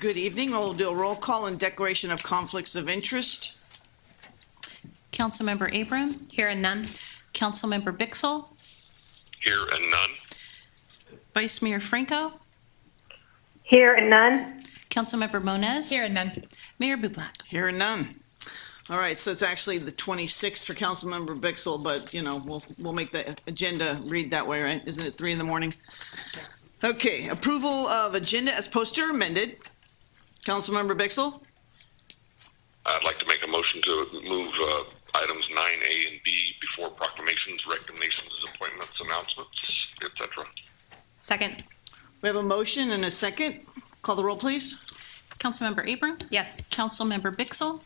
Good evening. We'll do a roll call and declaration of conflicts of interest. Councilmember Abram. Here and none. Councilmember Bixel. Here and none. Vice Mayor Franco. Here and none. Councilmember Moniz. Here and none. Mayor Bublak. Here and none. All right, so it's actually the 26th for Councilmember Bixel, but you know, we'll make the agenda read that way, right? Isn't it 3 in the morning? Okay, approval of agenda as posted or amended. Councilmember Bixel. I'd like to make a motion to move items 9A and B before proclamations, recognitions, appointments, announcements, etc. Second. We have a motion and a second. Call the roll, please. Councilmember Abram. Yes. Councilmember Bixel.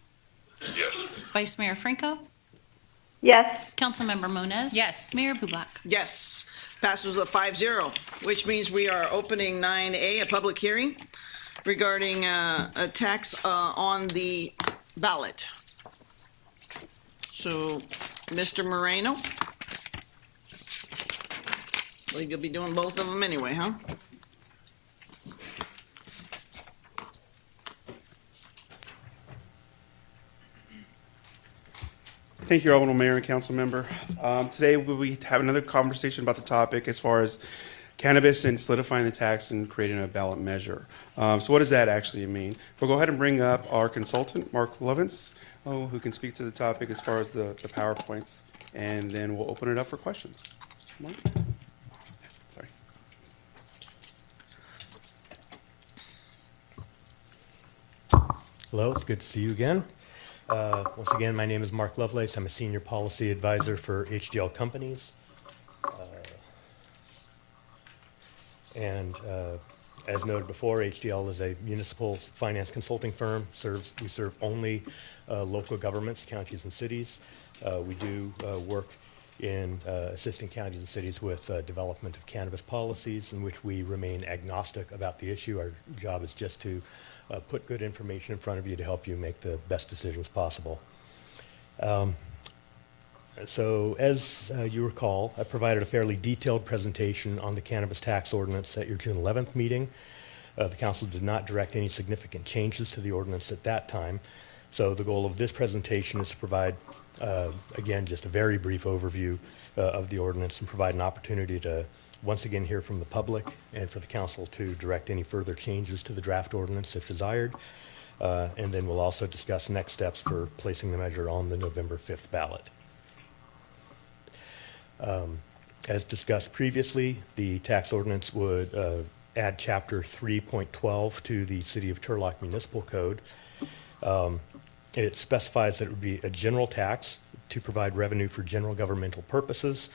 Yes. Vice Mayor Franco. Yes. Councilmember Moniz. Yes. Mayor Bublak. Yes. Passes with a 5-0, which means we are opening 9A, a public hearing regarding a tax on the ballot. So, Mr. Moreno, well, you'll be doing both of them anyway, huh? Thank you, Honorable Mayor and Council Member. Today we have another conversation about the topic as far as cannabis and solidifying the tax and creating a ballot measure. So what does that actually mean? We'll go ahead and bring up our consultant, Mark Lovins, who can speak to the topic as far as the PowerPoints, and then we'll open it up for questions. Mark? Sorry. Hello, it's good to see you again. Once again, my name is Mark Lovelace. I'm a senior policy advisor for HDL Companies. As noted before, HDL is a municipal finance consulting firm. We serve only local governments, counties and cities. We do work in assisting counties and cities with development of cannabis policies, in which we remain agnostic about the issue. Our job is just to put good information in front of you to help you make the best decisions possible. So as you recall, I provided a fairly detailed presentation on the cannabis tax ordinance at your June 11th meeting. The council did not direct any significant changes to the ordinance at that time. So the goal of this presentation is to provide, again, just a very brief overview of the ordinance and provide an opportunity to once again hear from the public and for the council to direct any further changes to the draft ordinance if desired. And then we'll also discuss next steps for placing the measure on the November 5th ballot. As discussed previously, the tax ordinance would add Chapter 3.12 to the City of Turlock Municipal Code. It specifies that it would be a general tax to provide revenue for general governmental purposes.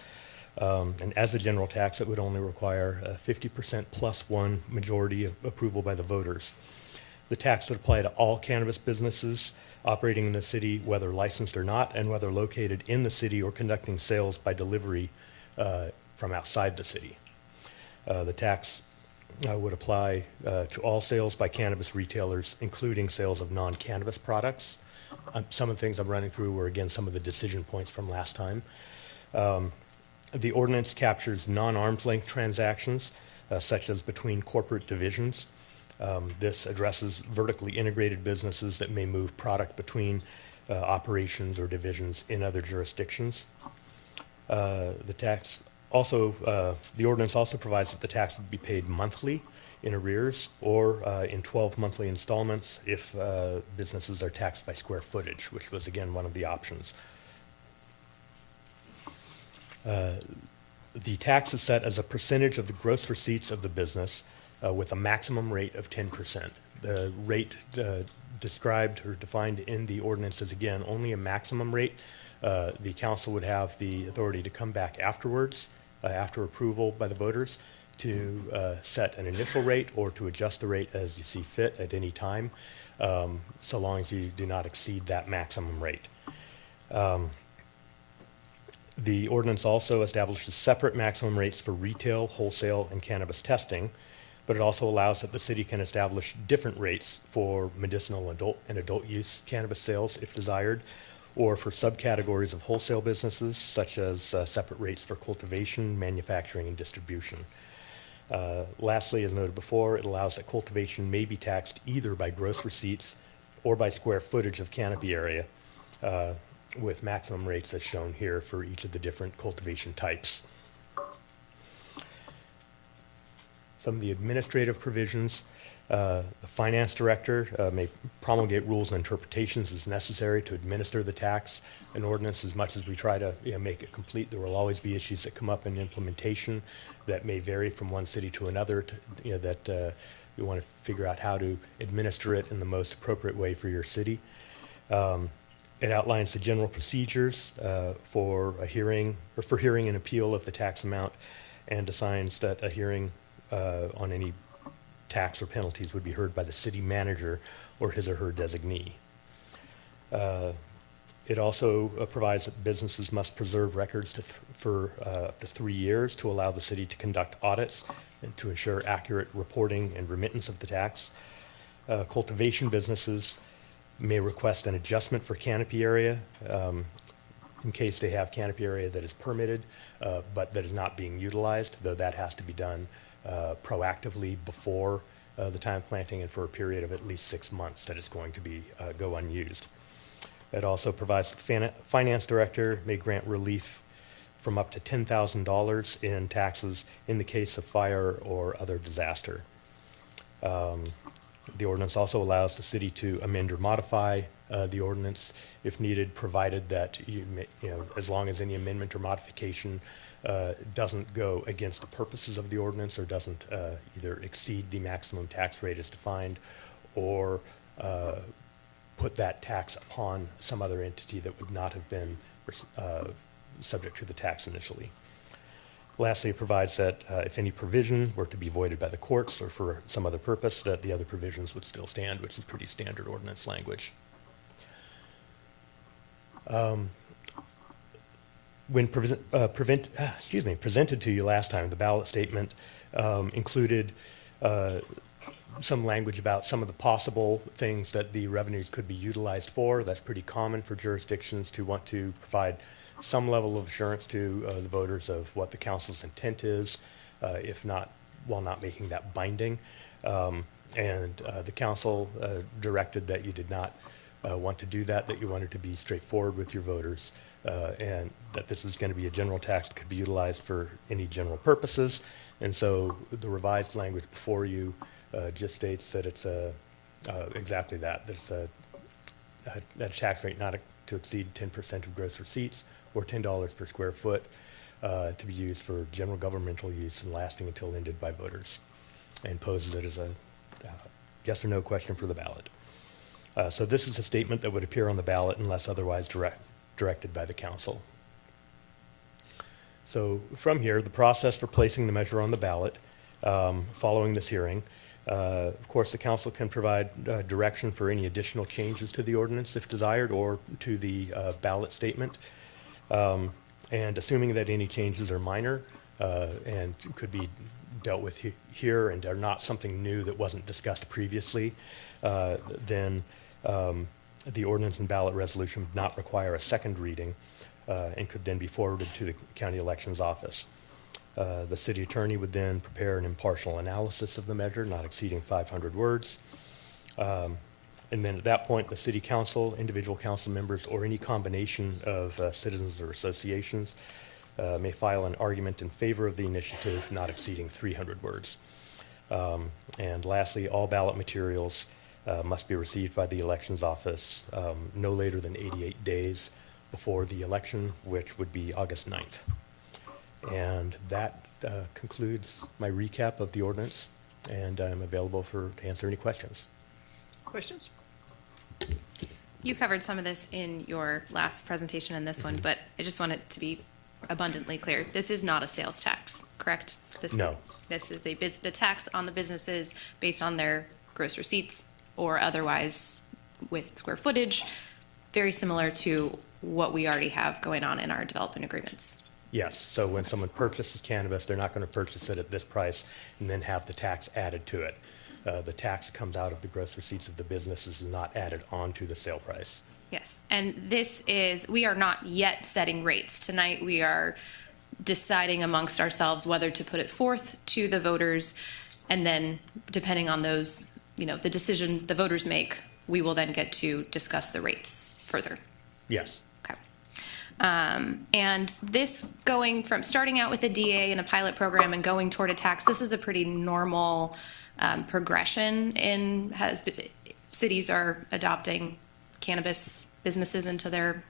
And as a general tax, it would only require a 50% plus one majority of approval by the voters. The tax would apply to all cannabis businesses operating in the city, whether licensed or not, and whether located in the city or conducting sales by delivery from outside the city. The tax would apply to all sales by cannabis retailers, including sales of non-cannabis products. Some of the things I'm running through were, again, some of the decision points from last time. The ordinance captures non-arm's length transactions, such as between corporate divisions. This addresses vertically integrated businesses that may move product between operations or divisions in other jurisdictions. The ordinance also provides that the tax would be paid monthly in arrears or in 12 monthly installments if businesses are taxed by square footage, which was again one of the options. The tax is set as a percentage of the gross receipts of the business with a maximum rate of 10%. The rate described or defined in the ordinance is, again, only a maximum rate. The council would have the authority to come back afterwards, after approval by the voters, to set an initial rate or to adjust the rate as you see fit at any time, so long as you do not exceed that maximum rate. The ordinance also establishes separate maximum rates for retail, wholesale, and cannabis testing. but it also allows that the city can establish different rates for medicinal adult use cannabis sales if desired, or for subcategories of wholesale businesses, such as separate rates for cultivation, manufacturing, and distribution. Lastly, as noted before, it allows that cultivation may be taxed either by gross receipts or by square footage of canopy area, with maximum rates as shown here for each of the different cultivation types. Some of the administrative provisions, the finance director may promulgate rules and interpretations as necessary to administer the tax and ordinance. As much as we try to make it complete, there will always be issues that come up in implementation that may vary from one city to another, that we want to figure out how to administer it in the most appropriate way for your city. It outlines the general procedures for a hearing, or for hearing an appeal of the tax amount, and assigns that a hearing on any tax or penalties would be heard by the city manager or his or her designee. It also provides that businesses must preserve records for up to 3 years to allow the city to conduct audits and to ensure accurate reporting and remittance of the tax. Cultivation businesses may request an adjustment for canopy area in case they have canopy area that is permitted but that is not being utilized, though that has to be done proactively before the time of planting and for a period of at least 6 months that it's going to be go unused. It also provides the finance director may grant relief from up to $10,000 in taxes in the case of fire or other disaster. The ordinance also allows the city to amend or modify the ordinance if needed, provided that as long as any amendment or modification doesn't go against the purposes of the ordinance or doesn't either exceed the maximum tax rate as defined or put that tax upon some other entity that would not have been subject to the tax initially. Lastly, it provides that if any provision were to be voided by the courts or for some other purpose, that the other provisions would still stand, which is pretty standard ordinance language. When presented to you last time, the ballot statement included some language about some of the possible things that the revenues could be utilized for. That's pretty common for jurisdictions to want to provide some level of assurance to the voters of what the council's intent is, if not, while not making that binding. The council directed that you did not want to do that, that you wanted to be straightforward with your voters, and that this is going to be a general tax that could be utilized for any general purposes. And so the revised language before you just states that it's exactly that it's a tax rate not to exceed 10% of gross receipts or $10 per square foot to be used for general governmental use and lasting until ended by voters, and poses it as a yes or no question for the ballot. So this is a statement that would appear on the ballot unless otherwise directed by the council. So from here, the process for placing the measure on the ballot following this hearing. Of course, the council can provide direction for any additional changes to the ordinance if desired, or to the ballot statement. And assuming that any changes are minor and could be dealt with here and are not something new that wasn't discussed previously, then the ordinance and ballot resolution would not require a second reading and could then be forwarded to the county elections office. The city attorney would then prepare an impartial analysis of the measure, not exceeding 500 words. And then at that point, the city council, individual council members, or any combination of citizens or associations may file an argument in favor of the initiative not exceeding 300 words. And lastly, all ballot materials must be received by the elections office no later than 88 days before the election, which would be August 9th. And that concludes my recap of the ordinance, and I'm available to answer any questions. Questions? You covered some of this in your last presentation and this one, but I just want it to be abundantly clear. This is not a sales tax, correct? No. This is a tax on the businesses based on their gross receipts or otherwise with square footage, very similar to what we already have going on in our development agreements. Yes, so when someone purchases cannabis, they're not going to purchase it at this price and then have the tax added to it. The tax comes out of the gross receipts of the businesses and not added onto the sale price. Yes, and we are not yet setting rates. Tonight, we are deciding amongst ourselves whether to put it forth to the voters, and then depending on those, the decision the voters make, we will then get to discuss the rates further. Yes. Okay. And this starting out with a DA and a pilot program and going toward a tax, this is a pretty normal progression cities are adopting cannabis businesses into their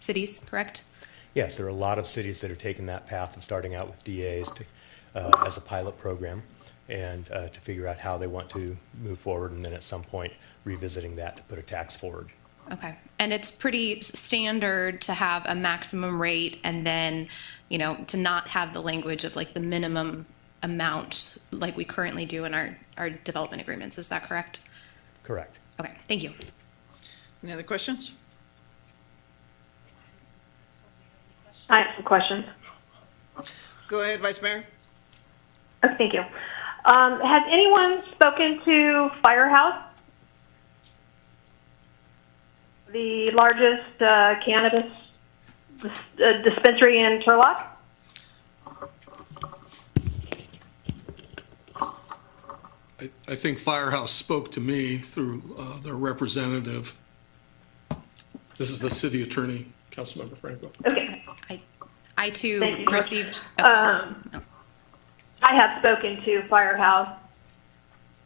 cities, correct? Yes, there are a lot of cities that are taking that path of starting out with DAs as a pilot program and to figure out how they want to move forward, and then at some point revisiting that to put a tax forward. Okay. And it's pretty standard to have a maximum rate and then, to not have the language of like the minimum amount like we currently do in our development agreements. Is that correct? Correct. Okay. Thank you. Any other questions? I have some questions. Go ahead, Vice Mayor. Okay, thank you. Has anyone spoken to Firehouse, the largest cannabis dispensary in Turlock? I think Firehouse spoke to me through their representative. This is the city attorney, Councilmember Franco. Okay. I too Thank you, George. received. I have spoken to Firehouse,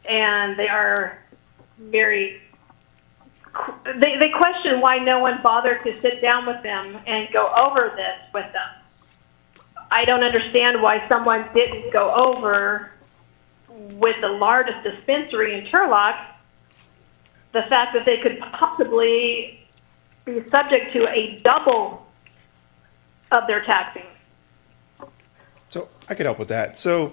and they are very. They question why no one bothered to sit down with them and go over this with them. I don't understand why someone didn't go over with the largest dispensary in Turlock the fact that they could possibly be subject to a double of their taxing. So I could help with that. So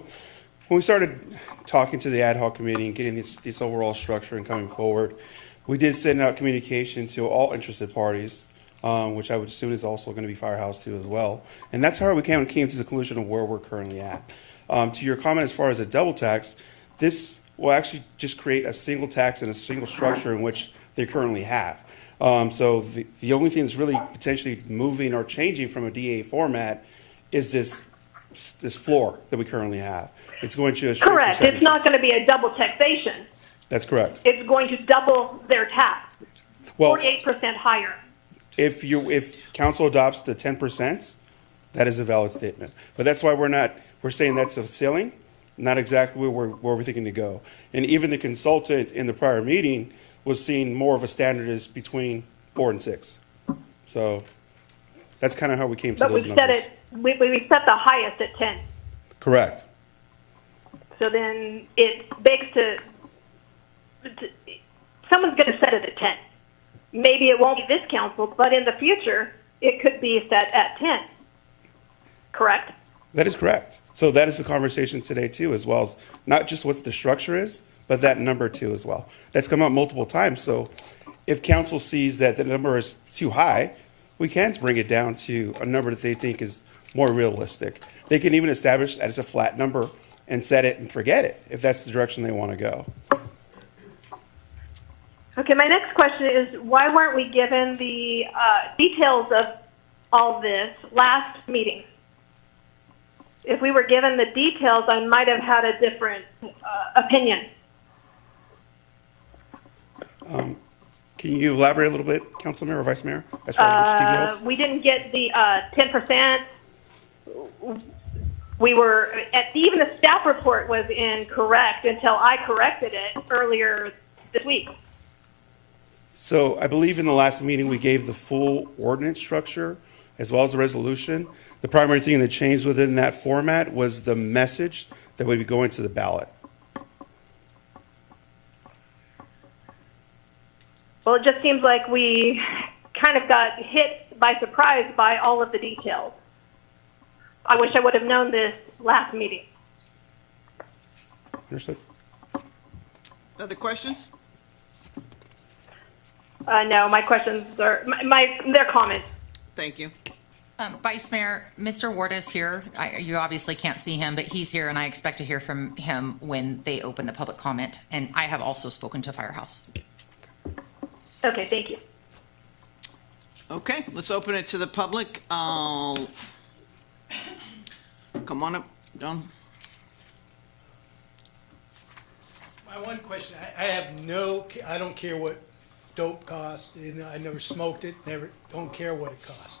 when we started talking to the ad hoc committee and getting this overall structure and coming forward, we did send out communication to all interested parties, which I would assume is also going to be Firehouse too as well. And that's how we came to the conclusion of where we're currently at. To your comment as far as a double tax, this will actually just create a single tax and a single structure in which they currently have. So the only thing that's really potentially moving or changing from a DA format is this floor that we currently have. It's going to a strict Correct. It's percentages. not going to be a double taxation. That's correct. It's going to double their tax, Well, 48% higher. if council adopts the 10%, that is a valid statement. But that's why we're saying that's a ceiling, not exactly where we're thinking to go. And even the consultant in the prior meeting was seeing more of a standard is between 4 and 6. So that's kind of how we came to But those we've numbers. set we set the highest at 10. Correct. So then it begs to someone's going to set it at 10. Maybe it won't be this council, but in the future, it could be set at 10. Correct? That is correct. So that is the conversation today too, as well as not just what the structure is, but that number too as well. That's come up multiple times. So if council sees that the number is too high, we can bring it down to a number that they think is more realistic. They can even establish that as a flat number and set it and forget it if that's the direction they want to go. Okay, my next question is why weren't we given the details of all this last meeting? If we were given the details, I might have had a different opinion. Can you elaborate a little bit, Council Mayor or Vice Mayor, as far as which details? We didn't get the 10%. We were, even the staff report was incorrect until I corrected it earlier this week. So I believe in the last meeting, we gave the full ordinance structure as well as the resolution. The primary thing that changed within that format was the message that would be going to the ballot. Well, it just seems like we kind of got hit by surprise by all of the details. I wish I would have known this last meeting. Understood? Other questions? No, my questions are, they're comments. Thank you. Vice Mayor, Mr. Ward is here. You obviously can't see him, but he's here, and I expect to hear from him when they open the public comment. And I have also spoken to Firehouse. Okay, thank you. Okay, let's open it to the public. Come on up, John. My one question, I don't care what dope costs, and I never smoked it, don't care what it costs.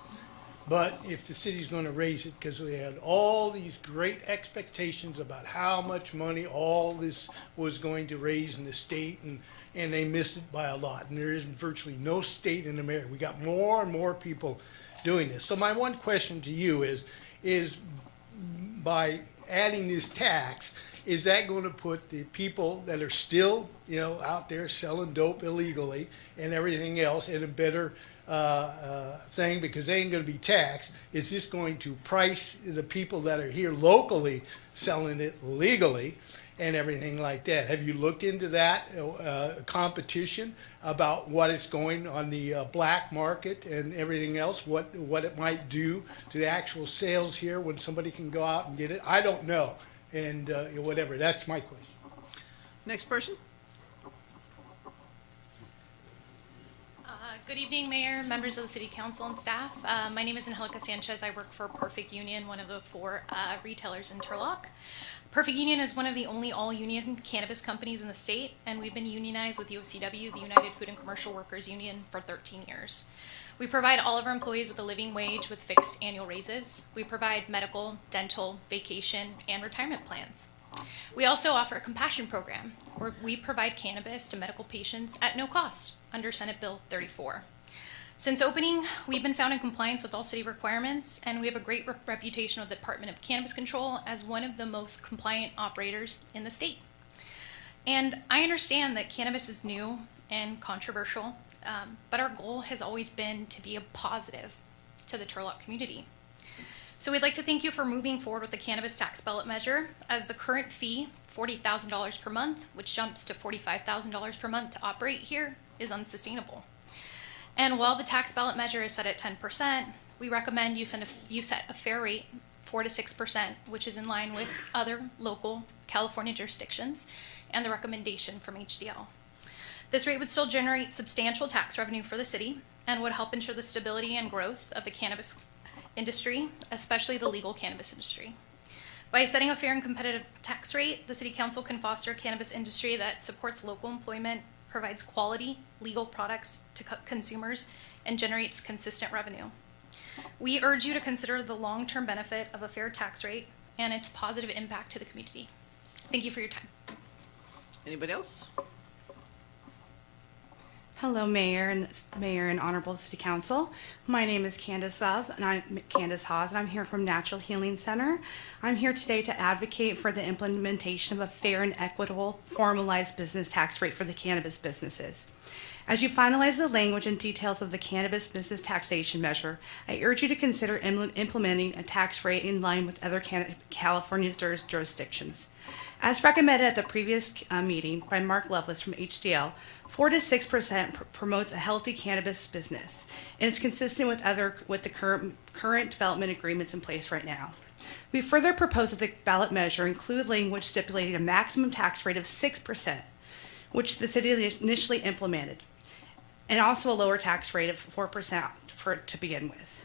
But if the city's gonna raise it, because we had all these great expectations about how much money all this was going to raise in the state, and they missed it by a lot, and there isn't virtually no state in America. We got more and more people doing this. So my one question to you is by adding this tax, is that going to put the people that are still, out there selling dope illegally and everything else in a better thing, because they ain't going to be taxed? Is this going to price the people that are here locally selling it legally and everything like that? Have you looked into that competition about what it's going on the black market and everything else, what it might do to the actual sales here when somebody can go out and get it? I don't know, and whatever. That's my question. Next person. Good evening, Mayor, members of the City Council, and staff. My name is Angelica Sanchez. I work for Perfect Union, one of the 4 retailers in Turlock. Perfect Union is one of the only all-union cannabis companies in the state, and we've been unionized with UFCW, the United Food and Commercial Workers Union, for 13 years. We provide all of our employees with a living wage with fixed annual raises. We provide medical, dental, vacation, and retirement plans. We also offer a compassion program where we provide cannabis to medical patients at no cost under Senate Bill 34. Since opening, we've been found in compliance with all city requirements, and we have a great reputation with the Department of Cannabis Control as one of the most compliant operators in the state. And I understand that cannabis is new and controversial, but our goal has always been to be a positive to the Turlock community. So we'd like to thank you for moving forward with the cannabis tax ballot measure, as the current fee, $40,000 per month, which jumps to $45,000 per month to operate here, is unsustainable. And while the tax ballot measure is set at 10%, we recommend you set a fair rate, 4 to 6%, which is in line with other local California jurisdictions and the recommendation from HDL. This rate would still generate substantial tax revenue for the city and would help ensure the stability and growth of the cannabis industry, especially the legal cannabis industry. By setting a fair and competitive tax rate, the City Council can foster a cannabis industry that supports local employment, provides quality legal products to consumers, and generates consistent revenue. We urge you to consider the long-term benefit of a fair tax rate and its positive impact to the community. Thank you for your time. Anybody else? Hello, Mayor and Honorable City Council. My name is Candace Haas, and I'm here from Natural Healing Center. I'm here today to advocate for the implementation of a fair and equitable formalized business tax rate for the cannabis businesses. As you finalize the language and details of the cannabis business taxation measure, I urge you to consider implementing a tax rate in line with other California jurisdictions. As recommended at the previous meeting by Mark Lovelace from HDL, 4 to 6% promotes a healthy cannabis business, and is consistent with the current development agreements in place right now. We further propose that the ballot measure include language stipulating a maximum tax rate of 6%, which the city initially implemented, and also a lower tax rate of 4% to begin with.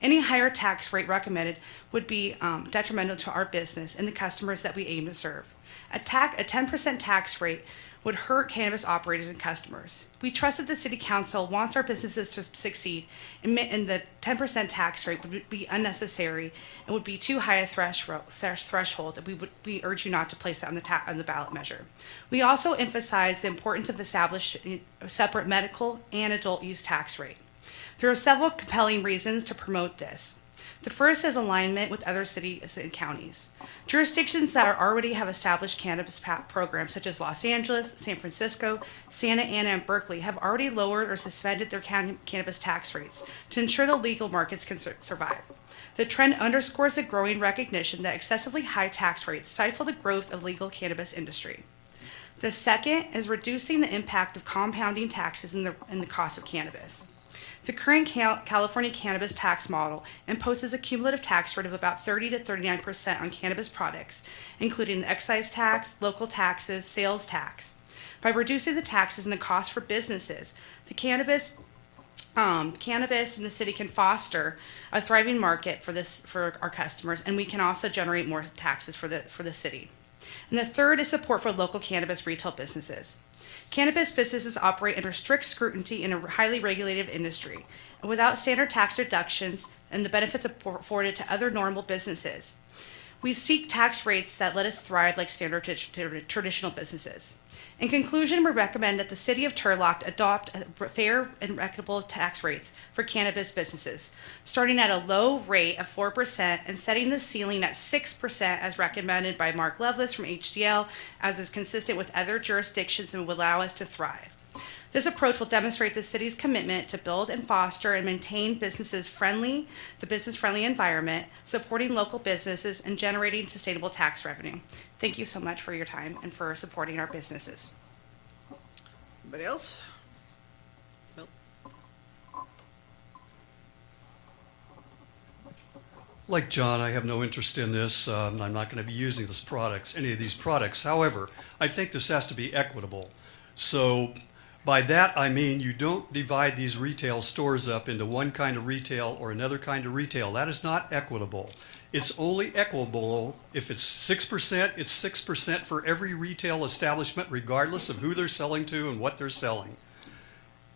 Any higher tax rate recommended would be detrimental to our business and the customers that we aim to serve. A 10% tax rate would hurt cannabis operators and customers. We trust that the City Council wants our businesses to succeed, and the 10% tax rate would be unnecessary and would be too high a threshold that we urge you not to place that on the ballot measure. We also emphasize the importance of establishing a separate medical and adult use tax rate. There are several compelling reasons to promote this. The first is alignment with other cities and counties. Jurisdictions that already have established cannabis programs, such as Los Angeles, San Francisco, Santa Ana, and Berkeley, have already lowered or suspended their cannabis tax rates to ensure the legal markets can survive. The trend underscores the growing recognition that excessively high tax rates stifle the growth of legal cannabis industry. The second is reducing the impact of compounding taxes in the cost of cannabis. The current California cannabis tax model imposes a cumulative tax rate of about 30 to 39% on cannabis products, including the excise tax, local taxes, sales tax. By reducing the taxes and the cost for businesses, the cannabis in the city can foster a thriving market for our customers, and we can also generate more taxes for the city. And the third is support for local cannabis retail businesses. Cannabis businesses operate under strict scrutiny in a highly regulated industry, and without standard tax deductions and the benefits afforded to other normal businesses. We seek tax rates that let us thrive like standard traditional businesses. In conclusion, we recommend that the City of Turlock adopt fair and equitable tax rates for cannabis businesses, starting at a low rate of 4% and setting the ceiling at 6% as recommended by Mark Lovelace from HDL, as is consistent with other jurisdictions and will allow us to thrive. This approach will demonstrate the city's commitment to build and foster and maintain the business-friendly environment, supporting local businesses, and generating sustainable tax revenue. Thank you so much for your time and for supporting our businesses. Anybody else? Bill? Like John, I have no interest in this. I'm not going to be using any of these products. However, I think this has to be equitable. So by that, I mean you don't divide these retail stores up into one kind of retail or another kind of retail. That is not equitable. It's only equitable if it's 6%, it's 6% for every retail establishment, regardless of who they're selling to and what they're selling.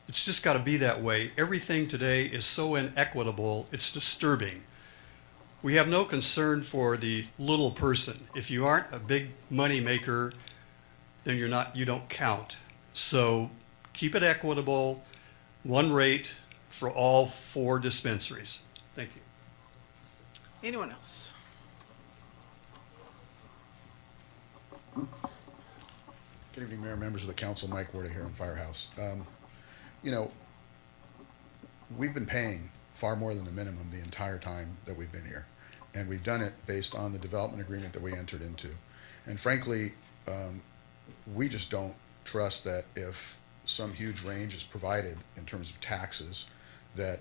It's just got to be that way. Everything today is so inequitable, it's disturbing. We have no concern for the little person. If you aren't a big money maker, then you don't count. So keep it equitable, one rate for all 4 dispensaries. Thank you. Anyone else? Good evening, Mayor, members of the council. Mike Warda here in Firehouse. We've been paying far more than the minimum the entire time that we've been here. And we've done it based on the development agreement that we entered into. And frankly, we just don't trust that if some huge range is provided in terms of taxes, that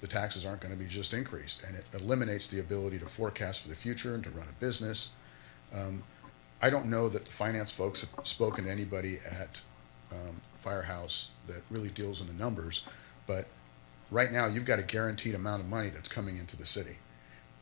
the taxes aren't going to be just increased. And it eliminates the ability to forecast for the future and to run a business. I don't know that the finance folks have spoken to anybody at Firehouse that really deals in the numbers, but right now you've got a guaranteed amount of money that's coming into the city.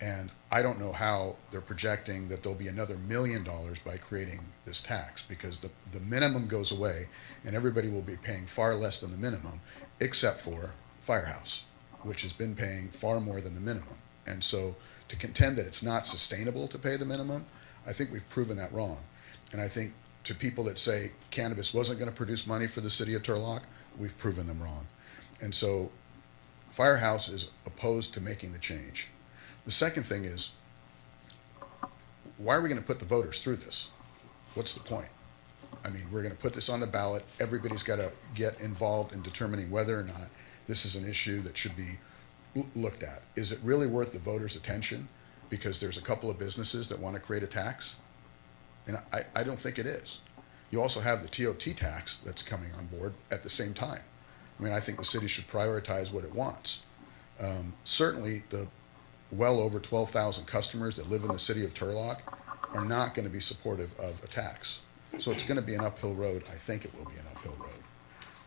And I don't know how they're projecting that there'll be another $1 million by creating this tax, because the minimum goes away and everybody will be paying far less than the minimum, except for Firehouse, which has been paying far more than the minimum. And so to contend that it's not sustainable to pay the minimum, I think we've proven that wrong. And I think to people that say cannabis wasn't going to produce money for the city of Turlock, we've proven them wrong. And so Firehouse is opposed to making the change. The second thing is, why are we going to put the voters through this? What's the point? I mean, we're going to put this on the ballot. Everybody's got to get involved in determining whether or not this is an issue that should be looked at. Is it really worth the voters' attention because there's a couple of businesses that want to create a tax? And I don't think it is. You also have the TOT tax that's coming on board at the same time. I mean, I think the city should prioritize what it wants. Certainly, the well over 12,000 customers that live in the city of Turlock are not going to be supportive of a tax. So it's going to be an uphill road. I think it will be an uphill road.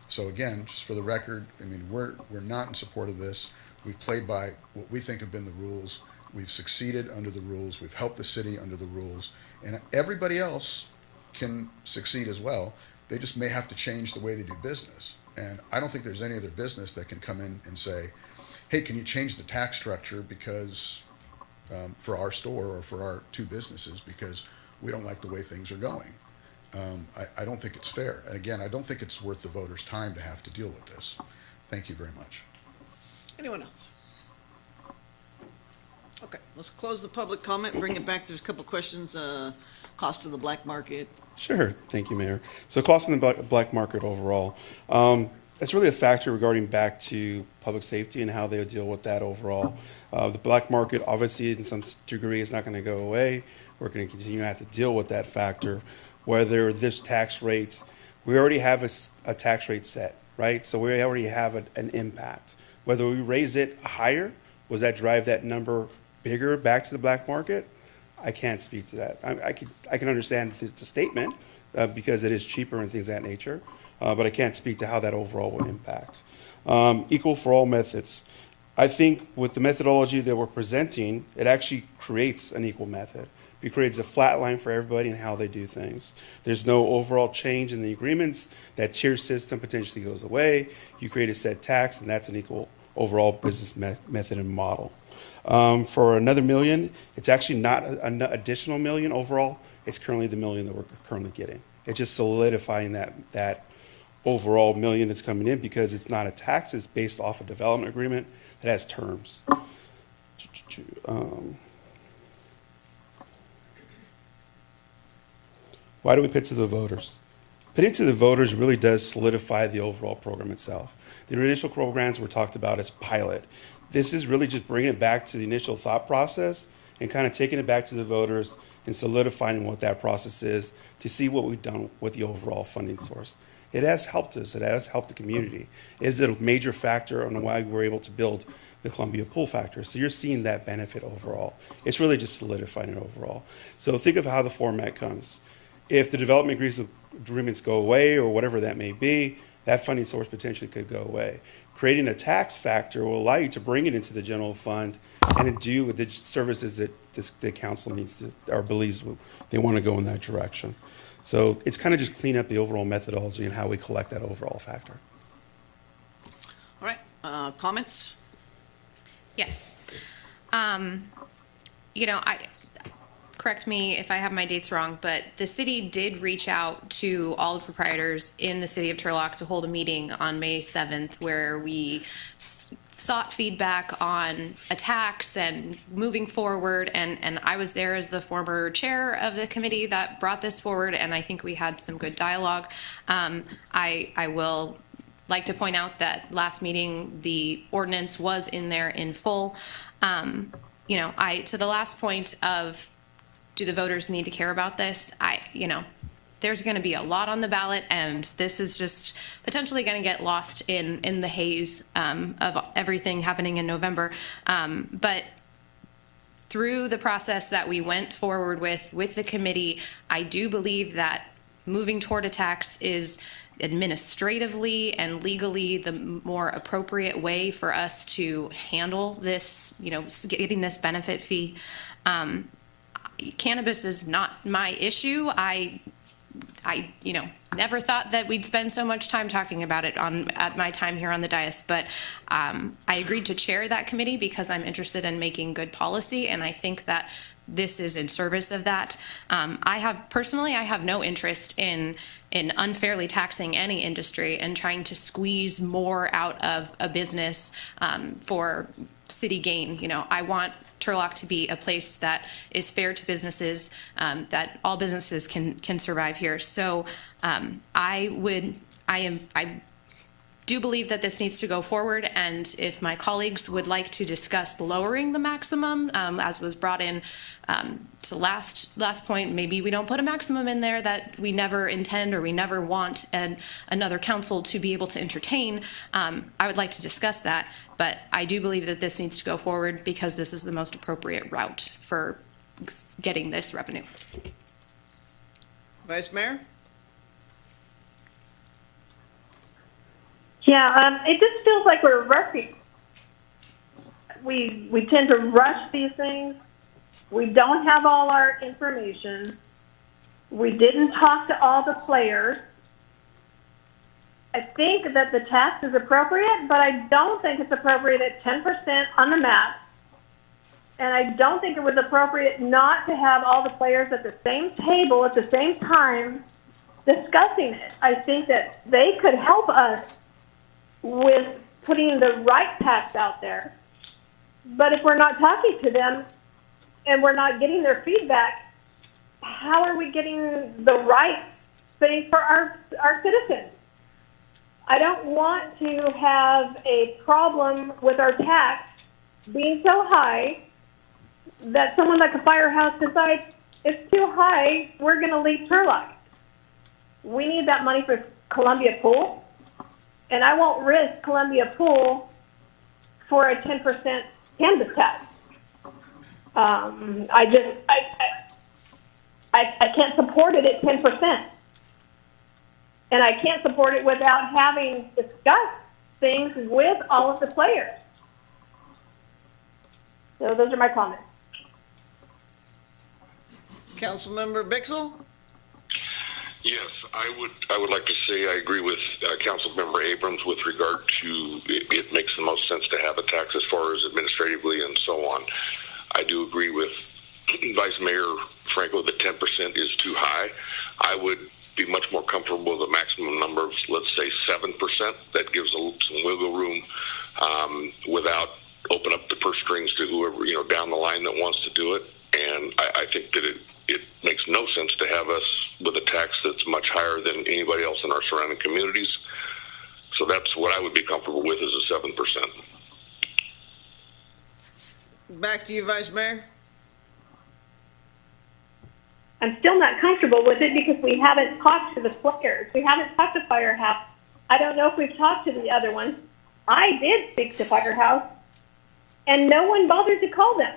So again, just for the record, I mean, we're not in support of this. We've played by what we think have been the rules. We've succeeded under the rules. We've helped the city under the rules. And everybody else can succeed as well. They just may have to change the way they do business. And I don't think there's any other business that can come in and say, hey, can you change the tax structure because for our store or for our 2 businesses because we don't like the way things are going. I don't think it's fair. And again, I don't think it's worth the voters' time to have to deal with this. Thank you very much. Anyone else? Okay, let's close the public comment, bring it back. There's a couple questions, cost of the black market. Sure. Thank you, Mayor. So cost in the black market overall, that's really a factor regarding back to public safety and how they'll deal with that overall. The black market, obviously, in some degree, is not going to go away. We're going to continue to have to deal with that factor. Whether this tax rates, we already have a tax rate set right? So we already have an impact. Whether we raise it higher, was that drive that number bigger back to the black market? I can't speak to that. I can understand it's a statement because it is cheaper and things of that nature, but I can't speak to how that overall would impact. Equal for all methods. I think with the methodology that we're presenting, it actually creates an equal method. It creates a flat line for everybody and how they do things. There's no overall change in the agreements. That tier system potentially goes away. You create a set tax, and that's an equal overall business method and model. For another $1 million, it's actually not an additional $1 million overall. It's currently the $1 million that we're currently getting. It's just solidifying that overall $1 million that's coming in because it's not a tax. It's based off a development agreement that has terms. Why do we put to the voters? Putting it to the voters really does solidify the overall program itself. The initial programs were talked about as pilot. This is really just bringing it back to the initial thought process and kind of taking it back to the voters and solidifying what that process is to see what we've done with the overall funding source. It has helped us. It has helped the community. Is it a major factor on why we're able to build the Columbia Pool Factor? So you're seeing that benefit overall. It's really just solidifying it overall. So think of how the format comes. If the development agreements go away or whatever that may be, that funding source potentially could go away. Creating a tax factor will allow you to bring it into the general fund and to do with the services that the council needs to, or believes they want to go in that direction. So it's kind of just clean up the overall methodology and how we collect that overall factor. All right, comments? Yes. Correct me if I have my dates wrong, but the city did reach out to all the proprietors in the city of Turlock to hold a meeting on May 7th where we sought feedback on a tax and moving forward. And I was there as the former chair of the committee that brought this forward, and I think we had some good dialogue. I will like to point out that last meeting, the ordinance was in there in full. To the last point of, do the voters need to care about this? There's going to be a lot on the ballot, and this is just potentially going to get lost in the haze of everything happening in November. But through the process that we went forward with the committee, I do believe that moving toward a tax is administratively and legally the more appropriate way for us to handle this, getting this benefit fee. Cannabis is not my issue. I never thought that we'd spend so much time talking about it at my time here on the dais, but I agreed to chair that committee because I'm interested in making good policy, and I think that this is in service of that. I have no interest in unfairly taxing any industry and trying to squeeze more out of a business for city gain. I want Turlock to be a place that is fair to businesses, that all businesses can survive here. So I do believe that this needs to go forward, and if my colleagues would like to discuss lowering the maximum, as was brought in to last point, maybe we don't put a maximum in there that we never intend or we never want another council to be able to entertain. I would like to discuss that, but I do believe that this needs to go forward because this is the most appropriate route for getting this revenue. Vice Mayor? Yeah, it just feels like we're rushing. We tend to rush these things. We don't have all our information. We didn't talk to all the players. I think that the tax is appropriate, but I don't think it's appropriate at 10% on the map. And I don't think it was appropriate not to have all the players at the same table at the same time discussing it. I think that they could help us with putting the right tax out there. But if we're not talking to them and we're not getting their feedback, how are we getting the right thing for our citizens? I don't want to have a problem with our tax being so high that someone like a firehouse decides it's too high, we're going to leave Turlock. We need that money for Columbia Pool. and I won't risk Columbia Pool for a 10% cannabis tax. I can't support it at 10%. And I can't support it without having discussed things with all of the players. So those are my comments. Councilmember Bixel? Yes, I would like to say I agree with Councilmember Abrams with regard to it makes the most sense to have a tax as far as administratively and so on. I do agree with Vice Mayor Franco that 10% is too high. I would be much more comfortable with a maximum number of, let's say, 7%. That gives some wiggle room without open up the purse strings to whoever, down the line that wants to do it. And I think that it makes no sense to have us with a tax that's much higher than anybody else in our surrounding communities. So that's what I would be comfortable with, is a 7%. Back to you, Vice Mayor. I'm still not comfortable with it because we haven't talked to the players. We haven't talked to Firehouse. I don't know if we've talked to the other ones. I did speak to Firehouse, and no one bothered to call them.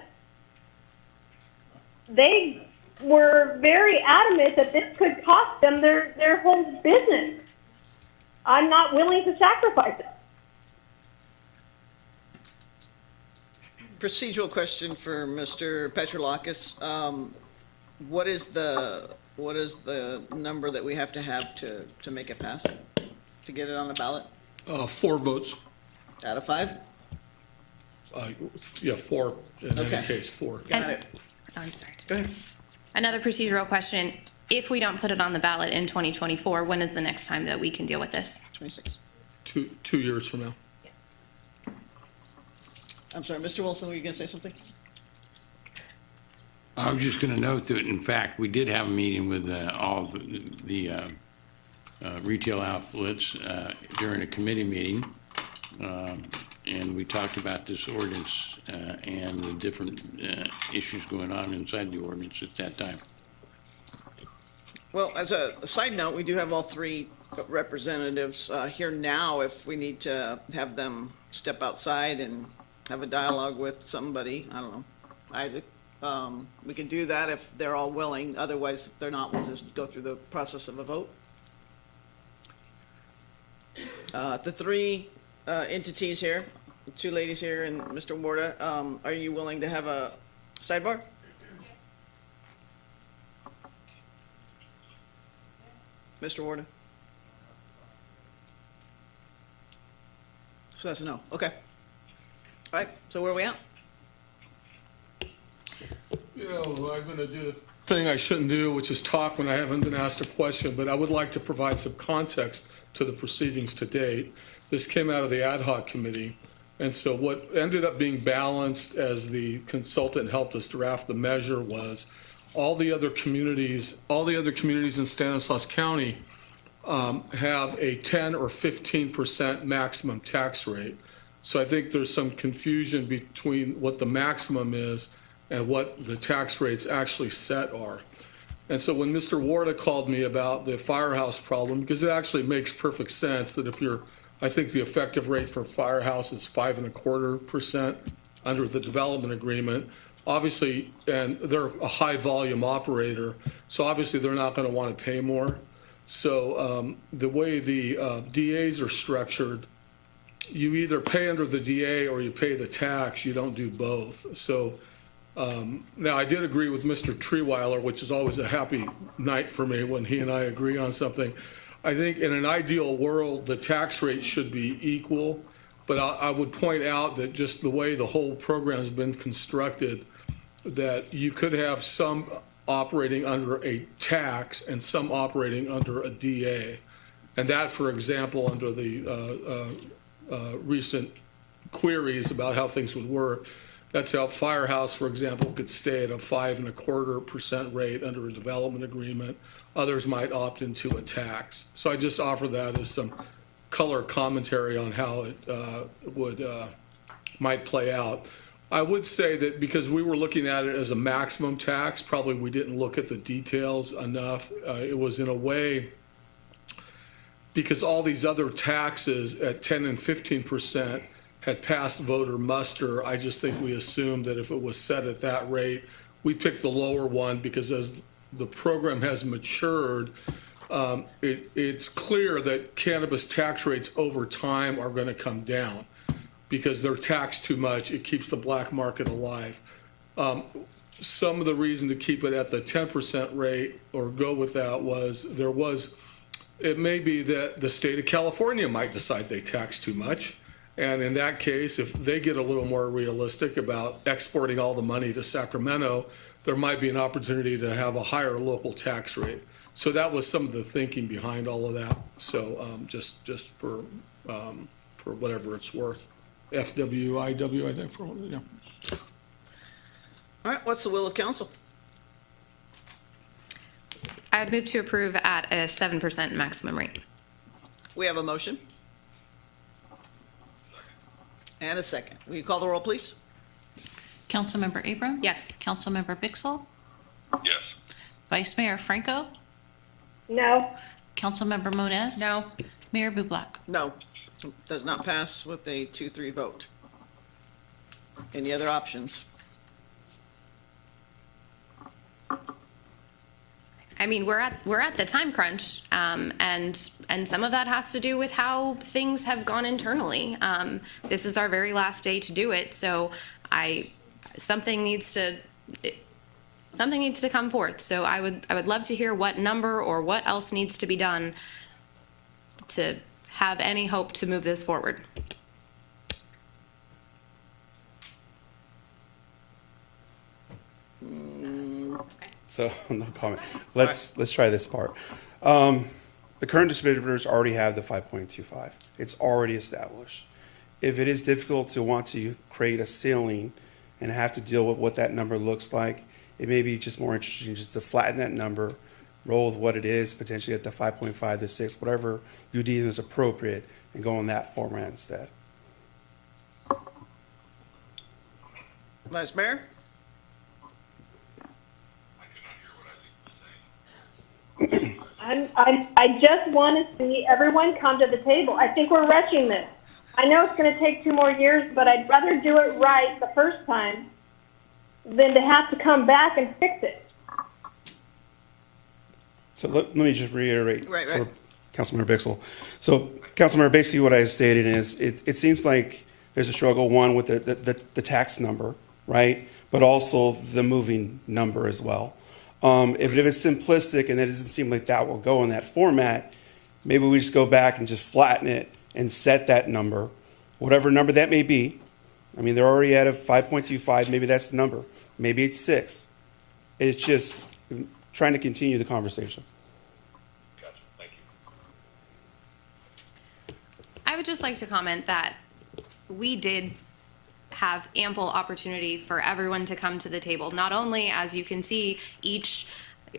They were very adamant that this could cost them their whole business. I'm not willing to sacrifice it. Procedural question for Mr. Petrolakis. What is the number that we have to make it pass, to get it on the ballot? 4 votes. Out of 5? Yeah, 4, in Okay. any case, 4. Got it. Oh, I'm sorry. Go ahead. Another procedural question. If we don't put it on the ballot in 2024, when is the next time that we can deal with this? 26. 2 years from now. I'm sorry, Mr. Wilson, were you going to say something? I was just going to note that, in fact, we did have a meeting with all the retail outlets during a committee meeting, and we talked about this ordinance and the different issues going on inside the ordinance at that time. Well, as a side note, we do have all 3 representatives here now if we need to have them step outside and have a dialogue with somebody. I don't know, Isaac. We can do that if they're all willing. Otherwise, if they're not, we'll just go through the process of a vote. The 3 entities here, the 2 ladies here and Mr. Warda, are you willing to have a sidebar? Yes. Mr. Warda? So that's a no. Okay. All right. So where are we at? I'm going to do the thing I shouldn't do, which is talk when I haven't been asked a question, but I would like to provide some context to the proceedings to date. This came out of the ad hoc committee, and so what ended up being balanced as the consultant helped us draft the measure was all the other communities in Stanislaus County have a 10 or 15% maximum tax rate. So I think there's some confusion between what the maximum is and what the tax rates actually set are. And so when Mr. Warda called me about the Firehouse problem, because it actually makes perfect sense that I think the effective rate for Firehouse is 5.25% under the development agreement. Obviously, and they're a high volume operator, so obviously they're not going to want to pay more. So the way the DAs are structured, you either pay under the DA or you pay the tax. You don't do both. So now I did agree with Mr. Treeweiler, which is always a happy night for me when he and I agree on something. I think in an ideal world, the tax rate should be equal, but I would point out that just the way the whole program has been constructed, that you could have some operating under a tax and some operating under a DA. And that, for example, under the recent queries about how things would work, that's how Firehouse, for example, could stay at a 5.25% rate under a development agreement. Others might opt into a tax. So I just offer that as some color commentary on how it might play out. I would say that because we were looking at it as a maximum tax, probably we didn't look at the details enough. It was in a way because all these other taxes at 10 and 15% had passed voter muster, I just think we assumed that if it was set at that rate, we picked the lower one because as the program has matured, it's clear that cannabis tax rates over time are going to come down because they're taxed too much. It keeps the black market alive. Some of the reason to keep it at the 10% rate or go with that was it may be that the state of California might decide they tax too much. And in that case, if they get a little more realistic about exporting all the money to Sacramento, there might be an opportunity to have a higher local tax rate. So that was some of the thinking behind all of that. So just for whatever it's worth. FWIW, I think, for yeah. All right, what's the will of council? I would move to approve at a 7% maximum rate. We have a motion. And a second. Will you call the roll, please? Councilmember Abram? Yes. Councilmember Bixel? Yes. Vice Mayor Franco? No. Councilmember Moniz? No. Mayor Bublak? No. Does not pass with a 2-3 vote. Any other options? I mean, we're at the time crunch, and some of that has to do with how things have gone internally. This is our very last day to do it, so something needs to come forth. So I would love to hear what number or what else needs to be done to have any hope to move this forward. So, no comment. Let's try this part. The current distributors already have the 5.25. It's already established. If it is difficult to want to create a ceiling and have to deal with what that number looks like, it may be just more interesting just to flatten that number, roll with what it is, potentially at the 5.5 to 6, whatever you deem is appropriate, and go in that format instead. Vice Mayor? I just want to see everyone come to the table. I think we're rushing this. I know it's going to take 2 more years, but I'd rather do it right the first time than to have to come back and fix it. So let me just reiterate Right. for Councilmember Bixel. So Councilmember, basically what I stated is it seems like there's a struggle, one, with the tax number, right? But also the moving number as well. If it's simplistic and it doesn't seem like that will go in that format, maybe we just go back and just flatten it and set that number, whatever number that may be. I mean, they're already at a 5.25. Maybe that's the number. Maybe it's 6. It's just trying to continue the conversation. Gotcha. Thank you. I would just like to comment that we did have ample opportunity for everyone to come to the table. Not only, as you can see,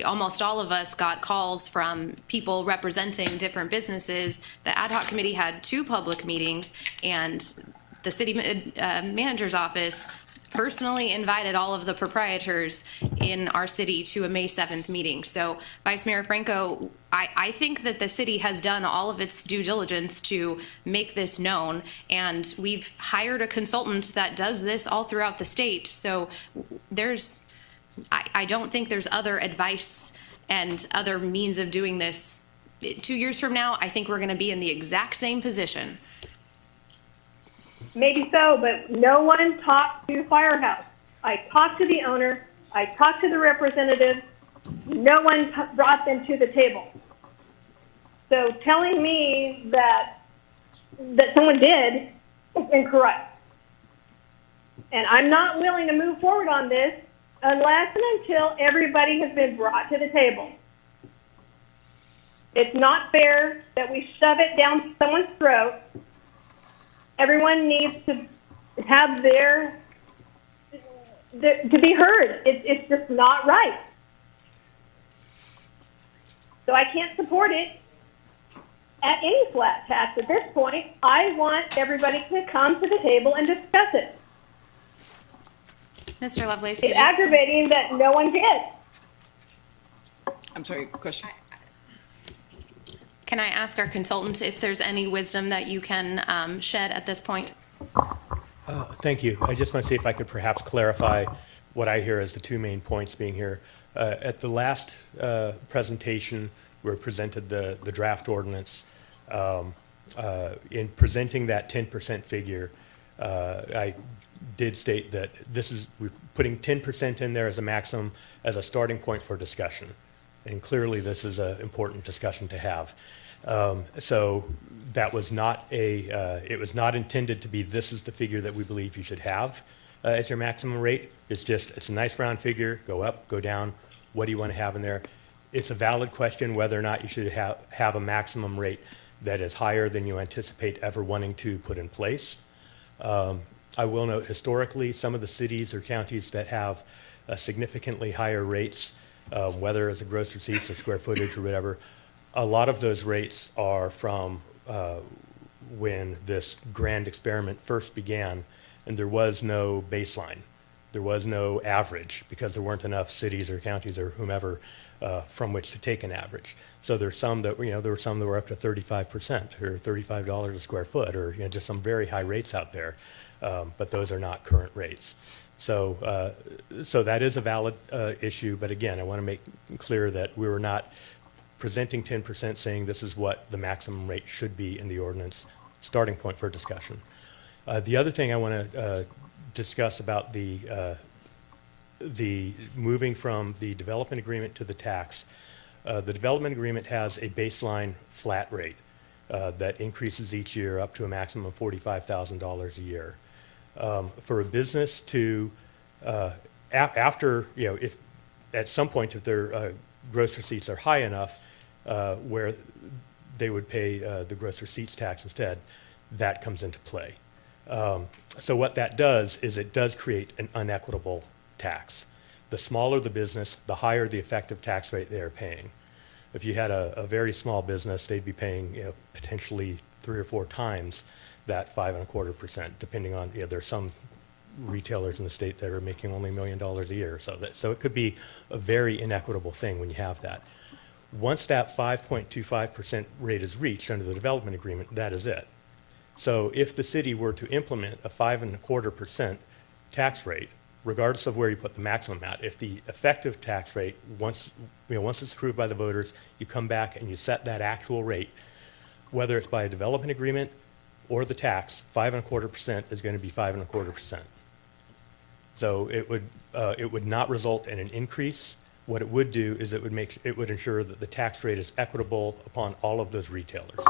almost all of us got calls from people representing different businesses. The ad hoc committee had 2 public meetings, and the city manager's office personally invited all of the proprietors in our city to a May 7th meeting. So, Vice Mayor Franco, I think that the city has done all of its due diligence to make this known, and we've hired a consultant that does this all throughout the state. So I don't think there's other advice and other means of doing this. 2 years from now, I think we're going to be in the exact same position. Maybe so, but no one talked to Firehouse. I talked to the owner. I talked to the representative. No one brought them to the table. So telling me that someone did is incorrect. And I'm not willing to move forward on this unless and until everybody has been brought to the table. It's not fair that we shove it down someone's throat. Everyone needs to have to be heard. It's just not right. So I can't support it at any flat tax at this point. I want everybody to come to the table and discuss it. Mr. Lovelace, It's aggravating that no one did. I'm sorry, question? Can I ask our consultants if there's any wisdom that you can shed at this point? Thank you. I just want to see if I could perhaps clarify what I hear as the two main points being here. At the last presentation, we presented the draft ordinance. In presenting that 10% figure, I did state that we're putting 10% in there as a maximum, as a starting point for discussion. And clearly, this is an important discussion to have. So that was not it was not intended to be, this is the figure that we believe you should have as your maximum rate. It's a nice round figure, go up, go down. What do you want to have in there? It's a valid question whether or not you should have a maximum rate that is higher than you anticipate ever wanting to put in place. I will note historically, some of the cities or counties that have significantly higher rates, whether it's a gross receipts or square footage or whatever, a lot of those rates are from when this grand experiment first began, and there was no baseline. There was no average because there weren't enough cities or counties or whomever from which to take an average. So there's some that, there were some that were up to 35% or $35 a square foot, or just some very high rates out there. But those are not current rates. So that is a valid issue. But again, I want to make clear that we were not presenting 10% saying this is what the maximum rate should be in the ordinance, starting point for discussion. The other thing I want to discuss about the moving from the development agreement to the tax. The development agreement has a baseline flat rate that increases each year up to a maximum of $45,000 a year. For a business to, after, if at some point if their gross receipts are high enough where they would pay the gross receipts tax instead, that comes into play. So what that does is it does create an unequitable tax. The smaller the business, the higher the effective tax rate they are paying. If you had a very small business, they'd be paying potentially 3 or 4 times that 5.25%, depending on, there's some retailers in the state that are making only $1 million a year. So it could be a very inequitable thing when you have that. Once that 5.25% rate is reached under the development agreement, that is it. So if the city were to implement a 5.25% tax rate, regardless of where you put the maximum at, if the effective tax rate, once it's approved by the voters, you come back and you set that actual rate, whether it's by a development agreement or the tax, 5.25% is going to be 5.25%. So it would not result in an increase. What it would do is it would ensure that the tax rate is equitable upon all of those retailers.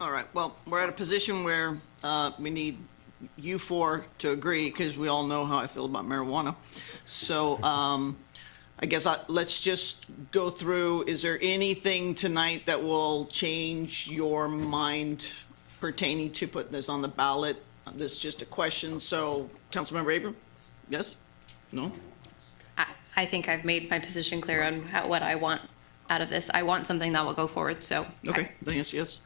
All right, well, we're at a position where we need you four to agree, because we all know how I feel about marijuana. So I guess let's just go through, is there anything tonight that will change your mind pertaining to putting this on the ballot? This is just a question, so Councilmember Abram? Yes? No? I think I've made my position clear on what I want out of this. I want something that will go forward, so. Okay, then yes.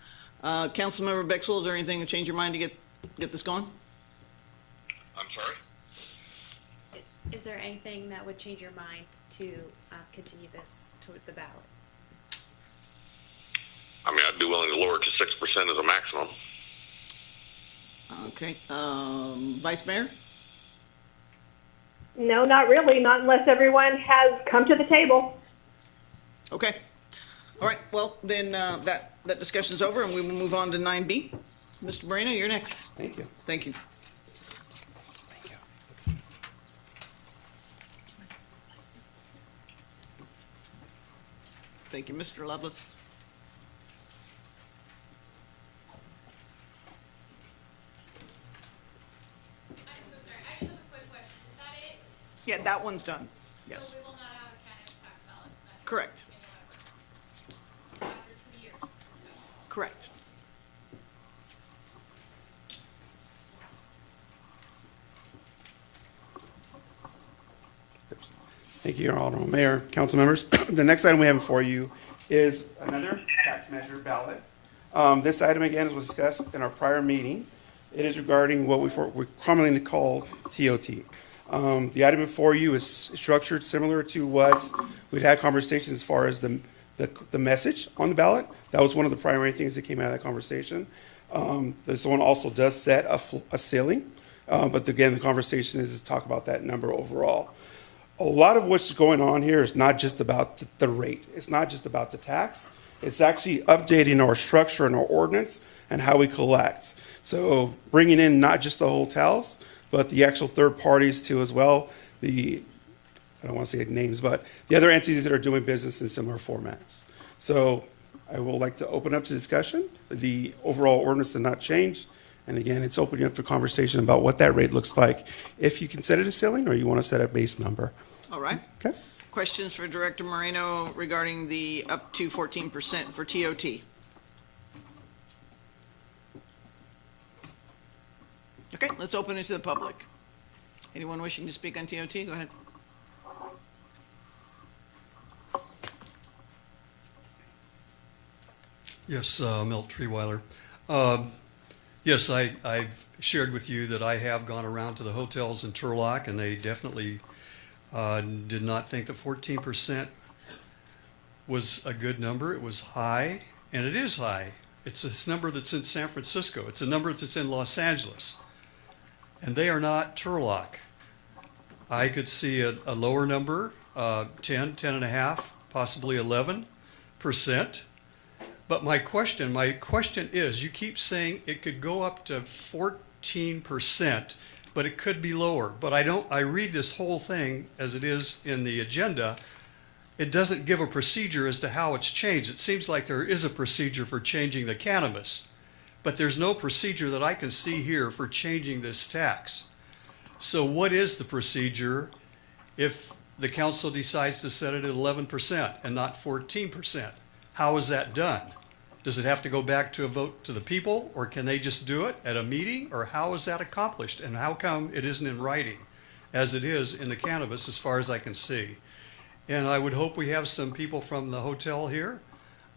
Councilmember Bixel, is there anything to change your mind to get this going? I'm sorry? Is there anything that would change your mind to continue this to the ballot? I mean, I'd be willing to lower it to 6% as a maximum. Okay, Vice Mayor? No, not really, not unless everyone has come to the table. Okay. All right, well, then that discussion's over, and we will move on to 9B. Mr. Moreno, you're next. Thank you. Thank you. Thank you, Mr. Lovelace. I'm so sorry. I just have a quick question. Is that it? Yeah, that one's done. Yes. So we will not have a cannabis tax ballot? Correct. In November? After 2 years? Correct. Thank you, Honorable Mayor, council members. The next item we have before you is another tax measure ballot. This item again was discussed in our prior meeting. It is regarding what we commonly call TOT. The item before you is structured similar to what we'd had conversations as far as the the message on the ballot. That was one of the primary things that came out of that conversation. This one also does set a ceiling, but again, the conversation is to talk about that number overall. A lot of what's going on here is not just about the rate. It's not just about the tax. It's actually updating our structure and our ordinance and how we collect. So bringing in not just the hotels, but the actual third parties too as well. I don't want to say names, but the other entities that are doing business in similar formats. So I will like to open up to discussion. The overall ordinance has not changed. And again, it's opening up for conversation about what that rate looks like. If you can set it a ceiling or you want to set a base number. All right. Okay. Questions for Director Moreno regarding the up to 14% for TOT? Okay, let's open it to the public. Anyone wishing to speak on TOT, go ahead. Yes, Milt Treeweiler. Yes, I've shared with you that I have gone around to the hotels in Turlock, and they definitely did not think that 14% was a good number. It was high, and it is high. It's a number that's in San Francisco. It's a number that's in Los Angeles, and they are not Turlock. I could see a lower number, 10, 10.5, possibly 11%. But my question is, you keep saying it could go up to 14%, but it could be lower. But I read this whole thing as it is in the agenda. It doesn't give a procedure as to how it's changed. It seems like there is a procedure for changing the cannabis, but there's no procedure that I can see here for changing this tax. So what is the procedure if the council decides to set it at 11% and not 14%? How is that done? Does it have to go back to a vote to the people, or can they just do it at a meeting, or how is that accomplished? And how come it isn't in writing as it is in the cannabis as far as I can see? And I would hope we have some people from the hotel here,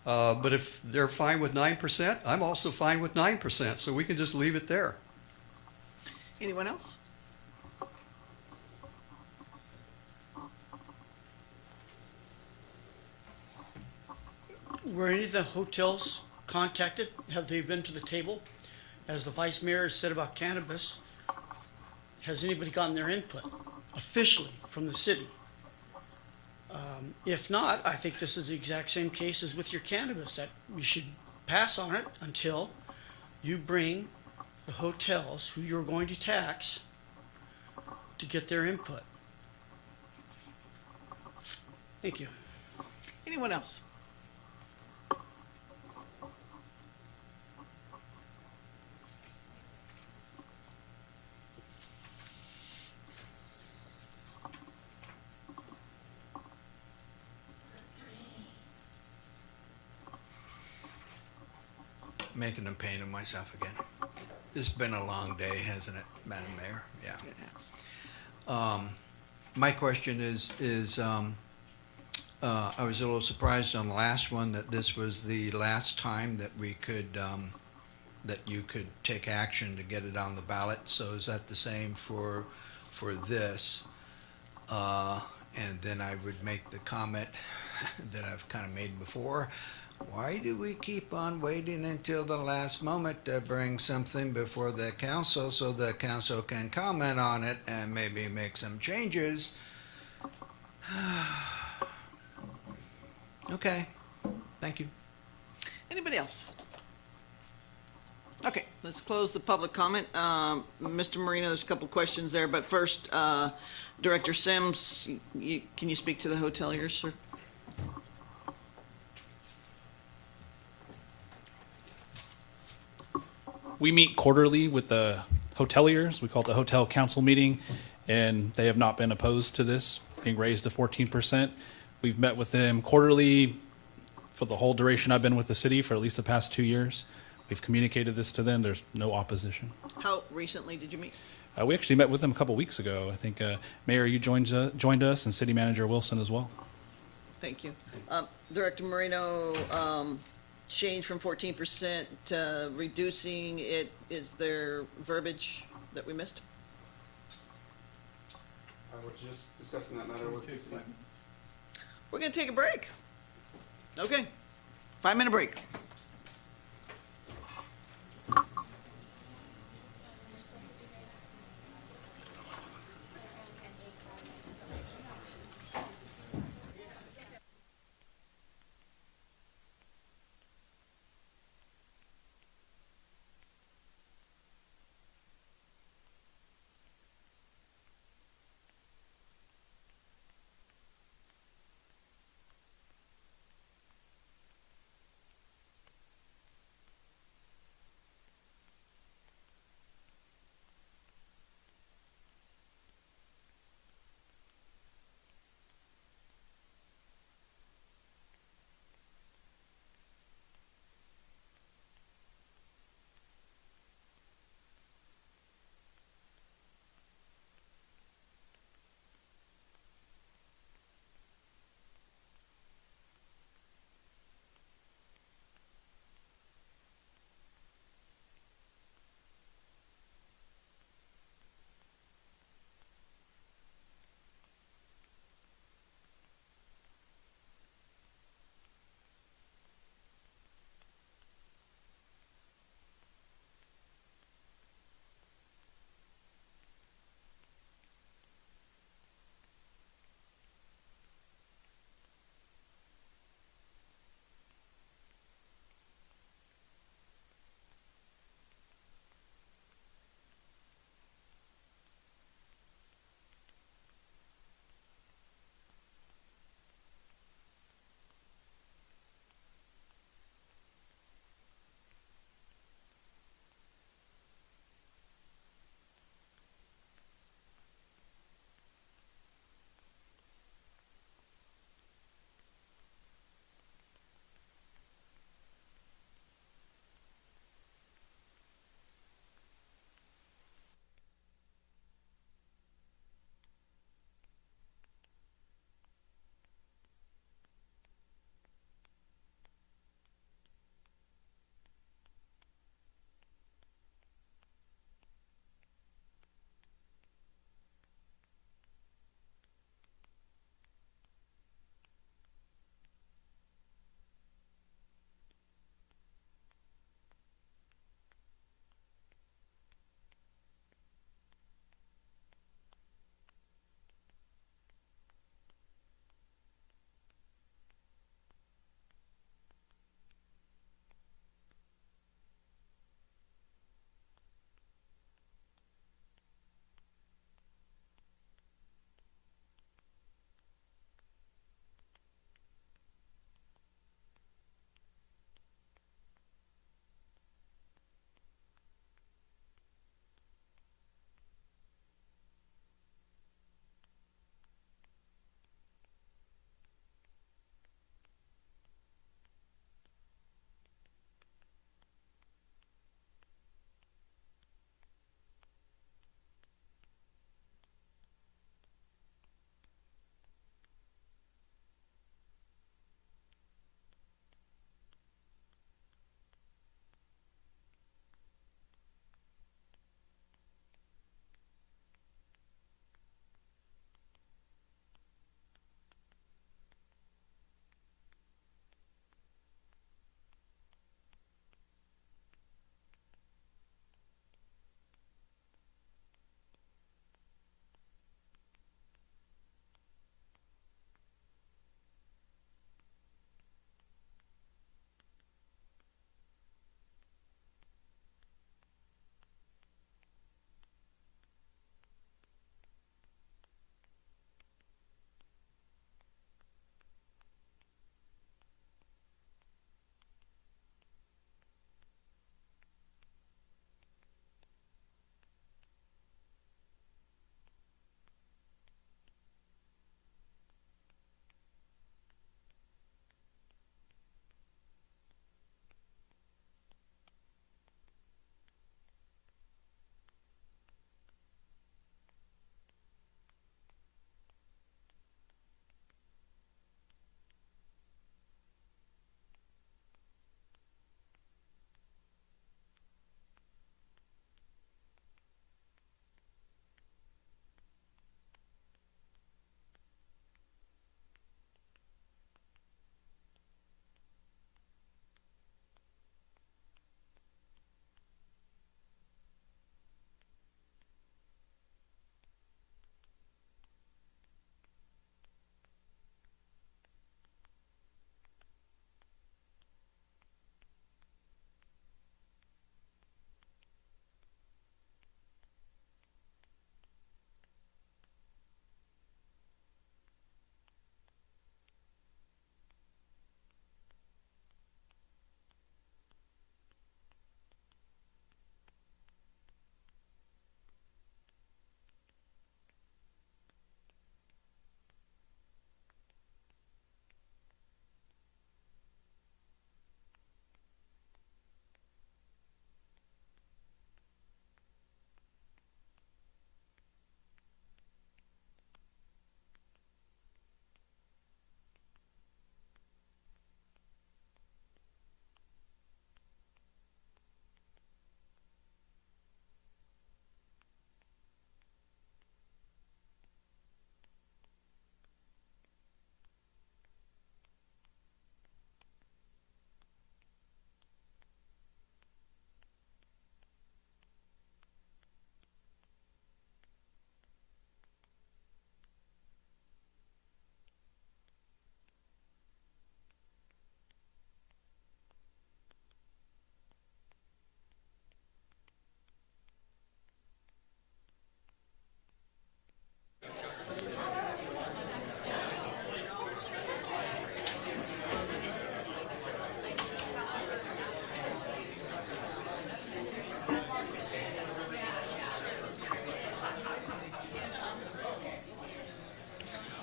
but if they're fine with 9%, I'm also fine with 9%, so we can just leave it there. Anyone else? Were any of the hotels contacted? Have they been to the table? As the vice mayor has said about cannabis, has anybody gotten their input officially from the city? If not, I think this is the exact same case as with your cannabis, that we should pass on it until you bring the hotels who you're going to tax to get their input. Thank you. Anyone else? Making a pain of myself again. It's been a long day, hasn't it, Madam Mayor? Yeah. It has. My question is I was a little surprised on the last one that this was the last time that we could, that you could take action to get it on the ballot. So is that the same for this? And then I would make the comment that I've kind of made before. Why do we keep on waiting until the last moment to bring something before the council so the council can comment on it and maybe make some changes? Okay, thank you. Anybody else? Okay, let's close the public comment. Mr. Marino, there's a couple questions there, but first, Director Sims, can you speak to the hoteliers, sir? We meet quarterly with the hoteliers. We call it the hotel council meeting, and they have not been opposed to this being raised to 14%. We've met with them quarterly for the whole duration I've been with the city, for at least the past 2 years. We've communicated this to them. There's no opposition. How recently did you meet? We actually met with them a couple weeks ago. I think Mayor, you joined us, and City Manager Wilson as well. Thank you. Director Marino, change from 14% to reducing it, is there verbiage that we missed? I was just discussing that matter with the city. We're gonna take a break. Okay, 5-minute break.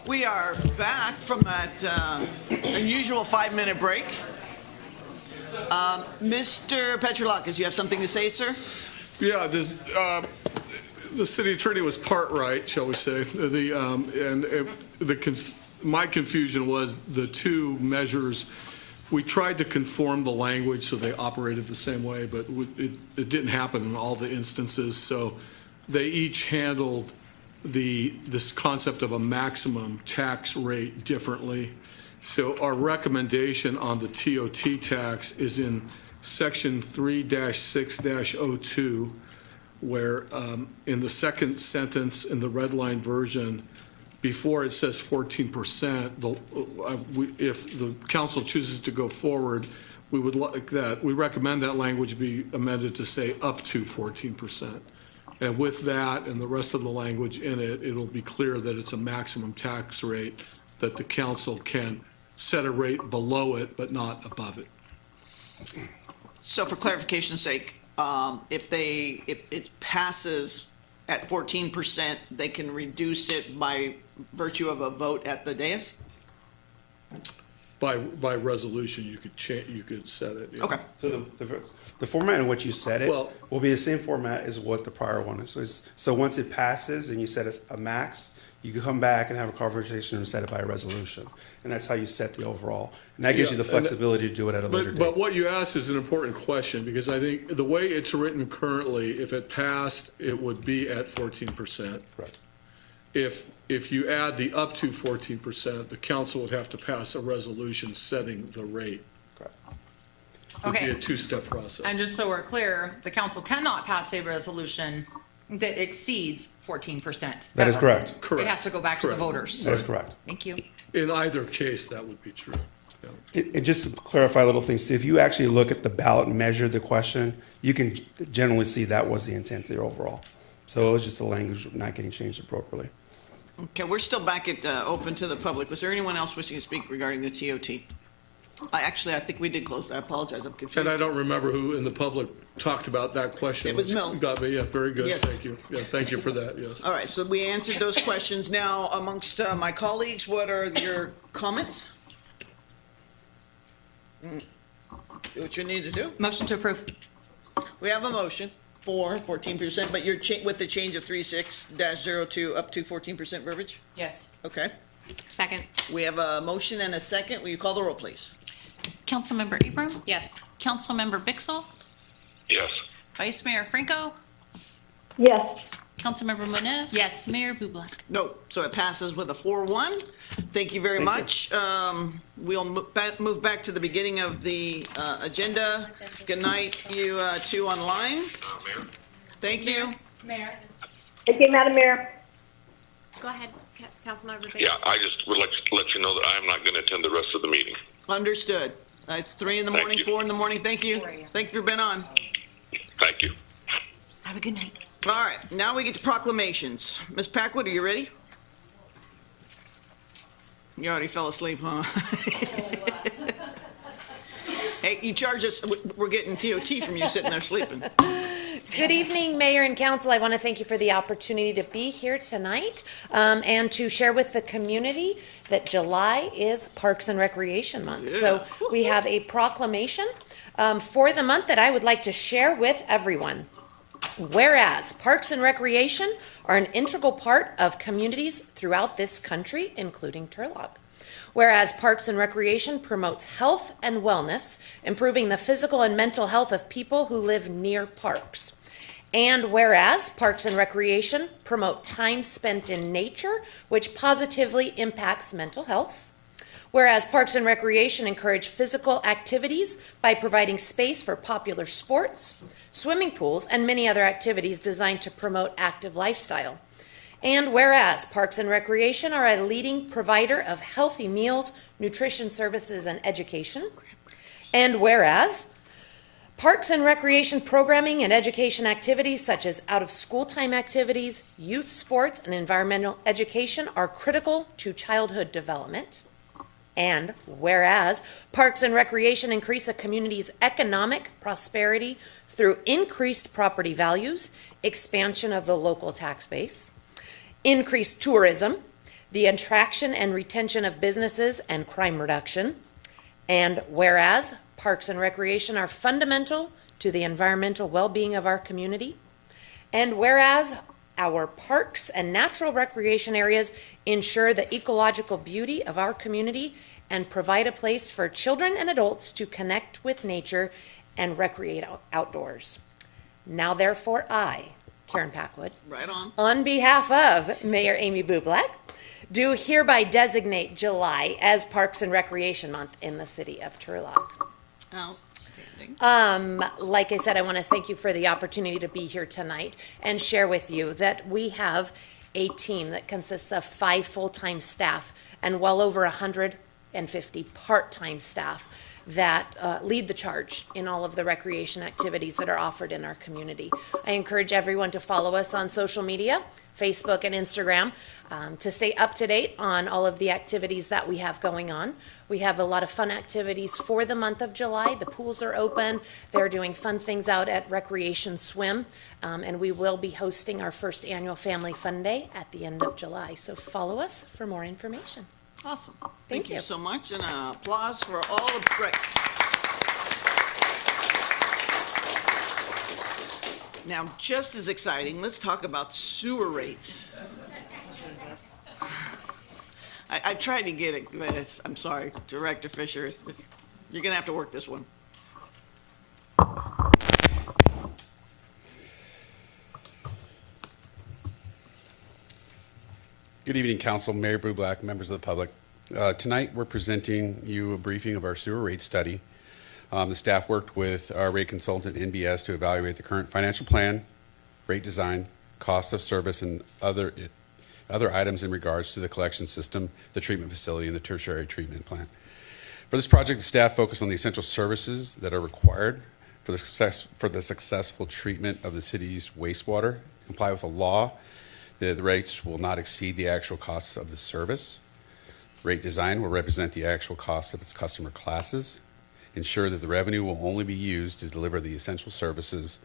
We are back from that unusual 5-minute break. Mr. Petrolakis, you have something to say, sir? Yeah, the city attorney was part right, shall we say. My confusion was the two measures. We tried to conform the language so they operated the same way, but it didn't happen in all the instances. So they each handled this concept of a maximum tax rate differently. So our recommendation on the TOT tax is in section 3-6-02, where in the second sentence in the red line version, before it says 14%, if the council chooses to go forward, we would like that. We recommend that language be amended to say up to 14%. And with that and the rest of the language in it, it'll be clear that it's a maximum tax rate, that the council can set a rate below it, but not above it. So for clarification's sake, if it passes at 14%, they can reduce it by virtue of a vote at the dais? By resolution, you could set it. Yeah. Okay. So the format in which you set it Well- will be the same format as what the prior one is. So once it passes and you set a max, you can come back and have a conversation and set it by a resolution. And that's how you set the overall. And that gives Yeah, you the and flexibility to do it at a later date. But what you asked is an important question, because I think the way it's written currently, if it passed, it would be at 14%. Correct. If you add the up to 14%, the council would have to pass a resolution setting the rate. Correct. It'd be Okay. a two-step process. And just so we're clear, the council cannot pass a resolution that exceeds 14%. That is correct. It has to go back to the Correct. voters. That is correct. Thank you. In either case, that would be true. Yeah. And just to clarify a little things, if you actually look at the ballot and measure the question, you can generally see that was the intent there overall. So it was just the language not getting changed appropriately. Okay, we're still back at open to the public. Was there anyone else wishing to speak regarding the TOT? I think we did close. I apologize, I'm confused. And I don't remember who in the public talked about that question. It was Mel. Got me, yeah, very good, Yes. thank you. Yeah, thank you for that, yes. All right, so we answered those questions. Now, amongst my colleagues, what are your comments? Do what you need to do. Motion to approve. We have a motion for 14%, but you're with the change of 36-02 up to 14% verbiage? Yes. Okay. Second. We have a motion and a second. Will you call the roll, please? Councilmember Abram? Yes. Councilmember Bixel? Yes. Vice Mayor Franco? Yes. Councilmember Moniz? Yes. Mayor Bublak? No, so it passes with a 4-1. Thank you very much. We'll move back to the beginning of the agenda. Good night, you two online. Mayor? Thank you. Mayor. Thank you, Madam Mayor. Go ahead, Councilmember Bixler. Yeah, I just would like to let you know that I am not going to attend the rest of the meeting. Understood. It's 3 in the Thank morning, you. 4 in the morning. Thank you. Thank you for being on. Thank you. Have a good night. All right, now we get to proclamations. Ms. Packwood, are you ready? You already fell asleep, huh? Hey, you charge us, we're getting TOT from you sitting there sleeping. Good evening, Mayor and Council. I want to thank you for the opportunity to be here tonight and to share with the community that July is Parks and Recreation Month. So we have a proclamation for the month that I would like to share with everyone. Whereas Parks and Recreation are an integral part of communities throughout this country, including Turlock. Whereas Parks and Recreation promotes health and wellness, improving the physical and mental health of people who live near parks. And whereas Parks and Recreation promote time spent in nature, which positively impacts mental health. Whereas Parks and Recreation encourage physical activities by providing space for popular sports, swimming pools, and many other activities designed to promote active lifestyle. And whereas Parks and Recreation are a leading provider of healthy meals, nutrition services, and education. And whereas Parks and Recreation programming and education activities such as out-of-school time activities, youth sports, and environmental education are critical to childhood development. And whereas Parks and Recreation increase a community's economic prosperity through increased property values, expansion of the local tax base, increased tourism, the attraction and retention of businesses and crime reduction. And whereas parks and recreation are fundamental to the environmental well-being of our community. And whereas our parks and natural recreation areas ensure the ecological beauty of our community and provide a place for children and adults to connect with nature and recreate outdoors. Now therefore I, Karen Packwood, Right on. on behalf of Mayor Amy Bublak, do hereby designate July as Parks and Recreation Month in the city of Turlock. Outstanding. Like I said, I want to thank you for the opportunity to be here tonight and share with you that we have a team that consists of 5 full-time staff and well over 150 part-time staff that lead the charge in all of the recreation activities that are offered in our community. I encourage everyone to follow us on social media, Facebook and Instagram, to stay up to date on all of the activities that we have going on. We have a lot of fun activities for the month of July. The pools are open. They're doing fun things out at Recreation Swim. And we will be hosting our first annual Family Fun Day at the end of July. So follow us for more information. Awesome. Thank Thank you you. so much, and applause for all the breaks. Now, just as exciting, let's talk about sewer rates. I tried to get it, but I'm sorry, Director Fisher, you're gonna have to work this one. Good evening, Council, Mayor Bublak, members of the public. Tonight, we're presenting you a briefing of our sewer rate study. The staff worked with our rate consultant, NBS, to evaluate the current financial plan, rate design, cost of service, and other items in regards to the collection system, the treatment facility, and the tertiary treatment plant. For this project, the staff focused on the essential services that are required for the successful treatment of the city's wastewater, comply with the law. The rates will not exceed the actual costs of the service. Rate design will represent the actual cost of its customer classes, ensure that the revenue will only be used to deliver the essential services.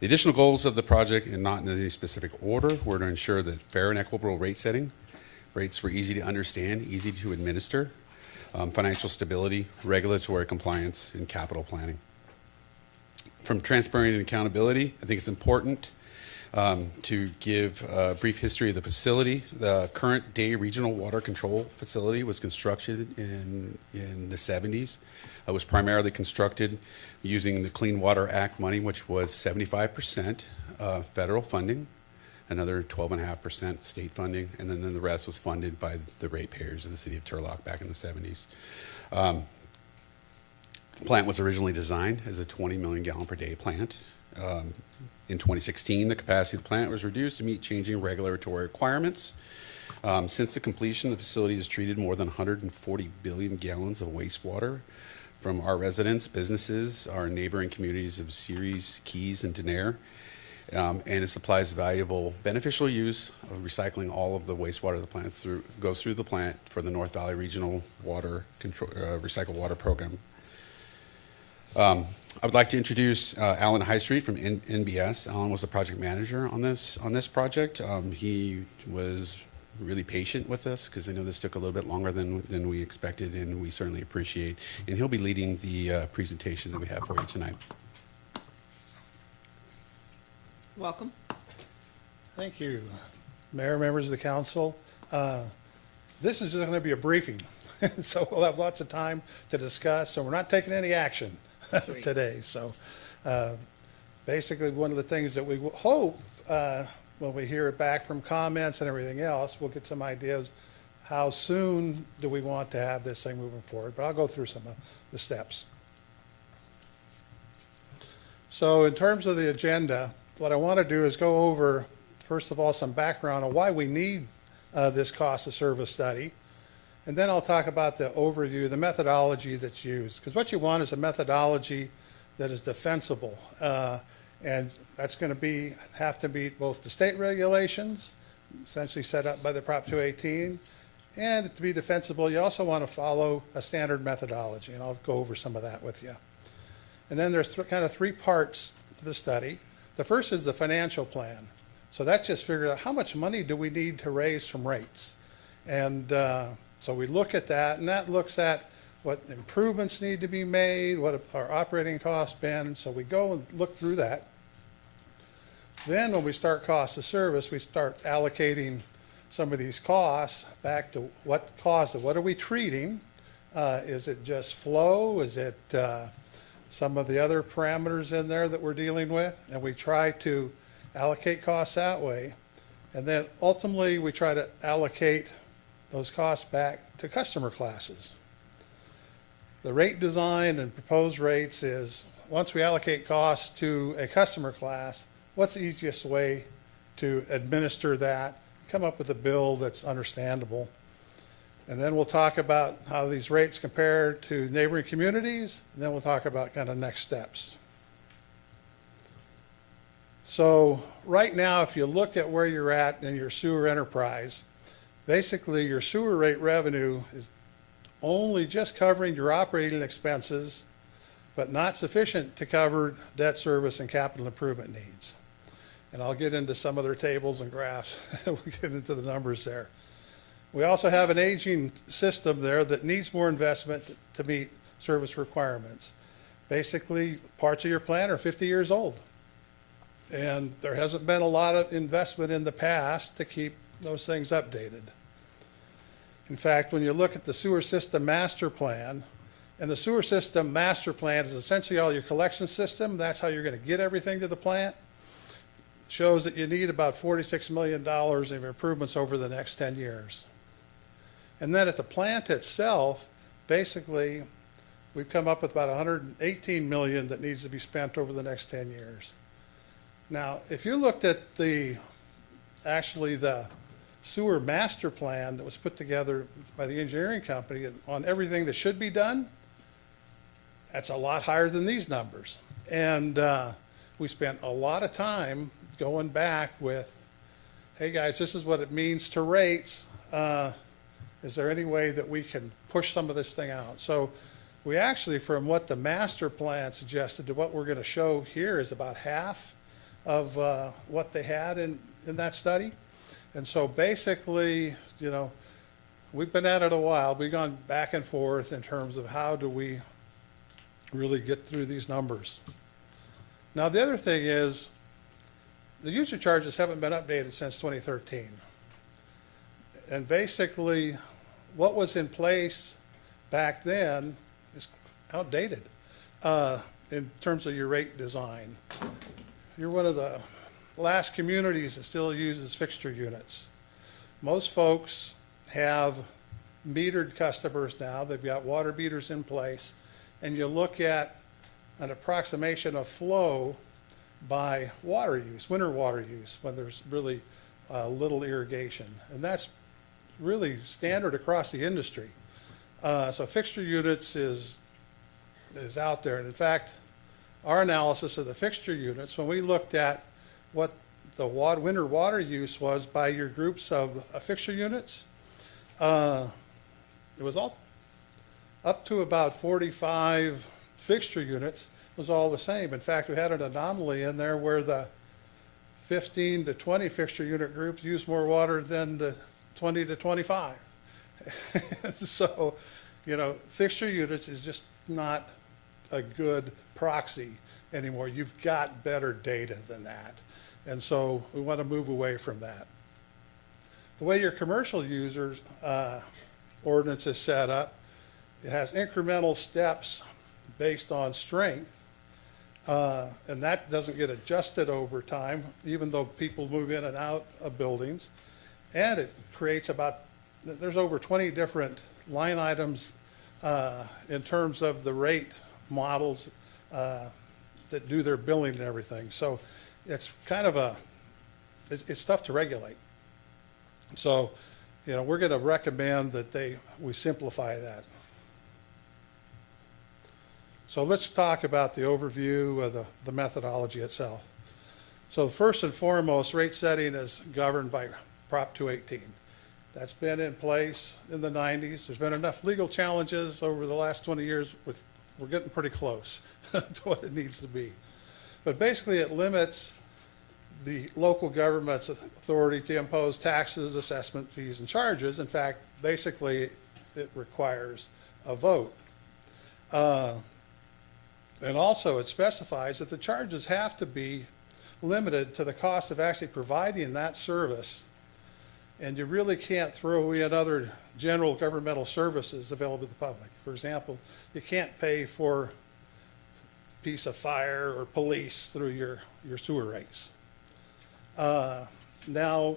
The additional goals of the project, and not in any specific order, were to ensure that fair and equitable rate setting. Rates were easy to understand, easy to administer, financial stability, regulatory compliance, and capital planning. From transparency and accountability, I think it's important to give a brief history of the facility. The current day regional water control facility was constructed in the 70s. It was primarily constructed using the Clean Water Act money, which was 75% federal funding, another 12.5% state funding, and then the rest was funded by the ratepayers of the city of Turlock back in the 70s. The plant was originally designed as a 20 million gallon per day plant. In 2016, the capacity of the plant was reduced to meet changing regulatory requirements. Since the completion, the facility has treated more than 140 billion gallons of wastewater from our residents, businesses, our neighboring communities of Ceres, Keys, and Denair, and it supplies valuable beneficial use of recycling all of the wastewater the plant goes through the plant for the North Valley Regional Water Control Recycled Water Program. I would like to introduce Alan Highstreet from NBS. Alan was the project manager on this project. He was really patient with us because I know this took a little bit longer than we expected, and we certainly appreciate. And he'll be leading the presentation that we have for you tonight. Welcome. Thank you, Mayor, members of the council. This is just going to be a briefing, so we'll have lots of time to discuss. So we're not taking any action today. So basically, one of the things that we hope when we hear it back from comments and everything else, we'll get some ideas how soon do we want to have this thing moving forward. But I'll go through some of the steps. So in terms of the agenda, what I want to do is go over, first of all, some background on why we need this cost of service study. And then I'll talk about the overview, the methodology that's used. Because what you want is a methodology that is defensible. And that's going to have to meet both the state regulations, essentially set up by the Prop 218, and to be defensible, you also want to follow a standard methodology, and I'll go over some of that with you. And then there's kind of 3 parts to the study. The first is the financial plan. So that just figured out how much money do we need to raise from rates. And so we look at that, and that looks at what improvements need to be made, what our operating costs been. So we go and look through that. Then when we start cost of service, we start allocating some of these costs back to what caused it. What are we treating? Is it just flow? Is it some of the other parameters in there that we're dealing with? And we try to allocate costs that way. And then ultimately, we try to allocate those costs back to customer classes. The rate design and proposed rates is, once we allocate costs to a customer class, what's the easiest way to administer that, come up with a bill that's understandable. And then we'll talk about how these rates compare to neighboring communities, and then we'll talk about kind of next steps. So right now, if you look at where you're at in your sewer enterprise, basically your sewer rate revenue is only just covering your operating expenses, but not sufficient to cover debt service and capital improvement needs. And I'll get into some other tables and graphs. We'll get into the numbers there. We also have an aging system there that needs more investment to meet service requirements. Basically, parts of your plant are 50 years old. And there hasn't been a lot of investment in the past to keep those things updated. In fact, when you look at the sewer system master plan, and the sewer system master plan is essentially all your collection system, that's how you're going to get everything to the plant, shows that you need about $46 million of improvements over the next 10 years. And then at the plant itself, basically, we've come up with about $118 million that needs to be spent over the next 10 years. Now, if you looked at actually the sewer master plan that was put together by the engineering company on everything that should be done, that's a lot higher than these numbers. And we spent a lot of time going back with, hey guys, this is what it means to rates. Is there any way that we can push some of this thing out? So we actually, from what the master plan suggested to what we're going to show here, is about half of what they had in that study. And so basically, you know, we've been at it a while. We've gone back and forth in terms of how do we really get through these numbers. Now, the other thing is the user charges haven't been updated since 2013. And basically, what was in place back then is outdated in terms of your rate design. You're one of the last communities that still uses fixture units. Most folks have metered customers now. They've got water meters in place. And you look at an approximation of flow by water use, winter water use, when there's really little irrigation. And that's really standard across the industry. So fixture units is out there. And in fact, our analysis of the fixture units, when we looked at what the winter water use was by your groups of fixture units, it was all up to about 45 fixture units was all the same. In fact, we had an anomaly in there where the 15 to 20 fixture unit groups used more water than the 20 to 25. So, you know, fixture units is just not a good proxy anymore. You've got better data than that. And so we want to move away from that. The way your commercial users ordinance is set up, it has incremental steps based on strength, and that doesn't get adjusted over time, even though people move in and out of buildings. And it creates there's over 20 different line items in terms of the rate models that do their billing and everything. So it's kind of it's tough to regulate. So, you know, we're going to recommend that we simplify that. So let's talk about the overview of the methodology itself. So first and foremost, rate setting is governed by Prop 218. That's been in place in the 90s. There's been enough legal challenges over the last 20 years. We're getting pretty close to what it needs to be. But basically it limits the local government's authority to impose taxes, assessment fees, and charges. In fact, basically, it requires a vote. And also, it specifies that the charges have to be limited to the cost of actually providing that service. And you really can't throw in other general governmental services available to the public. For example, you can't pay for a piece of fire or police through your sewer rates. Now,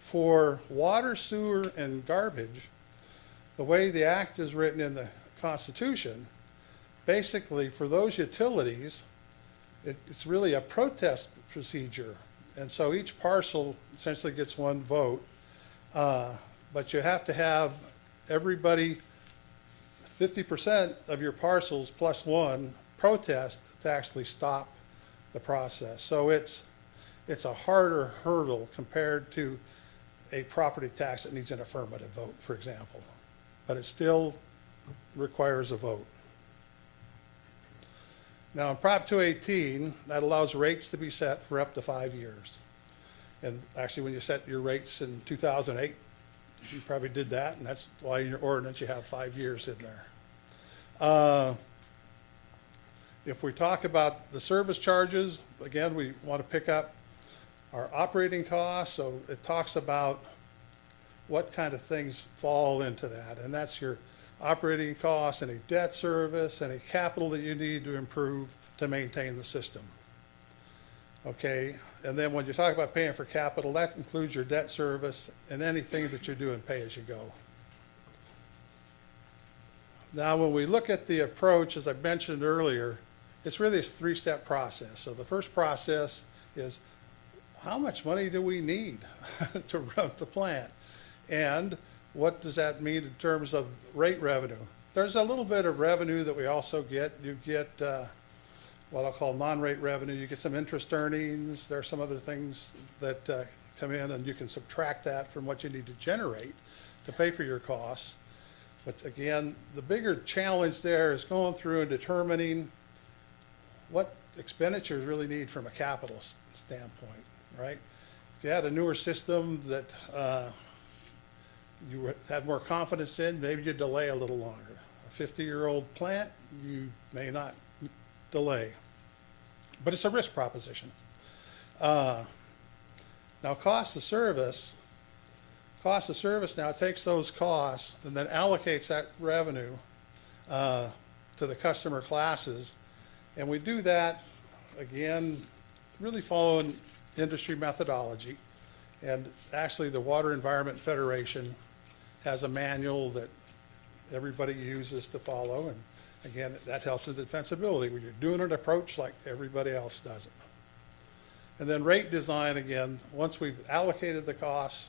for water, sewer, and garbage, the way the act is written in the Constitution, basically for those utilities, it's really a protest procedure. And so each parcel essentially gets one vote. But you have to have everybody, 50% of your parcels plus one protest to actually stop the process. So it's a harder hurdle compared to a property tax that needs an affirmative vote, for example. But it still requires a vote. Now, in Prop 218, that allows rates to be set for up to 5 years. And actually, when you set your rates in 2008, you probably did that, and that's why in your ordinance you have 5 years in there. If we talk about the service charges, again, we want to pick up our operating costs, so it talks about what kind of things fall into that, and that's your operating costs, any debt service, any capital that you need to improve to maintain the system. Okay, and then when you talk about paying for capital, that includes your debt service and anything that you're doing pay as you go. Now, when we look at the approach, as I mentioned earlier, it's really a three-step process. So the first process is, how much money do we need to run the plant? And what does that mean in terms of rate revenue? There's a little bit of revenue that we also get. You get what I'll call non-rate revenue. You get some interest earnings. There are some other things that come in, and you can subtract that from what you need to generate to pay for your costs. But again, the bigger challenge there is going through and determining what expenditures really need from a capital standpoint, right? If you had a newer system that you had more confidence in, maybe you delay a little longer. A 50-year-old plant, you may not delay. But it's a risk proposition. Now, cost of service now takes those costs and then allocates that revenue to the customer classes. And we do that, again, really following industry methodology. And actually, the Water Environment Federation has a manual that everybody uses to follow. And again, that helps with defensibility when you're doing an approach like everybody else does it. And then rate design, again, once we've allocated the costs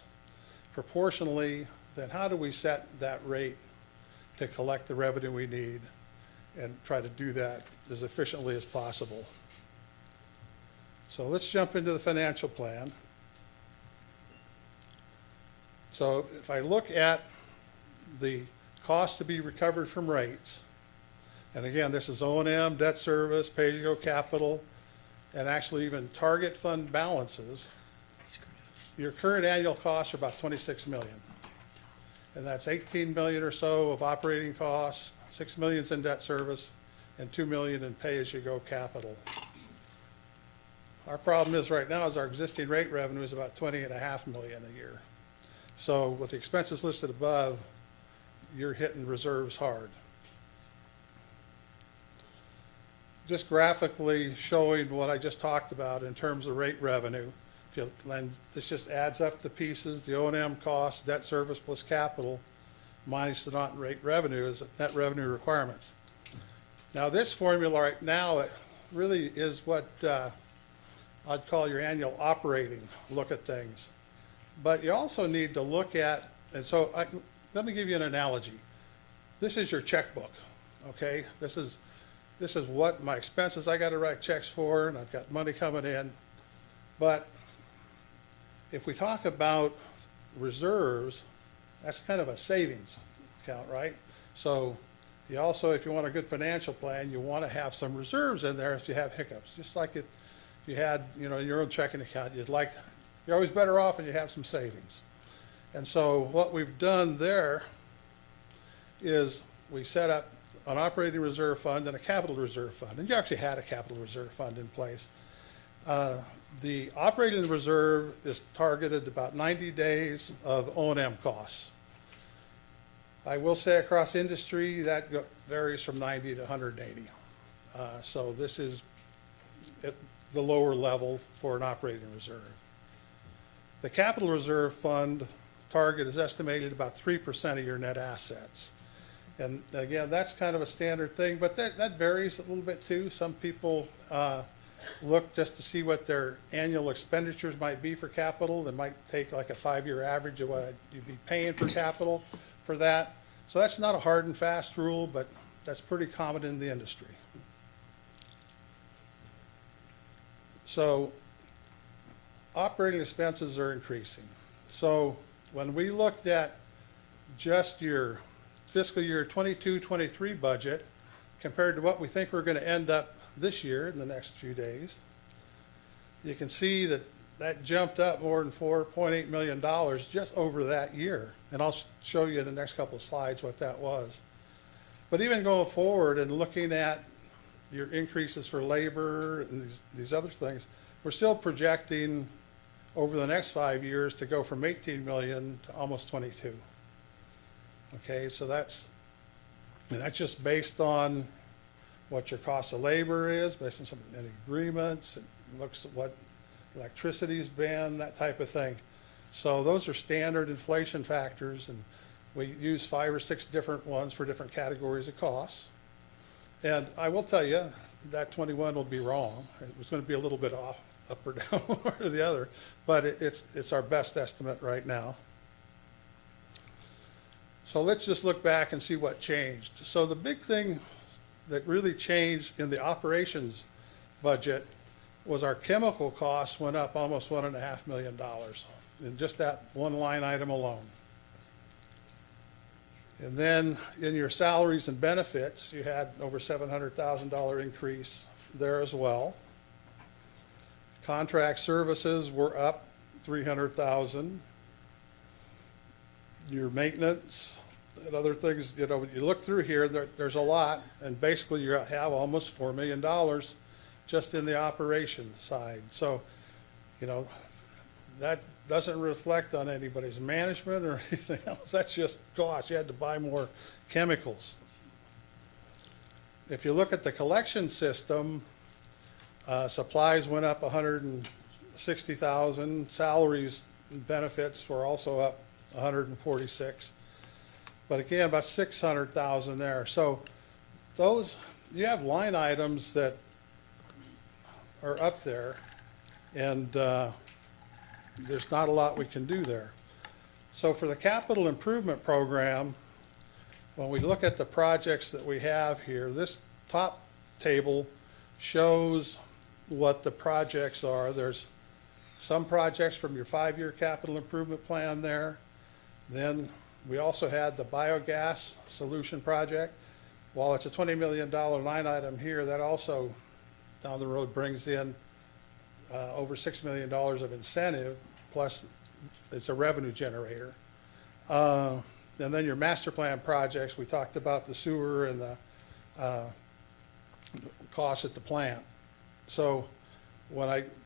proportionally, then how do we set that rate to collect the revenue we need and try to do that as efficiently as possible. So let's jump into the financial plan. So if I look at the cost to be recovered from rates, and again, this is O&M, debt service, pay-as-you-go capital, and actually even target fund balances, your current annual costs are about 26 million. And that's 18 million or so of operating costs, 6 million's in debt service, and 2 million in pay-as-you-go capital. Our problem is right now is our existing rate revenue is about 20.5 million a year. So with the expenses listed above, you're hitting reserves hard. Just graphically showing what I just talked about in terms of rate revenue. This just adds up the pieces, the O&M costs, debt service plus capital, minus the non-rate revenue is net revenue requirements. Now this formula right now, it really is what I'd call your annual operating look at things. But you also need to look at, and so let me give you an analogy. This is your checkbook, okay? This is what my expenses I got to write checks for, and I've got money coming in. But if we talk about reserves, that's kind of a savings account, right? So you also, if you want a good financial plan, you want to have some reserves in there if you have hiccups. Just like you had, your own checking account, you're always better off when you have some savings. And so what we've done there is we set up an operating reserve fund and a capital reserve fund. And you actually had a capital reserve fund in place. The operating reserve is targeted about 90 days of O&M costs. I will say across industry, that varies from 90 to 180. So this is at the lower level for an operating reserve. The capital reserve fund target is estimated about 3% of your net assets. And again, that's kind of a standard thing, but that varies a little bit too. Some people look just to see what their annual expenditures might be for capital. They might take like a 5-year average of what you'd be paying for capital for that. So that's not a hard and fast rule, but that's pretty common in the industry. So operating expenses are increasing. So when we looked at just your fiscal year 22-23 budget compared to what we think we're going to end up this year in the next few days, you can see that that jumped up more than $4.8 million just over that year. And I'll show you in the next couple of slides what that was. But even going forward and looking at your increases for labor and these other things, we're still projecting over the next 5 years to go from 18 million to almost 22. Okay, so that's just based on what your cost of labor is, based on some agreements, and looks at what electricity's been, that type of thing. So those are standard inflation factors, and we use 5 or 6 different ones for different categories of costs. And I will tell you that 21 will be wrong. It was going to be a little bit off, up or down, one or the other, but it's our best estimate right now. So let's just look back and see what changed. So the big thing that really changed in the operations budget was our chemical costs went up almost $1.5 million in just that one line item alone. And then in your salaries and benefits, you had over $700,000 increase there as well. Contract services were up $300,000. Your maintenance and other things, you look through here, there's a lot, and basically you have almost $4 million just in the operations side. So, that doesn't reflect on anybody's management or anything else. That's just cost. You had to buy more chemicals. If you look at the collection system, supplies went up $160,000. Salaries and benefits were also up 146. But again, about 600,000 there. So those, you have line items that are up there, and there's not a lot we can do there. So for the capital improvement program, when we look at the projects that we have here, this top table shows what the projects are. There's some projects from your 5-year capital improvement plan there. Then we also had the biogas solution project. While it's a $20 million line item here, that also down the road brings in over $6 million of incentive, plus it's a revenue generator. And then your master plan projects, we talked about the sewer and the costs at the plant. So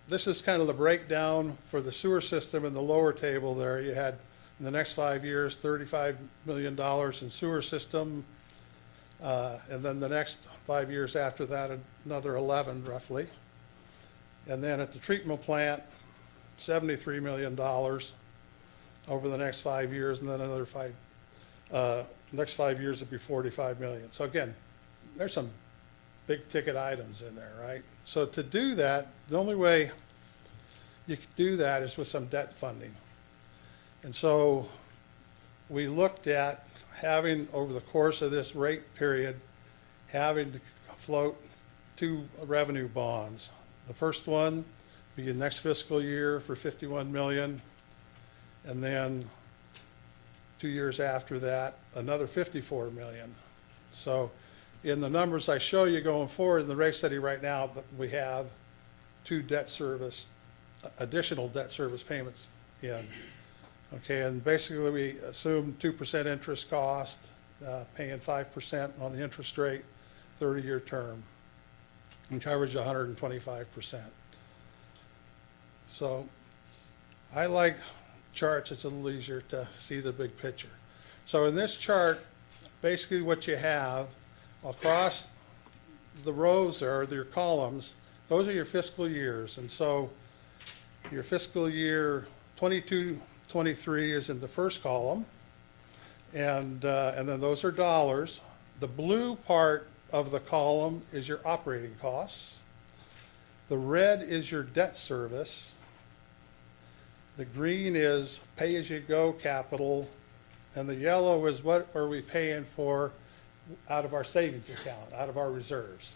this is kind of the breakdown for the sewer system in the lower table there. You had in the next 5 years, $35 million in sewer system. And then the next 5 years after that, another 11 roughly. And then at the treatment plant, $73 million over the next 5 years, and then another next 5 years would be $45 million. So again, there's some big ticket items in there, right? So to do that, the only way you could do that is with some debt funding. And so we looked at having, over the course of this rate period, having to float 2 revenue bonds. The first one be the next fiscal year for $51 million, and then 2 years after that, another $54 million. So in the numbers I show you going forward in the rate study right now that we have, two additional debt service payments in. Okay, and basically we assume 2% interest cost, paying 5% on the interest rate, 30-year term, and coverage 125%. So I like charts, it's a little easier to see the big picture. So in this chart, basically what you have across the rows or your columns, those are your fiscal years. And so your fiscal year 22, 23 is in the first column, and then those are dollars. The blue part of the column is your operating costs. The red is your debt service. The green is pay-as-you-go capital, and the yellow is what are we paying for out of our savings account, out of our reserves.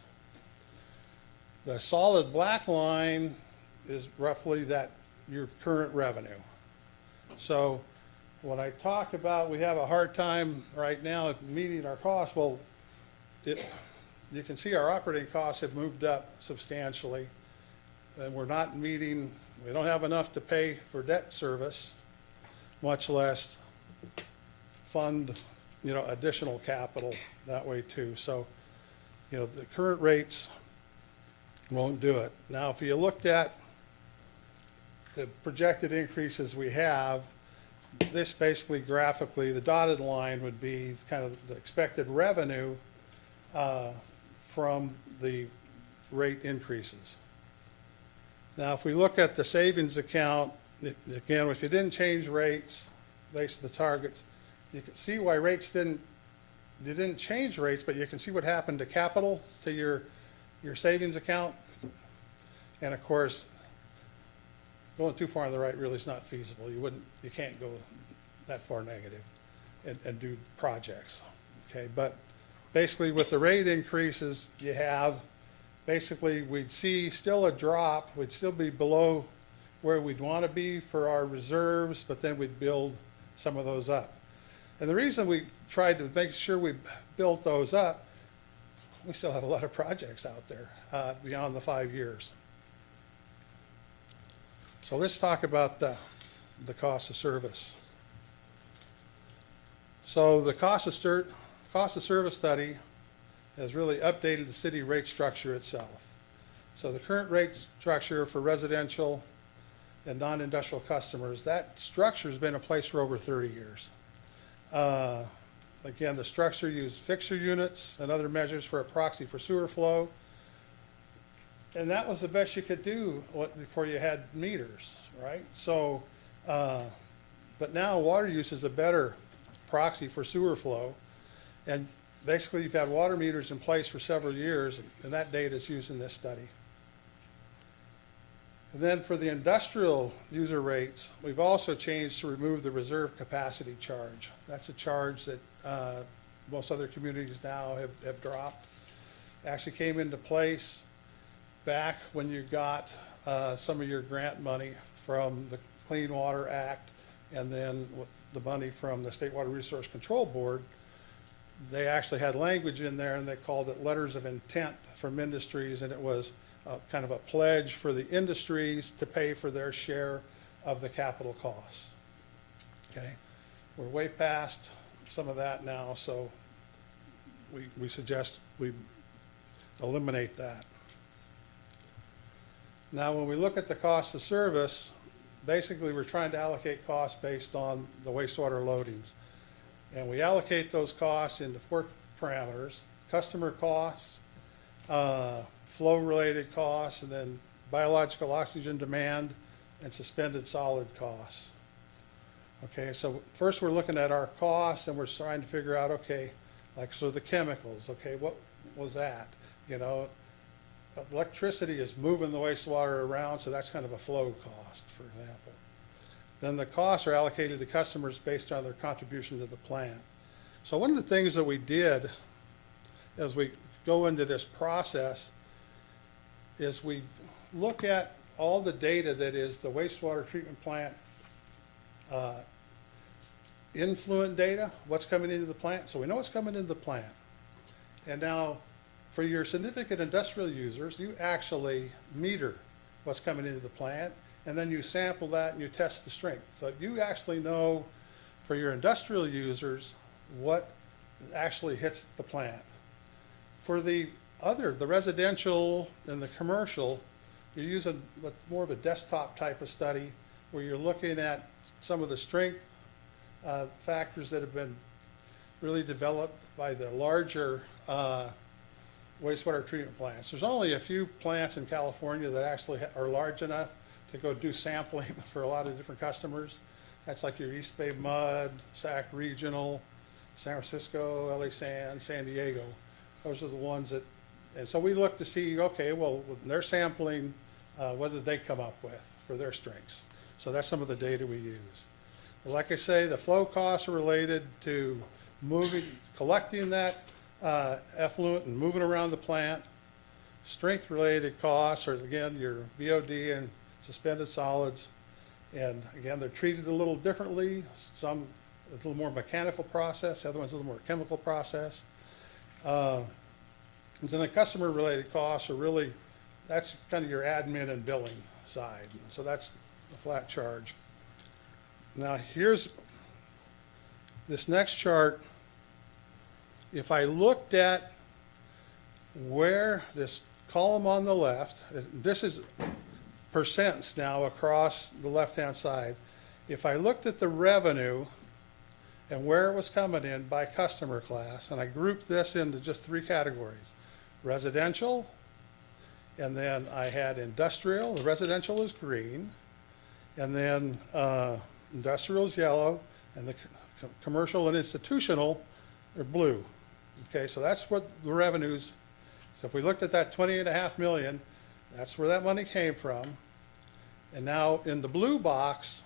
The solid black line is roughly that your current revenue. So when I talk about we have a hard time right now meeting our costs, well, you can see our operating costs have moved up substantially, and we're not meeting, we don't have enough to pay for debt service, much less fund, additional capital that way too. So, the current rates won't do it. Now, if you looked at the projected increases we have, this basically graphically, the dotted line would be kind of the expected revenue from the rate increases. Now, if we look at the savings account, again, if you didn't change rates based on the targets, you can see why you didn't change rates, but you can see what happened to capital, to your savings account. And of course, going too far on the right really is not feasible. You can't go that far negative and do projects, okay? But basically with the rate increases you have, basically we'd see still a drop, we'd still be below where we'd want to be for our reserves, but then we'd build some of those up. And the reason we tried to make sure we built those up, we still have a lot of projects out there beyond the 5 years. So let's talk about the cost of service. So the cost of service study has really updated the city rate structure itself. So the current rate structure for residential and non-industrial customers, that structure has been in place for over 30 years. Again, the structure used fixture units and other measures for a proxy for sewer flow. And that was the best you could do before you had meters, right? So, but now water use is a better proxy for sewer flow. And basically you've had water meters in place for several years, and that data is used in this study. And then for the industrial user rates, we've also changed to remove the reserve capacity charge. That's a charge that most other communities now have dropped. Actually came into place back when you got some of your grant money from the Clean Water Act, and then with the money from the State Water Resource Control Board. They actually had language in there, and they called it letters of intent from industries, and it was kind of a pledge for the industries to pay for their share of the capital costs. Okay, we're way past some of that now, so we suggest we eliminate that. Now, when we look at the cost of service, basically we're trying to allocate costs based on the wastewater loadings. And we allocate those costs into 4 parameters: customer costs, flow-related costs, and then biological oxygen demand and suspended solid costs. Okay, so first we're looking at our costs, and we're trying to figure out, okay, like, so the chemicals, okay, what was that? Electricity is moving the wastewater around, so that's kind of a flow cost, for example. Then the costs are allocated to customers based on their contribution to the plant. So one of the things that we did as we go into this process is we look at all the data that is the wastewater treatment plant influent data, what's coming into the plant. So we know what's coming into the plant. And now for your significant industrial users, you actually meter what's coming into the plant, and then you sample that and you test the strength. So you actually know for your industrial users what actually hits the plant. For the residential and the commercial, you're using more of a desktop type of study where you're looking at some of the strength factors that have been really developed by the larger wastewater treatment plants. There's only a few plants in California that actually are large enough to go do sampling for a lot of different customers. That's like your East Bay Mud, SAC Regional, San Francisco, LA San Diego. Those are the ones that, and so we look to see, okay, well, when they're sampling, what did they come up with for their strengths? So that's some of the data we use. But like I say, the flow costs are related to collecting that effluent and moving around the plant. Strength-related costs are, again, your BOD and suspended solids. And again, they're treated a little differently. Some a little more mechanical process, the other one's a little more chemical process. And then the customer-related costs are really, that's kind of your admin and billing side. So that's a flat charge. Now here's this next chart. If I looked at where this column on the left, this is percents now across the left-hand side. If I looked at the revenue and where it was coming in by customer class, and I grouped this into just three categories: residential, and then I had industrial. The residential is green, and then industrial is yellow, and the commercial and institutional are blue. Okay, so that's what the revenues. So if we looked at that 20.5 million, that's where that money came from. And now in the blue box,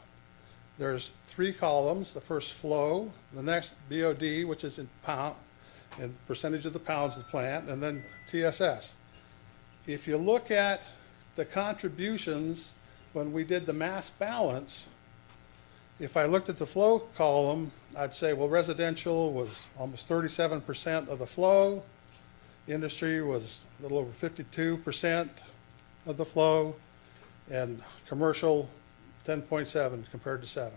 there's three columns. The first flow, the next BOD, which is in pound, and percentage of the pounds of the plant, and then TSS. If you look at the contributions when we did the mass balance, if I looked at the flow column, I'd say, well, residential was almost 37% of the flow. Industry was a little over 52% of the flow, and commercial 10.7 compared to 7.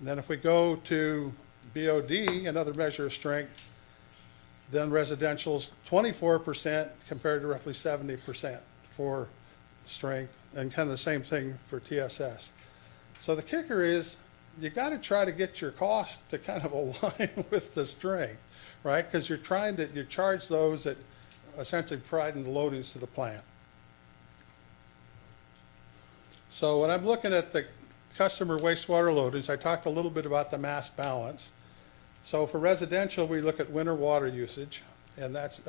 And then if we go to BOD, another measure of strength, then residential's 24% compared to roughly 70% for strength, and kind of the same thing for TSS. So the kicker is you got to try to get your cost to kind of align with the strength, right? Because you charge those that essentially provide the loadings to the plant. So when I'm looking at the customer wastewater loadings, I talked a little bit about the mass balance. So for residential, we look at winter water usage, and that's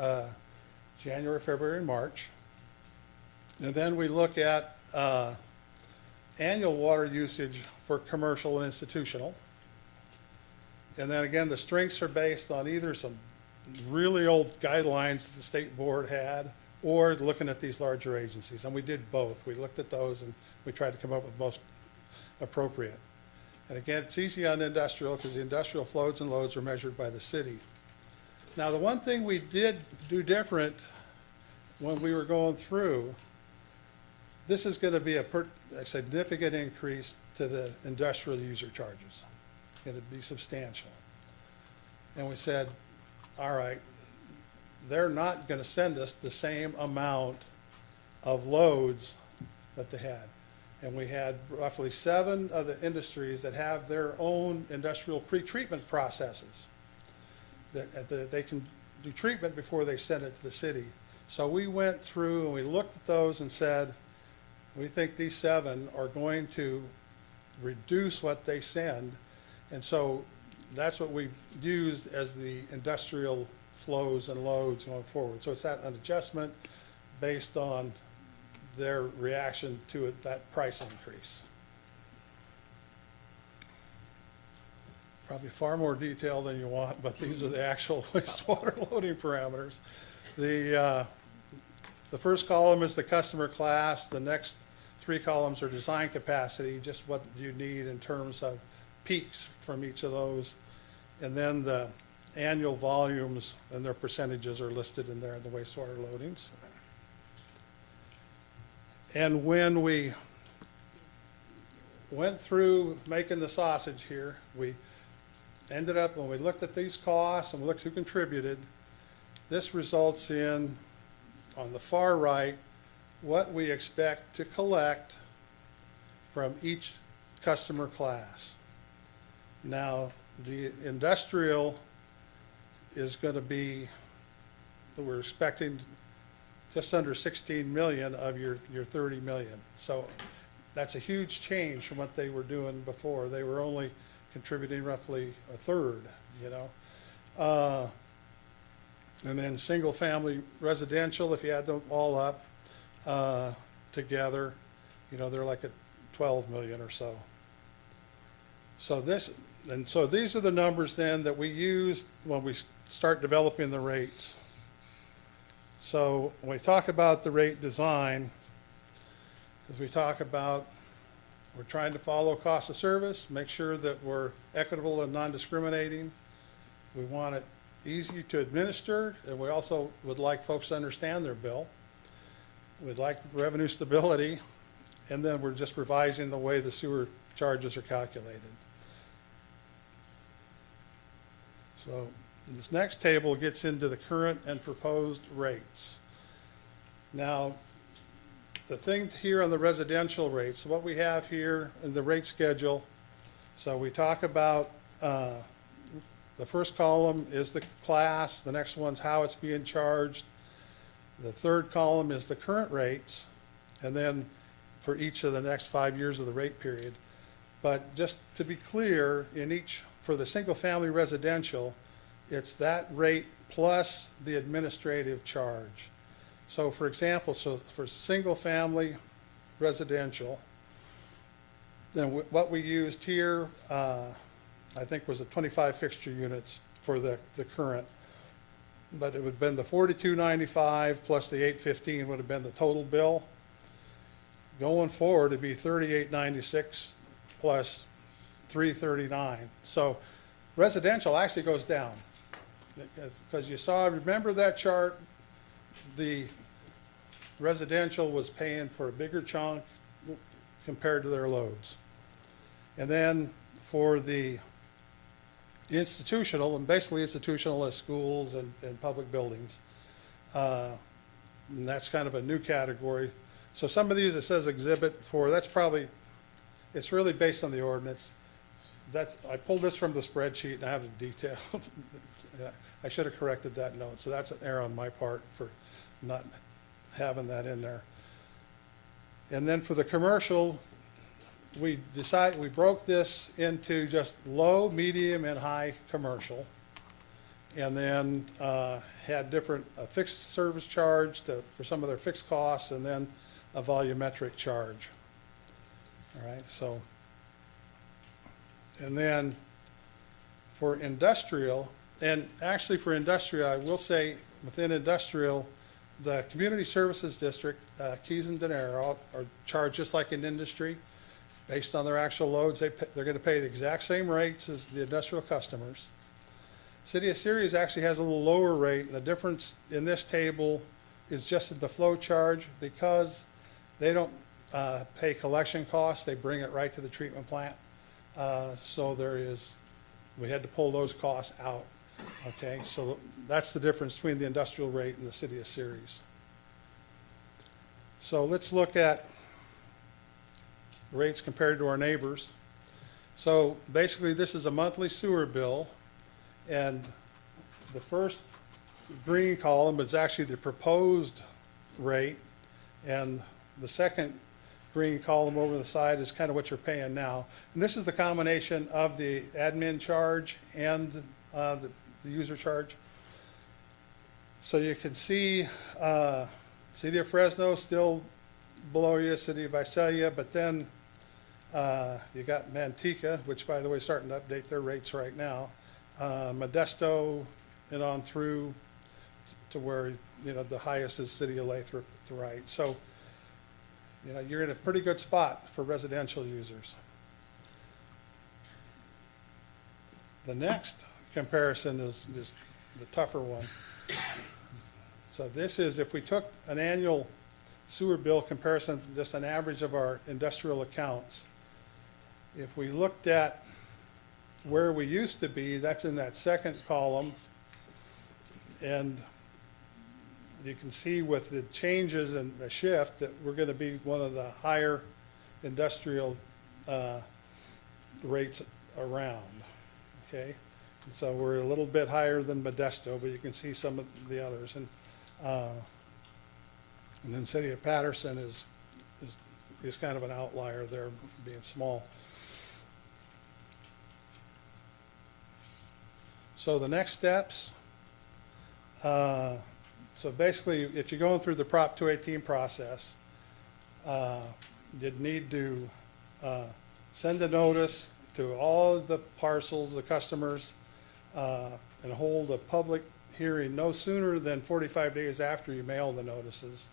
January, February, and March. And then we look at annual water usage for commercial and institutional. And then again, the strengths are based on either some really old guidelines that the state board had, or looking at these larger agencies. And we did both. We looked at those and we tried to come up with most appropriate. And again, it's easy on industrial because the industrial flows and loads are measured by the city. Now, the one thing we did do different when we were going through, this is going to be a significant increase to the industrial user charges. It's going to be substantial. And we said, all right, they're not going to send us the same amount of loads that they had. And we had roughly 7 of the industries that have their own industrial pretreatment processes. That they can do treatment before they send it to the city. So we went through and we looked at those and said, we think these 7 are going to reduce what they send. And so that's what we used as the industrial flows and loads going forward. So it's an adjustment based on their reaction to that price increase. Probably far more detail than you want, but these are the actual wastewater loading parameters. The first column is the customer class. The next 3 columns are design capacity, just what you need in terms of peaks from each of those. And then the annual volumes and their percentages are listed in there in the wastewater loadings. And when we went through making the sausage here, we ended up, when we looked at these costs and we looked who contributed, this results in, on the far right, what we expect to collect from each customer class. Now, the industrial is going to be, we're expecting just under 16 million of your 30 million. So that's a huge change from what they were doing before. They were only contributing roughly a third, you know. And then single-family residential, if you add them all up together, you know, they're like at 12 million or so. So these are the numbers then that we use when we start developing the rates. So when we talk about the rate design, as we talk about, we're trying to follow cost of service, make sure that we're equitable and non-discriminating. We want it easy to administer, and we also would like folks to understand their bill. We'd like revenue stability, and then we're just revising the way the sewer charges are calculated. So this next table gets into the current and proposed rates. Now, the thing here on the residential rates, what we have here in the rate schedule, so we talk about the first column is the class, the next one's how it's being charged, the third column is the current rates, and then for each of the next 5 years of the rate period. But just to be clear, in each, for the single-family residential, it's that rate plus the administrative charge. So for example, so for single-family residential, then what we used here, I think was a 25 fixture units for the current. But it would have been the 4295 plus the 815 would have been the total bill. Going forward, it'd be 3896 plus 339. So residential actually goes down. Because you saw, remember that chart, the residential was paying for a bigger chunk compared to their loads. And then for the institutional, and basically institutional is schools and public buildings, and that's kind of a new category. So some of these it says exhibit 4, that's probably, it's really based on the ordinance. That's, I pulled this from the spreadsheet and I have the detail. I should have corrected that note, so that's an error on my part for not having that in there. And then for the commercial, we broke this into just low, medium, and high commercial, and then had different fixed service charge for some of their fixed costs, and then a volumetric charge. All right, so, and then for industrial, and actually for industrial, I will say within industrial, the community services district, Keys and Denair are charged just like in industry. Based on their actual loads, they're going to pay the exact same rates as the industrial customers. City of Ceres actually has a little lower rate, and the difference in this table is just the flow charge because they don't pay collection costs. They bring it right to the treatment plant. So we had to pull those costs out. Okay, so that's the difference between the industrial rate and the City of Ceres. So let's look at rates compared to our neighbors. So basically this is a monthly sewer bill, and the first green column is actually the proposed rate, and the second green column over the side is kind of what you're paying now. And this is the combination of the admin charge and the user charge. So you can see City of Fresno still below you, City of Visalia, but then you got Manteca, which by the way is starting to update their rates right now. Modesto and on through to where, you know, the highest is City of Lathrop to the right. So, you know, you're in a pretty good spot for residential users. The next comparison is the tougher one. So this is if we took an annual sewer bill comparison, just an average of our industrial accounts. If we looked at where we used to be, that's in that second column. And you can see with the changes and the shift that we're gonna be one of the higher industrial rates around, okay? So we're a little bit higher than Modesto, but you can see some of the others. And then City of Patterson is kind of an outlier there, being small. So the next steps, so basically, if you're going through the Prop 218 process, you'd need to send a notice to all of the parcels, the customers, and hold a public hearing no sooner than 45 days after you mail the notices.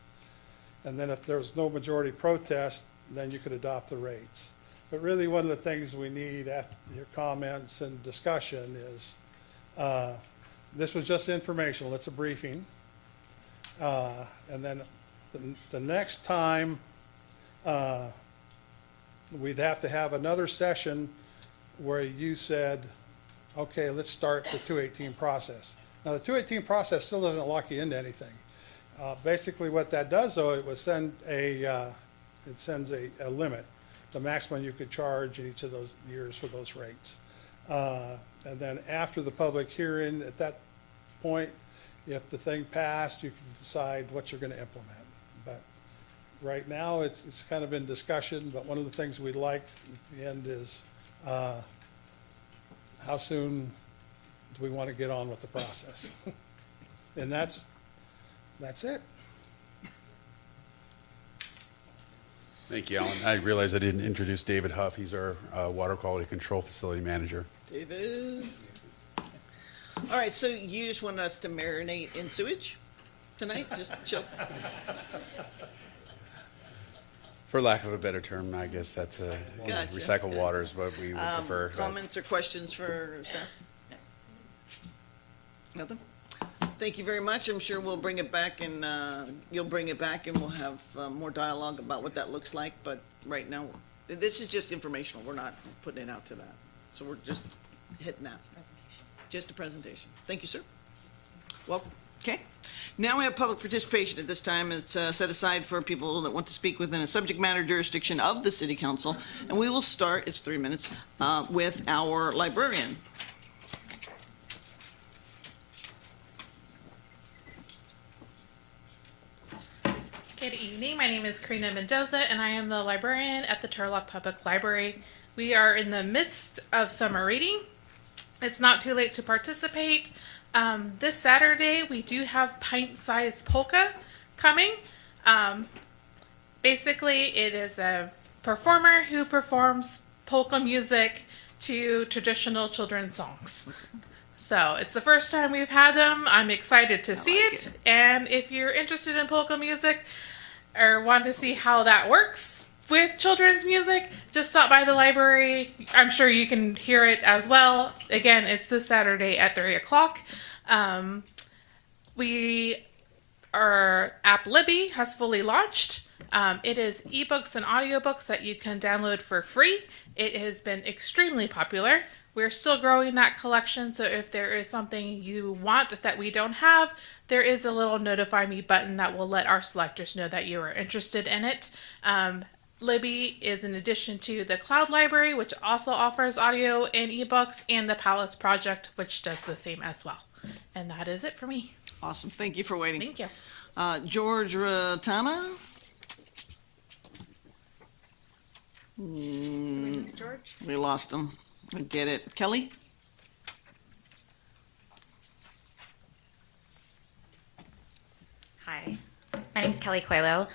And then if there's no majority protest, then you could adopt the rates. But really, one of the things we need after your comments and discussion is, this was just informational, it's a briefing. And then the next time, we'd have to have another session where you said, okay, let's start the 218 process. Now, the 218 process still doesn't lock you into anything. Basically what that does, though, it sends a limit, the maximum you could charge in each of those years for those rates. And then after the public hearing, at that point, if the thing passed, you can decide what you're gonna implement. But right now, it's kind of in discussion, but one of the things we'd like at the end is, how soon do we want to get on with the process? And that's it. Thank you, Alan. I realize I didn't introduce David Huff. He's our Water Quality Control Facility Manager. David. All right, so you just want us to marinate in sewage tonight? Just chill? For lack of a better term, I guess that's Gotcha. recycled water is what we would prefer. but- Comments or questions for staff? Nothing? Thank you very much. I'm sure we'll bring it back and, you'll bring it back and we'll have more dialogue about what that looks like. But right now, this is just informational. We're not putting it out to that. So we're just hitting that. Just a presentation. Thank you, sir. Welcome. Okay. Now we have public participation. At this time, it's set aside for people that want to speak within a subject matter jurisdiction of the city council. And we will start, it's 3 minutes, with our librarian. Good evening. My name is Karina Mendoza, and I am the librarian at the Turlock Public Library. We are in the midst of summer reading. It's not too late to participate. This Saturday, we do have pint-sized polka coming. Basically, it is a performer who performs polka music to traditional children's songs. So it's the first time we've had them. I'm excited to see it. And if you're interested in polka music or want to see how that works with children's music, just stop by the library. I'm sure you can hear it as well. Again, it's this Saturday at 3 o'clock. Our app Libby has fully launched. It is ebooks and audiobooks that you can download for free. It has been extremely popular. We're still growing that collection, so if there is something you want that we don't have, there is a little notify me button that will let our selectors know that you are interested in it. Libby is in addition to the Cloud Library, which also offers audio and ebooks, and the Palace Project, which does the same as well. And that is it for me. Awesome. Thank you for waiting. Thank you. George Ratana. George? We lost him. I get it. Kelly? Hi, my name is Kelly Coelho.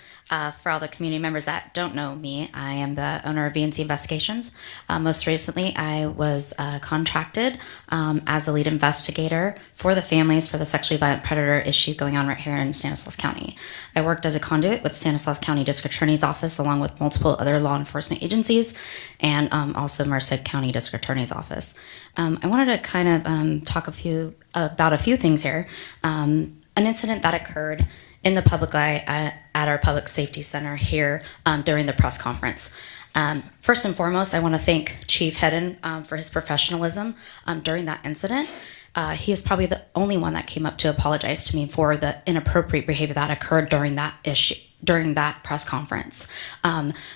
For all the community members that don't know me, I am the owner of BNC Investigations. Most recently, I was contracted as a lead investigator for the families for the sexually violent predator issue going on right here in Stanislaus County. I worked as a conduit with Stanislaus County District Attorney's Office along with multiple other law enforcement agencies and also Merced County District Attorney's Office. I wanted to kind of talk about a few things here. An incident that occurred in the public eye at our public safety center here during the press conference. First and foremost, I want to thank Chief Hedden for his professionalism during that incident. He is probably the only one that came up to apologize to me for the inappropriate behavior that occurred during that issue, during that press conference.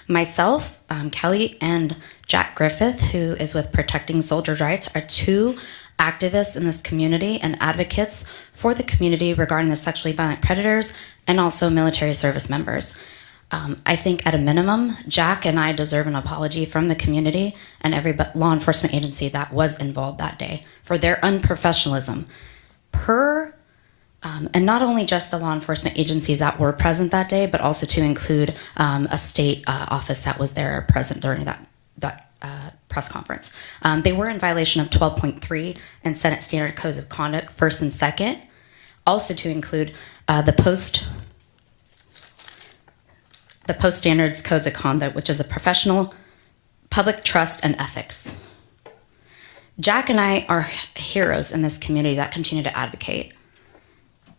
Myself, Kelly, and Jack Griffith, who is with Protecting Soldiers' Rights, are two activists in this community and advocates for the community regarding the sexually violent predators and also military service members. I think at a minimum, Jack and I deserve an apology from the community and every law enforcement agency that was involved that day for their unprofessionalism. And not only just the law enforcement agencies that were present that day, but also to include a state office that was there present during that press conference. They were in violation of 12.3 and Senate Standard Codes of Conduct, first and second. Also to include the post standards codes of conduct, which is a professional, public trust, and ethics. Jack and I are heroes in this community that continue to advocate.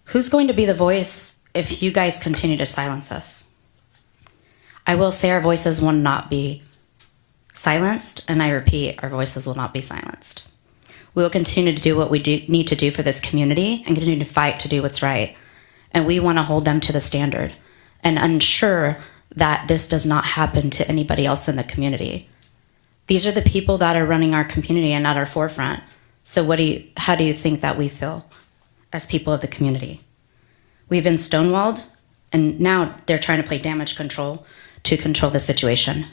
Who's going to be the voice if you guys continue to silence us? I will say our voices will not be silenced, and I repeat, our voices will not be silenced. We will continue to do what we need to do for this community and continue to fight to do what's right. And we want to hold them to the standard and ensure that this does not happen to anybody else in the community. These are the people that are running our community and at our forefront. So how do you think that we feel as people of the community? We've been stonewalled, and now they're trying to play damage control to control the situation.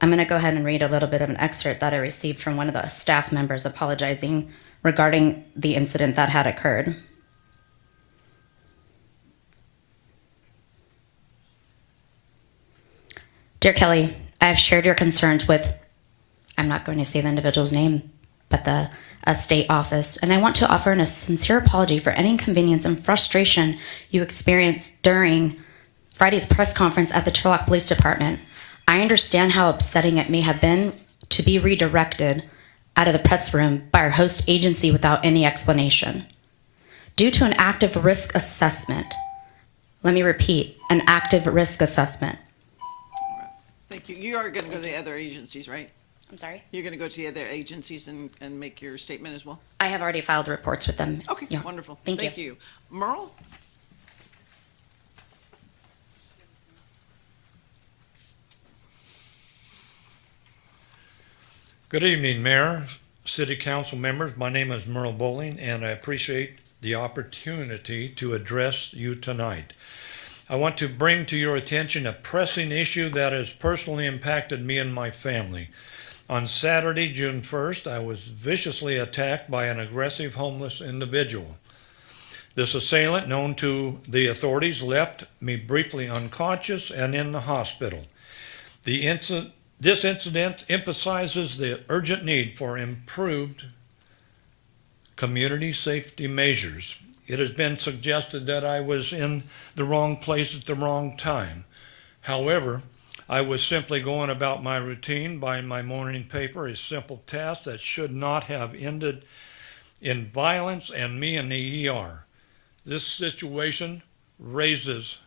I'm going to go ahead and read a little bit of an excerpt that I received from one of the staff members apologizing regarding the incident that had occurred. Dear Kelly, I have shared your concerns with, I'm not going to say the individual's name, but the state office, and I want to offer a sincere apology for any inconvenience and frustration you experienced during Friday's press conference at the Turlock Police Department. I understand how upsetting it may have been to be redirected out of the press room by our host agency without any explanation. Due to an active risk assessment, let me repeat, an active risk assessment. Thank you. You are going to go to the other agencies, right? I'm sorry? You're going to go to the other agencies and make your statement as well? I have already filed reports with them. Okay, Yeah. wonderful. Thank you. Merle? Good evening, Mayor, City Council members. My name is Merle Bowling, and I appreciate the opportunity to address you tonight. I want to bring to your attention a pressing issue that has personally impacted me and my family. On Saturday, June 1st, I was viciously attacked by an aggressive homeless individual. This assailant, known to the authorities, left me briefly unconscious and in the hospital. This incident emphasizes the urgent need for improved community safety measures. It has been suggested that I was in the wrong place at the wrong time. However, I was simply going about my routine, buying my morning paper, a simple task that should not have ended in violence and me in the ER. This situation raises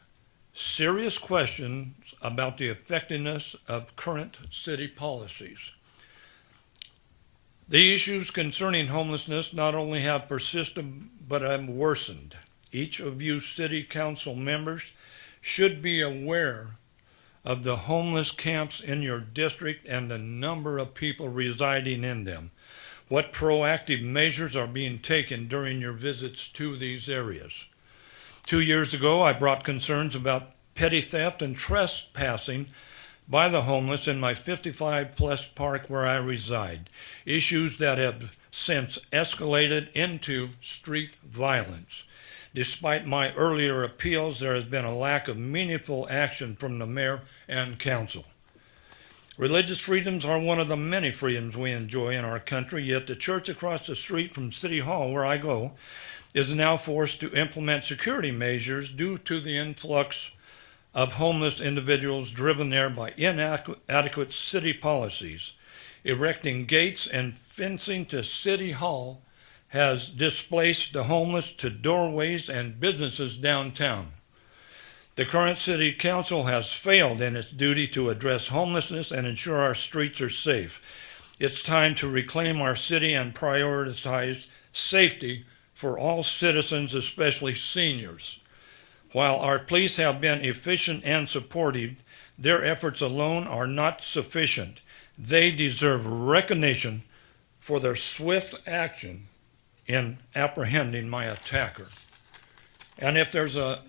serious questions about the effectiveness of current city policies. The issues concerning homelessness not only have persisted but have worsened. Each of you city council members should be aware of the homeless camps in your district and the number of people residing in them. What proactive measures are being taken during your visits to these areas? 2 years ago, I brought concerns about petty theft and trespassing by the homeless in my 55-plus park where I reside, issues that have since escalated into street violence. Despite my earlier appeals, there has been a lack of meaningful action from the mayor and council. Religious freedoms are one of the many freedoms we enjoy in our country, yet the church across the street from City Hall, where I go, is now forced to implement security measures due to the influx of homeless individuals driven there by inadequate city policies. Erecting gates and fencing to City Hall has displaced the homeless to doorways and businesses downtown. The current city council has failed in its duty to address homelessness and ensure our streets are safe. It's time to reclaim our city and prioritize safety for all citizens, especially seniors. While our police have been efficient and supportive, their efforts alone are not sufficient. They deserve recognition for their swift action in apprehending my attacker. And if there's a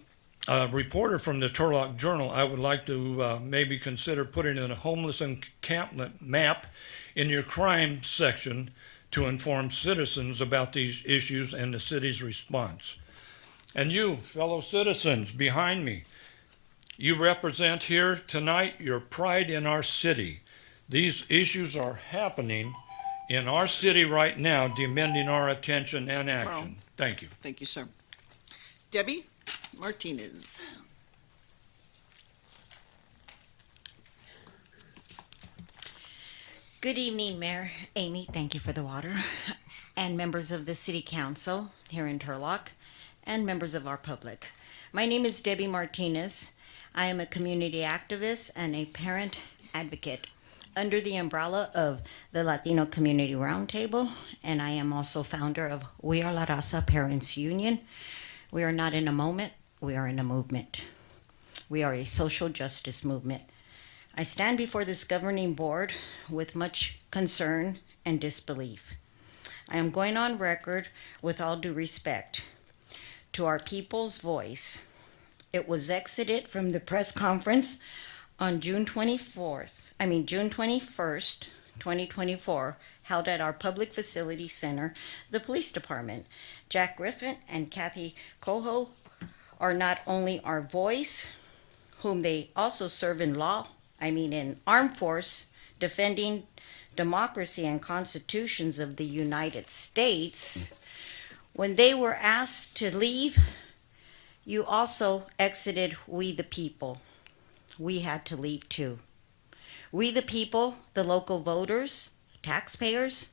reporter from the Turlock Journal, I would like to maybe consider putting in a homeless encampment map in your crime section to inform citizens about these issues and the city's response. And you, fellow citizens behind me, you represent here tonight your pride in our city. These issues are happening in our city right now, demanding our attention and action. Thank you. Thank you, sir. Debbie Martinez. Good evening, Mayor Amy. Thank you for the water. And members of the City Council here in Turlock and members of our public. My name is Debbie Martinez. I am a community activist and a parent advocate under the umbrella of the Latino Community Roundtable, and I am also founder of We Are La Raza Parents Union. We are not in a moment, we are in a movement. We are a social justice movement. I stand before this governing board with much concern and disbelief. I am going on record with all due respect to our people's voice. It was exited from the press conference on June 21st, 2024, held at our Public Facility Center, the Police Department. Jack Griffin and Kathy Coho are not only our voice, whom they also serve in in armed force, defending democracy and constitutions of the United States. When they were asked to leave, you also exited We the People. We had to leave too. We the people, the local voters, taxpayers,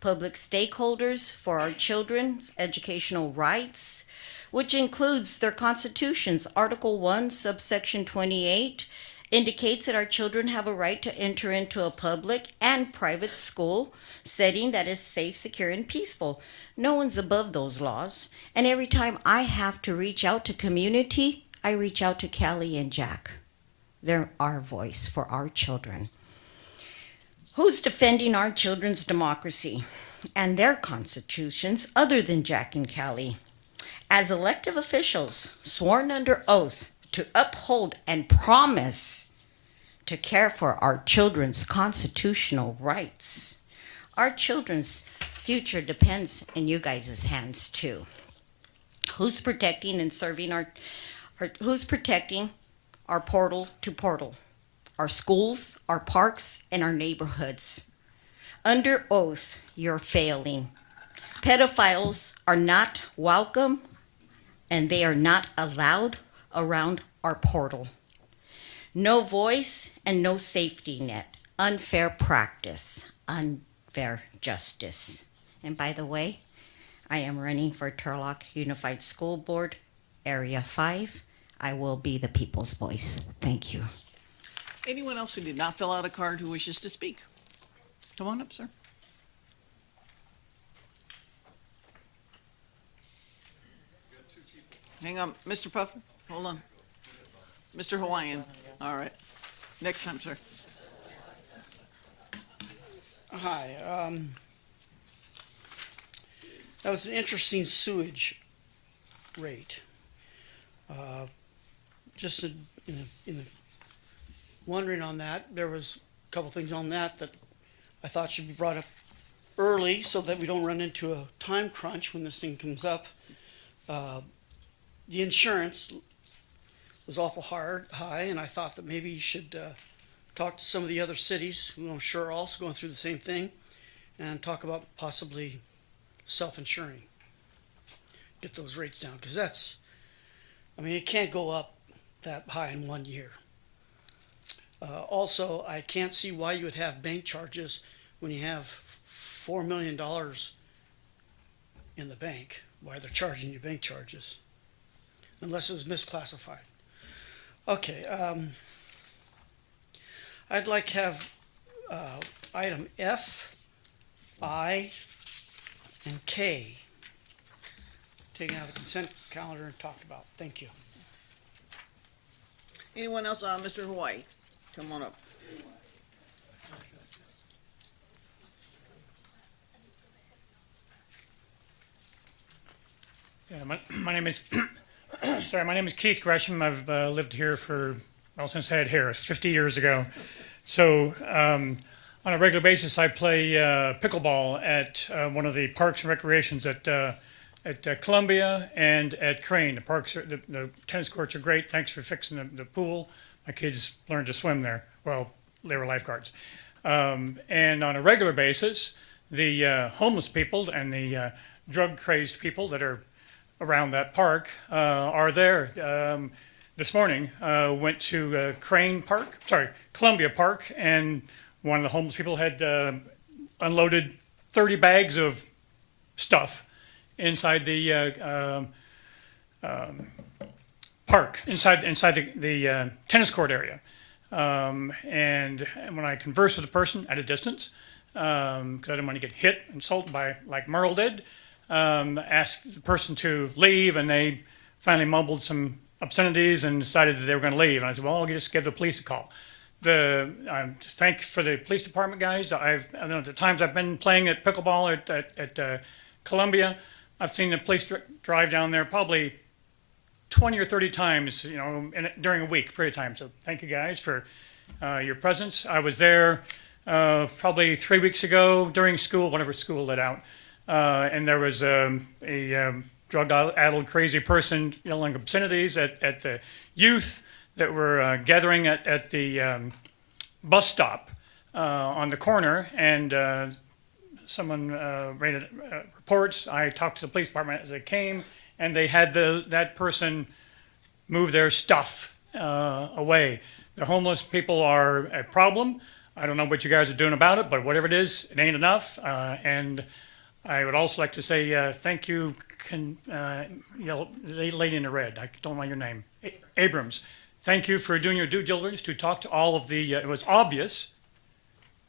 public stakeholders for our children's educational rights, which includes their constitutions. Article 1, subsection 28, indicates that our children have a right to enter into a public and private school setting that is safe, secure, and peaceful. No one's above those laws. And every time I have to reach out to community, I reach out to Callie and Jack. They're our voice for our children. Who's defending our children's democracy and their constitutions other than Jack and Callie? As elected officials sworn under oath to uphold and promise to care for our children's constitutional rights. Our children's future depends in you guys' hands too. Who's protecting and serving who's protecting our portal to portal, our schools, our parks, and our neighborhoods? Under oath, you're failing. Pedophiles are not welcome and they are not allowed around our portal. No voice and no safety net. Unfair practice. Unfair justice. And by the way, I am running for Turlock Unified School Board, Area 5. I will be the people's voice. Thank you. Anyone else who did not fill out a card who wishes to speak? Come on up, sir. Hang on, Mr. Puffer, hold on. Mr. Hawaiian, all right. Next time, sir. Hi, that was an interesting sewage rate. Just wondering on that, there was a couple things on that I thought should be brought up early so that we don't run into a time crunch when this thing comes up. The insurance was awful high, and I thought that maybe you should talk to some of the other cities who I'm sure are also going through the same thing and talk about possibly self-insuring. Get those rates down, because it can't go up that high in 1 year. Also, I can't see why you would have bank charges when you have $4 million in the bank, why they're charging you bank charges, unless it was misclassified. Okay, I'd like to have item F, I, and K taken out of the consent calendar and talked about. Thank you. Anyone else? Mr. Hawaii, come on up. Yeah, my name is sorry. My name is Keith Gresham. I've lived here since I had hair, 50 years ago. So on a regular basis, I play pickleball at one of the parks and recreations at Columbia and at Crane. The tennis courts are great. Thanks for fixing the pool. My kids learned to swim there. Well, they were lifeguards. And on a regular basis, the homeless people and the drug-crazed people that are around that park are there. This morning, went to Columbia Park, and one of the homeless people had unloaded 30 bags of stuff inside the park, inside the tennis court area. And when I conversed with the person at a distance, because I didn't want to get hit, insulted by like Merle did, asked the person to leave, and they finally mumbled some obscenities and decided that they were going to leave. And I said, well, I'll just give the police a call. Thank for the police department guys. I know the times I've been playing at pickleball at Columbia, I've seen the police drive down there probably 20 or 30 times, during a week period of time. So thank you guys for your presence. I was there probably 3 weeks ago during school, whenever school let out. And there was a drug-addled, crazy person yelling obscenities at the youth that were gathering at the bus stop on the corner. And someone rated reports. I talked to the police department as they came, and they had that person move their stuff away. The homeless people are a problem. I don't know what you guys are doing about it, but whatever it is, it ain't enough. And I would also like to say thank you, lady in the red. I don't know your name, Abrams. Thank you for doing your due diligence to talk to all of the. It was obvious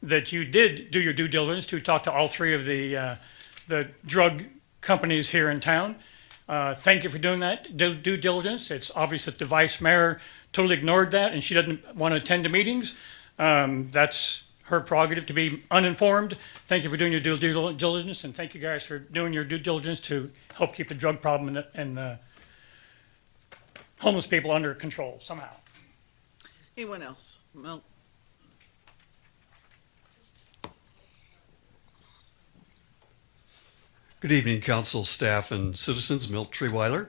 that you did do your due diligence to talk to all three of the drug companies here in town. Thank you for doing that due diligence. It's obvious that the vice mayor totally ignored that, and she doesn't want to attend the meetings. That's her prerogative to be uninformed. Thank you for doing your due diligence, and thank you guys for doing your due diligence to help keep the drug problem and the homeless people under control somehow. Anyone else? Well, Good evening, council, staff, and citizens. Milt Treeweiler.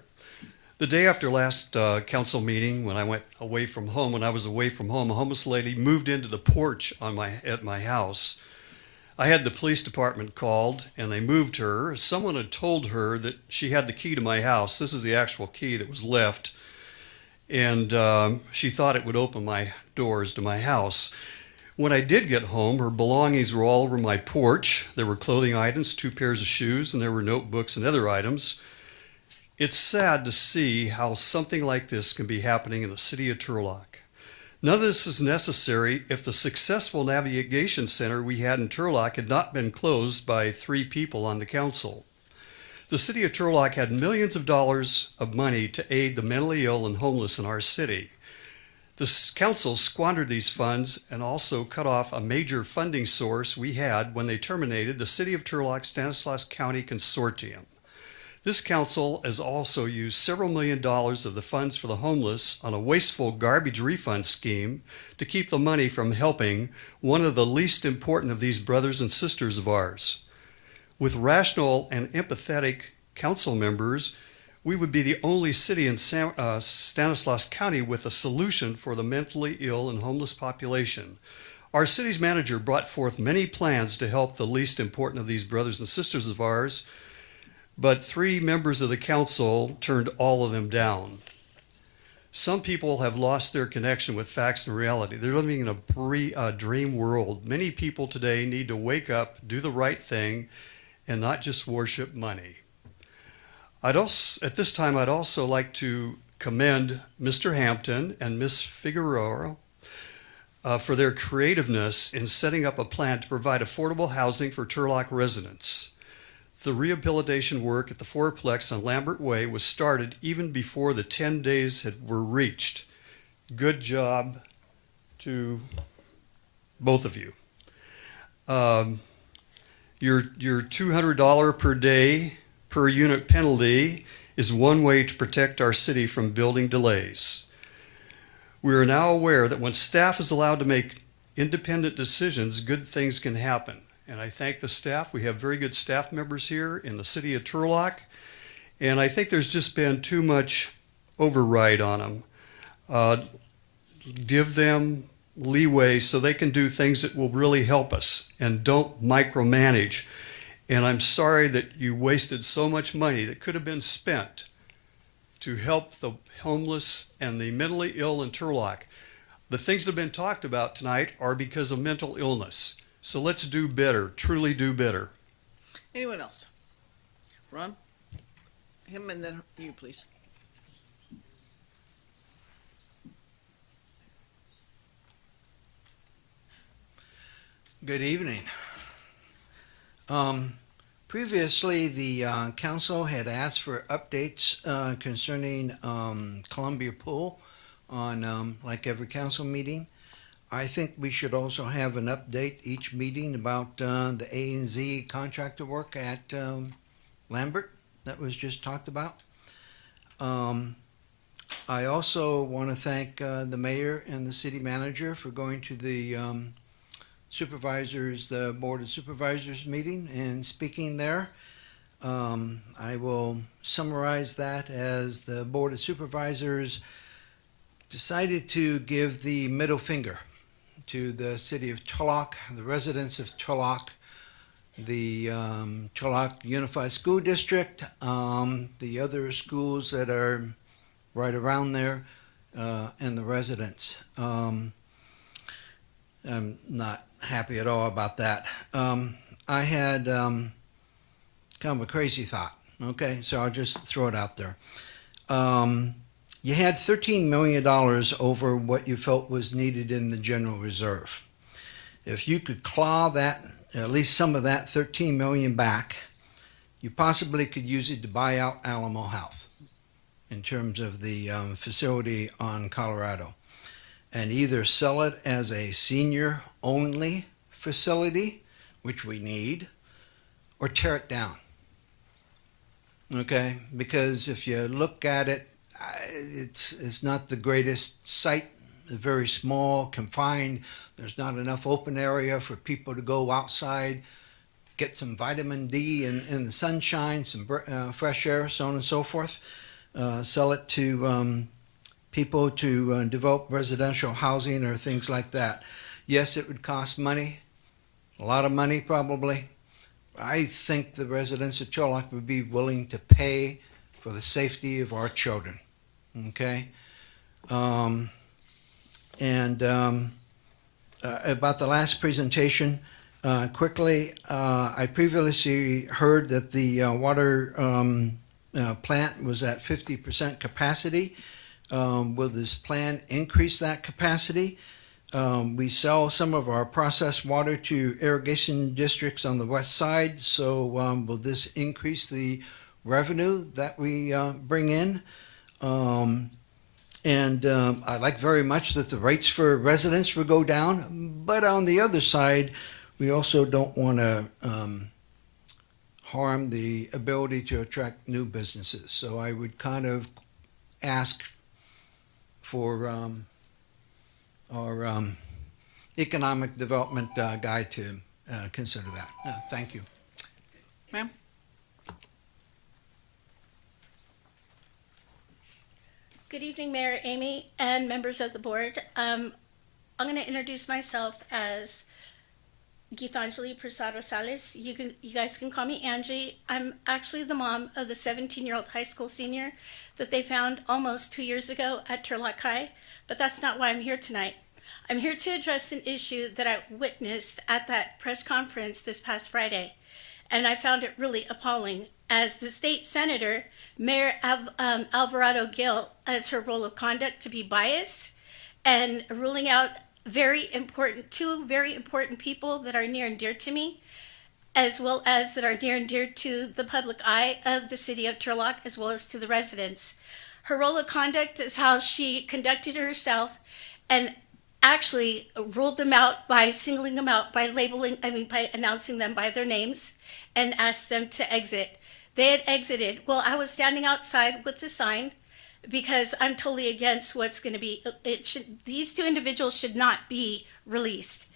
The day after last council meeting, when I was away from home, a homeless lady moved into the porch at my house. I had the police department called, and they moved her. Someone had told her that she had the key to my house. This is the actual key that was left, and she thought it would open my doors to my house. When I did get home, her belongings were all over my porch. There were clothing items, 2 pairs of shoes, and there were notebooks and other items. It's sad to see how something like this can be happening in the city of Turlock. None of this is necessary if the successful navigation center we had in Turlock had not been closed by 3 people on the council. The city of Turlock had millions of dollars of money to aid the mentally ill and homeless in our city. The council squandered these funds and also cut off a major funding source we had when they terminated the City of Turlock Stanislaus County Consortium. This council has also used several $millions of the funds for the homeless on a wasteful garbage refund scheme to keep the money from helping one of the least important of these brothers and sisters of ours. With rational and empathetic council members, we would be the only city in Stanislaus County with a solution for the mentally ill and homeless population. Our city's manager brought forth many plans to help the least important of these brothers and sisters of ours, but 3 members of the council turned all of them down. Some people have lost their connection with facts and reality. They're living in a dream world. Many people today need to wake up, do the right thing, and not just worship money. At this time, I'd also like to commend Mr. Hampton and Ms. Figueroa for their creativeness in setting up a plan to provide affordable housing for Turlock residents. The rehabilitation work at the Fourplex on Lambert Way was started even before the 10 days were reached. Good job to both of you. Your $200 per day per unit penalty is one way to protect our city from building delays. We are now aware that when staff is allowed to make independent decisions, good things can happen. And I thank the staff. We have very good staff members here in the city of Turlock. And I think there's just been too much override on them. Give them leeway so they can do things that will really help us, and don't micromanage. And I'm sorry that you wasted so much money that could have been spent to help the homeless and the mentally ill in Turlock. The things that have been talked about tonight are because of mental illness. So let's do better, truly do better. Anyone else? Ron? Him and then you, please. Good evening. Previously, the council had asked for updates concerning Columbia Pool on like every council meeting. I think we should also have an update each meeting about the A&Z contractor work at Lambert that was just talked about. I also want to thank the mayor and the city manager for going to the the Board of Supervisors meeting and speaking there. I will summarize that as the Board of Supervisors decided to give the middle finger to the city of Turlock, the residents of Turlock, the Turlock Unified School District, the other schools that are right around there, and the residents. I'm not happy at all about that. I had kind of a crazy thought, okay? So I'll just throw it out there. You had $13 million over what you felt was needed in the general reserve. If you could claw that, at least some of that 13 million back, you possibly could use it to buy out Alamo Health in terms of the facility on Colorado, and either sell it as a senior-only facility, which we need, or tear it down. Okay, because if you look at it, it's not the greatest site, very small, confined. There's not enough open area for people to go outside, get some vitamin D in the sunshine, some fresh air, so on and so forth. Sell it to people to develop residential housing or things like that. Yes, it would cost money, a lot of money probably. I think the residents of Turlock would be willing to pay for the safety of our children. Okay? About the last presentation, quickly, I previously heard that the water plant was at 50% capacity. Will this plan increase that capacity? We sell some of our processed water to irrigation districts on the west side, so will this increase the revenue that we bring in? I like very much that the rates for residents would go down, but on the other side, we also don't want to harm the ability to attract new businesses. So I would kind of ask for our economic development guy to consider that. Thank you. Ma'am? Good evening, Mayor Amy and members of the board. I'm going to introduce myself as Geethanjali Prasad Rosales. You guys can call me Angie. I'm actually the mom of the 17-year-old high school senior that they found almost 2 years ago at Turlock High, but that's not why I'm here tonight. I'm here to address an issue that I witnessed at that press conference this past Friday, and I found it really appalling. as the state senator, Mayor Alvarado Gil, as her role of conduct to be biased and ruling out two very important people that are near and dear to me, as well as that are near and dear to the public eye of the city of Turlock, as well as to the residents. Her role of conduct is how she conducted herself and actually ruled them out by singling them out, by by announcing them by their names and asked them to exit. They had exited. Well, I was standing outside with the sign because I'm totally against what's going to be. These two individuals should not be released.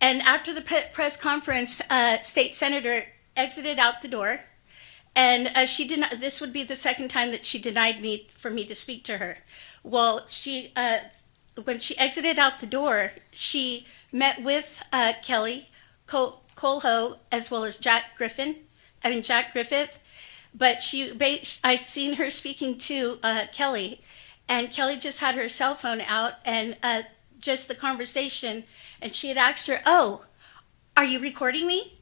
And after the press conference, state senator exited out the door, and she did not. This would be the second time that she denied me for me to speak to her. Well, when she exited out the door, she met with Kelly Colho as well as Jack Griffith. But I seen her speaking to Kelly, and Kelly just had her cell phone out and just the conversation, and she had asked her, "Oh, are you recording me?"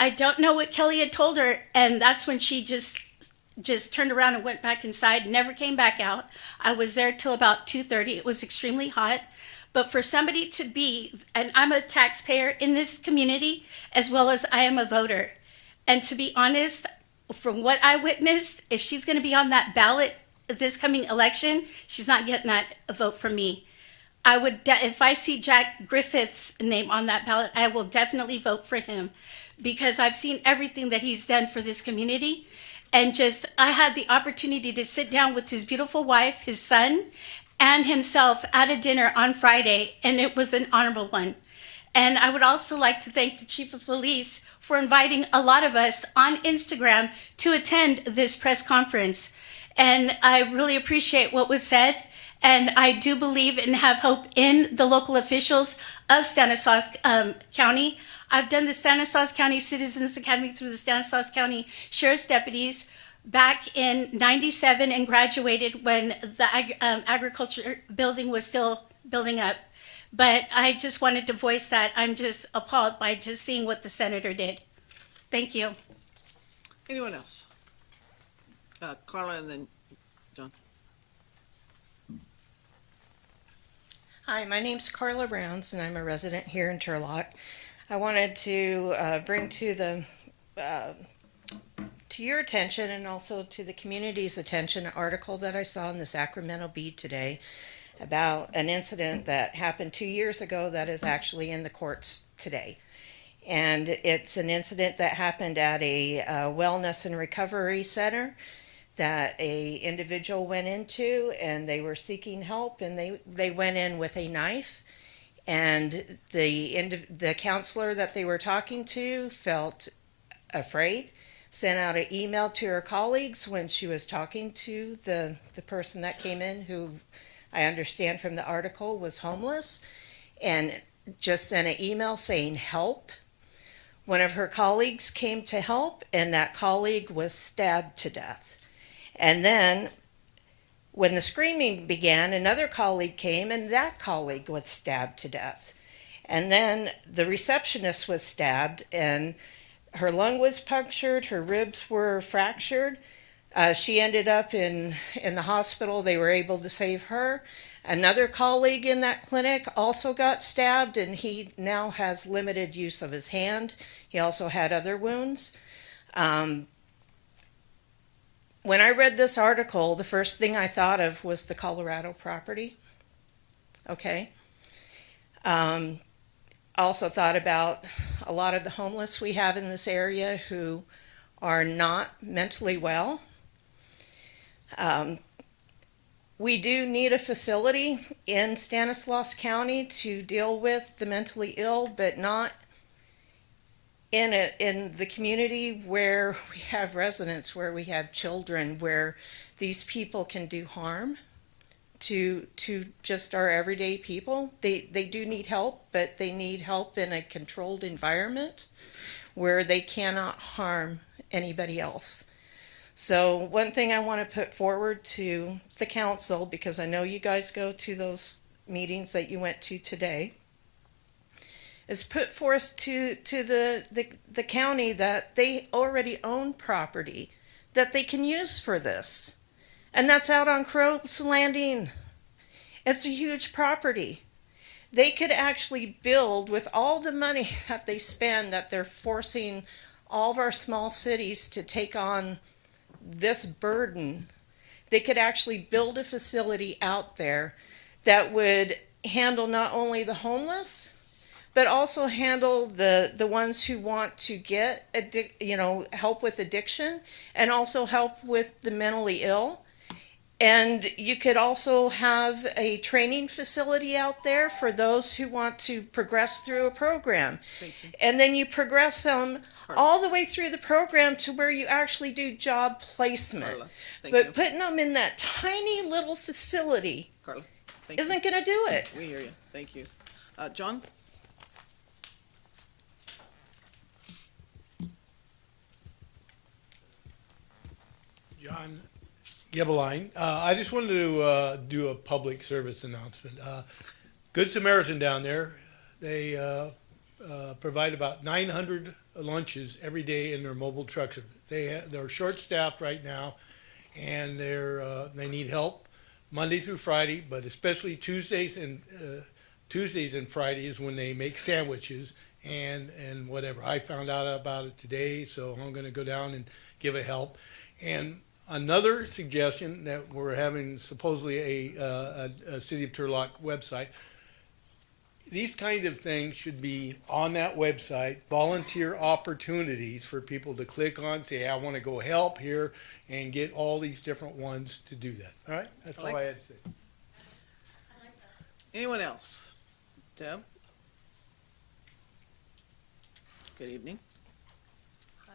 I don't know what Kelly had told her, and that's when she just turned around and went back inside, never came back out. I was there till about 2:30. It was extremely hot. But for somebody to be, and I'm a taxpayer in this community, as well as I am a voter. And to be honest, from what I witnessed, if she's going to be on that ballot this coming election, she's not getting that vote from me. I would, if I see Jack Griffith's name on that ballot, I will definitely vote for him because I've seen everything that he's done for this community. And I had the opportunity to sit down with his beautiful wife, his son, and himself at a dinner on Friday, and it was an honorable one. And I would also like to thank the chief of police for inviting a lot of us on Instagram to attend this press conference. And I really appreciate what was said. And I do believe and have hope in the local officials of Stanislaus County. I've done the Stanislaus County Citizens Academy through the Stanislaus County Sheriff's Deputies back in '97 and graduated when the agriculture building was still building up. But I just wanted to voice that I'm just appalled by just seeing what the senator did. Thank you. Anyone else? Carla and then John. Hi, my name's Carla Rounds, and I'm a resident here in Turlock. I wanted to bring to your attention and also to the community's attention an article that I saw in the Sacramento Bee today about an incident that happened 2 years ago that is actually in the courts today. And it's an incident that happened at a wellness and recovery center that a individual went into, and they were seeking help, and they went in with a knife, and the counselor that they were talking to felt afraid, sent out an email to her colleagues when she was talking to the person that came in, who I understand from the article was homeless, and just sent an email saying help. One of her colleagues came to help, and that colleague was stabbed to death. And then when the screaming began, another colleague came, and that colleague was stabbed to death. And then the receptionist was stabbed, and her lung was punctured, her ribs were fractured. She ended up in the hospital. They were able to save her. Another colleague in that clinic also got stabbed, and he now has limited use of his hand. He also had other wounds. When I read this article, the first thing I thought of was the Colorado property. Okay. Also thought about a lot of the homeless we have in this area who are not mentally well. We do need a facility in Stanislaus County to deal with the mentally ill, but not in the community where we have residents, where we have children, where these people can do harm to just our everyday people. They do need help, but they need help in a controlled environment where they cannot harm anybody else. So one thing I want to put forward to the council, because I know you guys go to those meetings that you went to today, is put forth to the county that they already own property that they can use for this. And that's out on Crow's Landing. It's a huge property. They could actually build with all the money that they spend, that they're forcing all of our small cities to take on this burden. They could actually build a facility out there that would handle not only the homeless, but also handle the ones who want to get help with addiction, and also help with the mentally ill. And you could also have a training facility out there for those who want to progress through a program. And then you progress them all the way through the program to where you actually do job placement. But putting them in that tiny little facility isn't going to do it. We hear you. Thank you. John? John Gibbeline. I just wanted to do a public service announcement. Good Samaritan down there, they provide about 900 lunches every day in their mobile trucks. They're short-staffed right now, and they need help Monday through Friday, but especially Tuesdays and Fridays when they make sandwiches and whatever. I found out about it today, so I'm going to go down and give it help. And another suggestion that we're having supposedly a City of Turlock website. These kind of things should be on that website, volunteer opportunities for people to click on, say, I want to go help here, and get all these different ones to do that. All right? That's all I had to say. Anyone else? Deb? Good evening.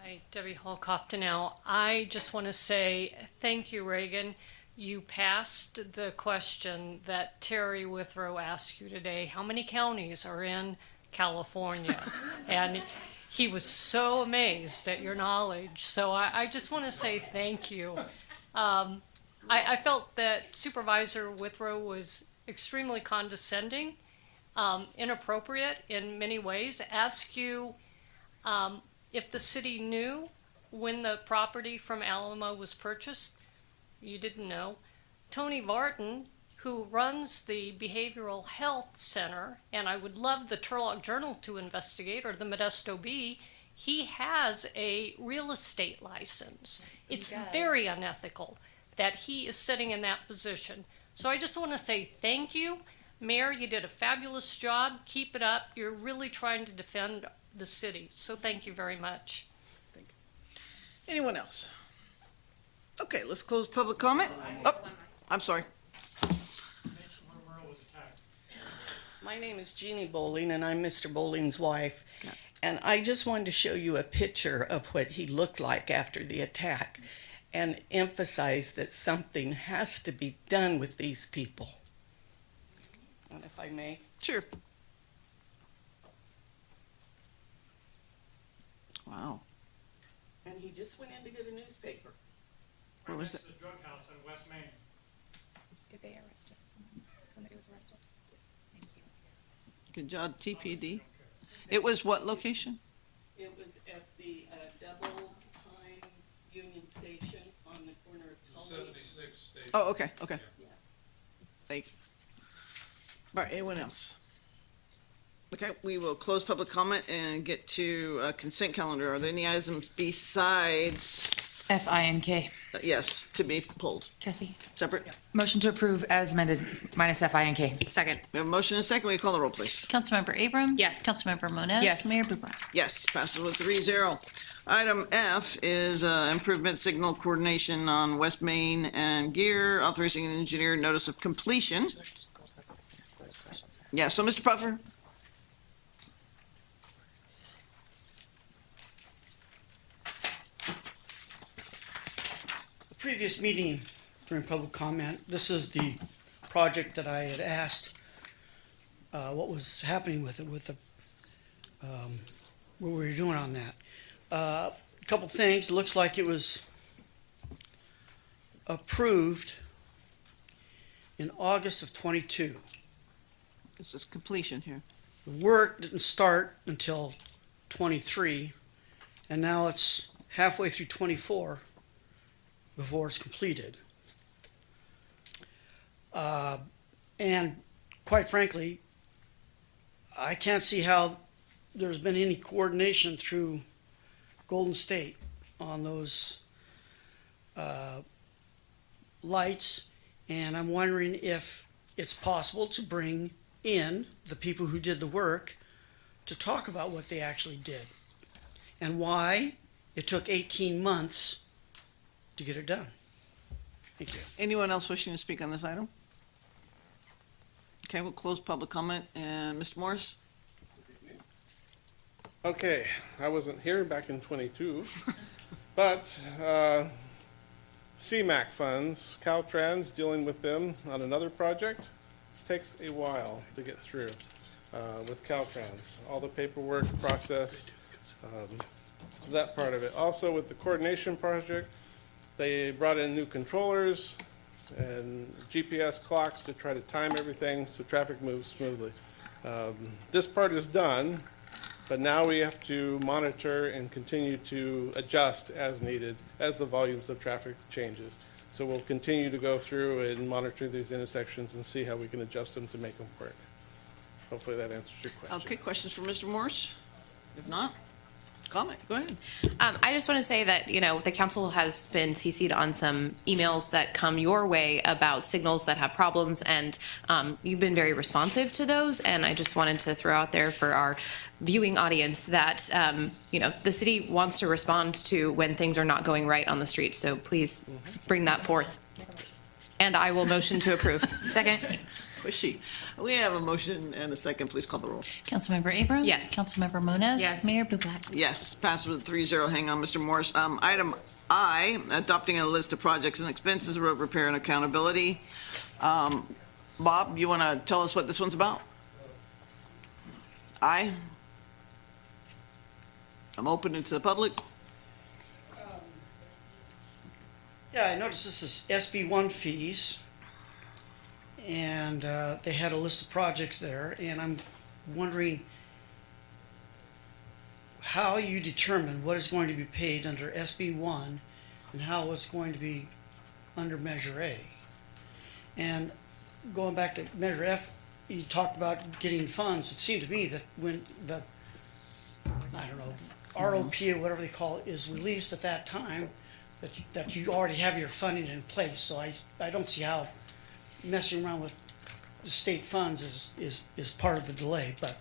Hi, Debbie Holkoff now. I just want to say thank you, Reagan. You passed the question that Terry Withrow asked you today. How many counties are in California? And he was so amazed at your knowledge. So I just want to say thank you. I felt that Supervisor Withrow was extremely condescending, inappropriate in many ways. Asked you if the city knew when the property from Alamo was purchased. You didn't know. Tony Vartan, who runs the Behavioral Health Center, and I would love the Turlock Journal to investigate, or the Modesto Bee, he has a real estate license. Yes, it's very unethical that he is sitting in that position. So I just want to say thank you. Mayor, you did a fabulous job. Keep it up. You're really trying to defend the city. So thank you very much. Thank you. Anyone else? Okay, let's close public comment. Oh, I'm sorry. My name is Jeannie Bowling, and I'm Mr. Bowling's wife. And I just wanted to show you a picture of what he looked like after the attack and emphasize that something has to be done with these people. And if I may. Sure. Wow. And he just went in to get a newspaper. Where was it? The drug house in West Main. Did they arrest him? Somebody was arrested? Yes. Thank you. Good job, TPD. It was what location? It was at the Double Pine Union Station on the corner of Tully. 76 station. Oh, okay, okay. Yeah. Thank you. All right, anyone else? Okay, we will close public comment and get to consent calendar. Are there any items besides? FINK. Yes, to be pulled. Cassie. Separate? Motion to approve as amended, minus FINK. Second. We have a motion and a second. Will you call the roll, please? Councilmember Abram? Yes. Councilmember Moniz? Yes. Mayor Bublak? Yes, passes with 3-0. Item F is improvement signal coordination on West Main and Gear, authorizing an engineer notice of completion. Yeah, so Mr. Puffer? Previous meeting during public comment, this is the project that I had asked what was happening with it, with the what we were doing on that. A couple things. It looks like it was approved in August of 22. This is completion here. The work didn't start until 23, and now it's halfway through 24 before it's completed. And quite frankly, I can't see how there's been any coordination through Golden State on those lights, and I'm wondering if it's possible to bring in the people who did the work to talk about what they actually did and why it took 18 months to get it done. Thank you. Anyone else wishing to speak on this item? Okay, we'll close public comment, and Mr. Morris? Okay, I wasn't here back in 22, but CMAQ funds, Caltrans, dealing with them on another project, takes a while to get through with Caltrans. All the paperwork process, so that part of it. Also with the coordination project, they brought in new controllers and GPS clocks to try to time everything so traffic moves smoothly. This part is done, but now we have to monitor and continue to adjust as needed as the volumes of traffic changes. So we'll continue to go through and monitor these intersections and see how we can adjust them to make them work. Hopefully that answers your question. Okay, questions for Mr. Morris? If not, comment, go ahead. I just want to say that, the council has been CC'd on some emails that come your way about signals that have problems, and you've been very responsive to those. And I just wanted to throw out there for our viewing audience that, the city wants to respond to when things are not going right on the street. So please bring that forth. And I will motion to approve. Second. Pushy. We have a motion and a second. Please call the roll. Councilmember Abram? Yes. Councilmember Moniz? Yes. Mayor Bublak? Yes, passes with 3-0. Hang on, Mr. Morris. Item I, adopting a list of projects and expenses, road repair and accountability. Bob, you want to tell us what this one's about? I'm opening to the public. Yeah, I noticed this is SB1 fees, and they had a list of projects there, and I'm wondering how you determine what is going to be paid under SB1 and how it's going to be under Measure A. And going back to Measure F, you talked about getting funds. It seemed to me that when the, ROP or whatever they call it is released at that time, that you already have your funding in place. So I don't see how messing around with the state funds is part of the delay. But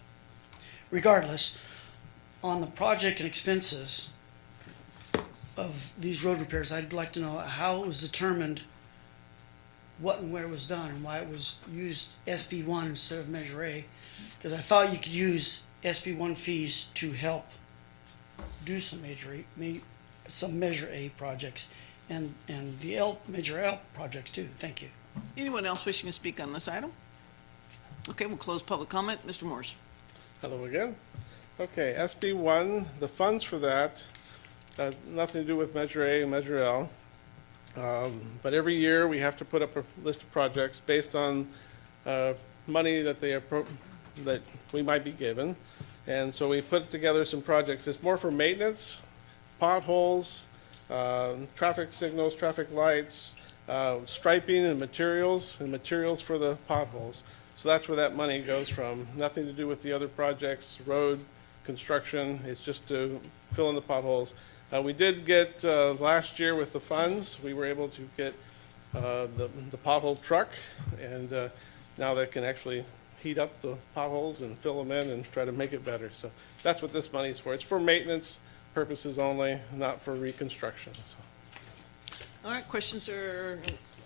regardless, on the project and expenses of these road repairs, I'd like to know how it was determined what and where it was done and why it was used SB1 instead of Measure A. Because I thought you could use SB1 fees to help do some Measure A projects and the Measure L projects too. Thank you. Anyone else wishing to speak on this item? Okay, we'll close public comment. Mr. Morris. Hello again. Okay, SB1, the funds for that, nothing to do with Measure A and Measure L. But every year we have to put up a list of projects based on money that that we might be given. And so we put together some projects. It's more for maintenance, potholes, traffic signals, traffic lights, striping and materials for the potholes. So that's where that money goes from. Nothing to do with the other projects, road, construction. It's just to fill in the potholes. We did get, last year with the funds, we were able to get the pothole truck, and now they can actually heat up the potholes and fill them in and try to make it better. So that's what this money is for. It's for maintenance purposes only, not for reconstruction. So. All right, questions or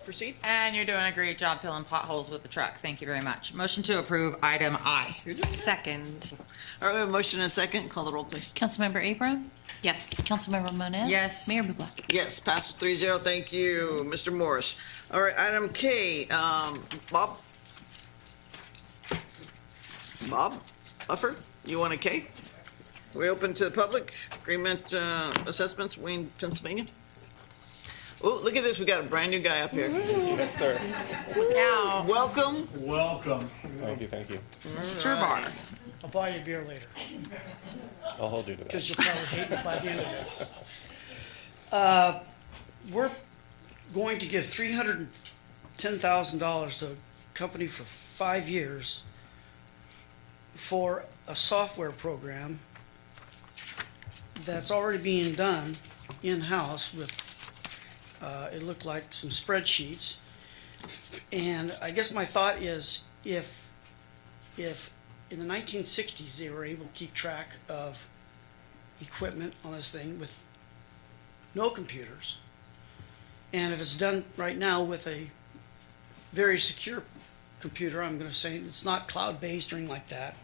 proceed? And you're doing a great job filling potholes with the truck. Thank you very much. Motion to approve item I. Second. All right, we have a motion and a second. Call the roll, please. Councilmember Abram? Yes. Councilmember Moniz? Yes. Mayor Bublak? Yes, passes 3-0. Thank you, Mr. Morris. All right, item K, Bob? Bob Buffer, you want a K? We open to the public. Agreement assessments, Wayne, Pennsylvania. Oh, look at this. We got a brand new guy up here. Yes, sir. Now, Welcome. Welcome. Thank you, thank you. Mr. Barr. I'll buy you a beer later, I'll hold you to that. because you'll probably hate me by the end of this. We're going to give $310,000 to a company for 5 years for a software program that's already being done in-house with, it looked like some spreadsheets. And I guess my thought is, if in the 1960s they were able to keep track of equipment on this thing with no computers, and if it's done right now with a very secure computer, I'm going to say it's not cloud-based or anything like that,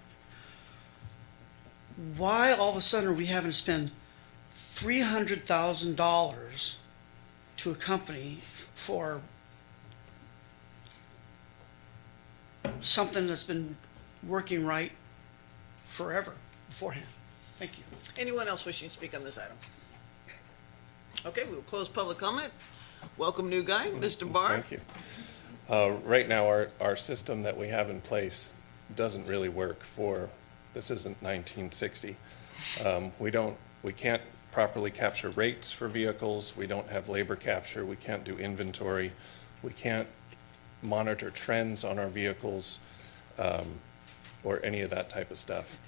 why all of a sudden are we having to spend $300,000 to a company for something that's been working right forever beforehand? Thank you. Anyone else wishing to speak on this item? Okay, we will close public comment. Welcome, new guy, Mr. Barr. Thank you. Right now, our system that we have in place doesn't really work for, this isn't 1960. We can't properly capture rates for vehicles. We don't have labor capture. We can't do inventory. We can't monitor trends on our vehicles, or any of that type of stuff.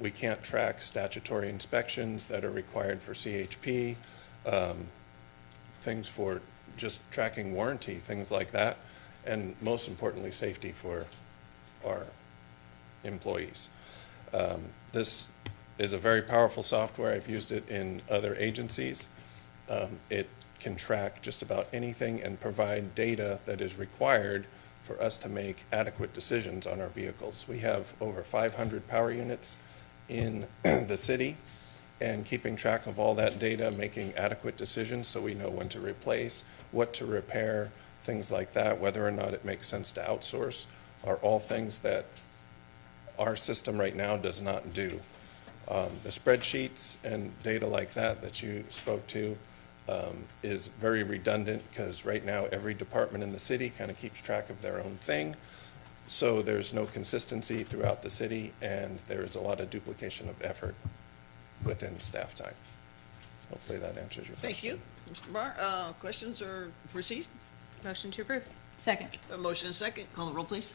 We can't track statutory inspections that are required for CHP, things for just tracking warranty, things like that, and most importantly, safety for our employees. This is a very powerful software. I've used it in other agencies. It can track just about anything and provide data that is required for us to make adequate decisions on our vehicles. We have over 500 power units in the city, and keeping track of all that data, making adequate decisions so we know when to replace, what to repair, things like that, whether or not it makes sense to outsource, are all things that our system right now does not do. The spreadsheets and data like that you spoke to is very redundant, because right now every department in the city kind of keeps track of their own thing. So there's no consistency throughout the city, and there's a lot of duplication of effort within staff time. Hopefully that answers your question. Thank you. Mr. Barr, questions or proceed? Motion to approve. Second. A motion and second. Call the roll, please.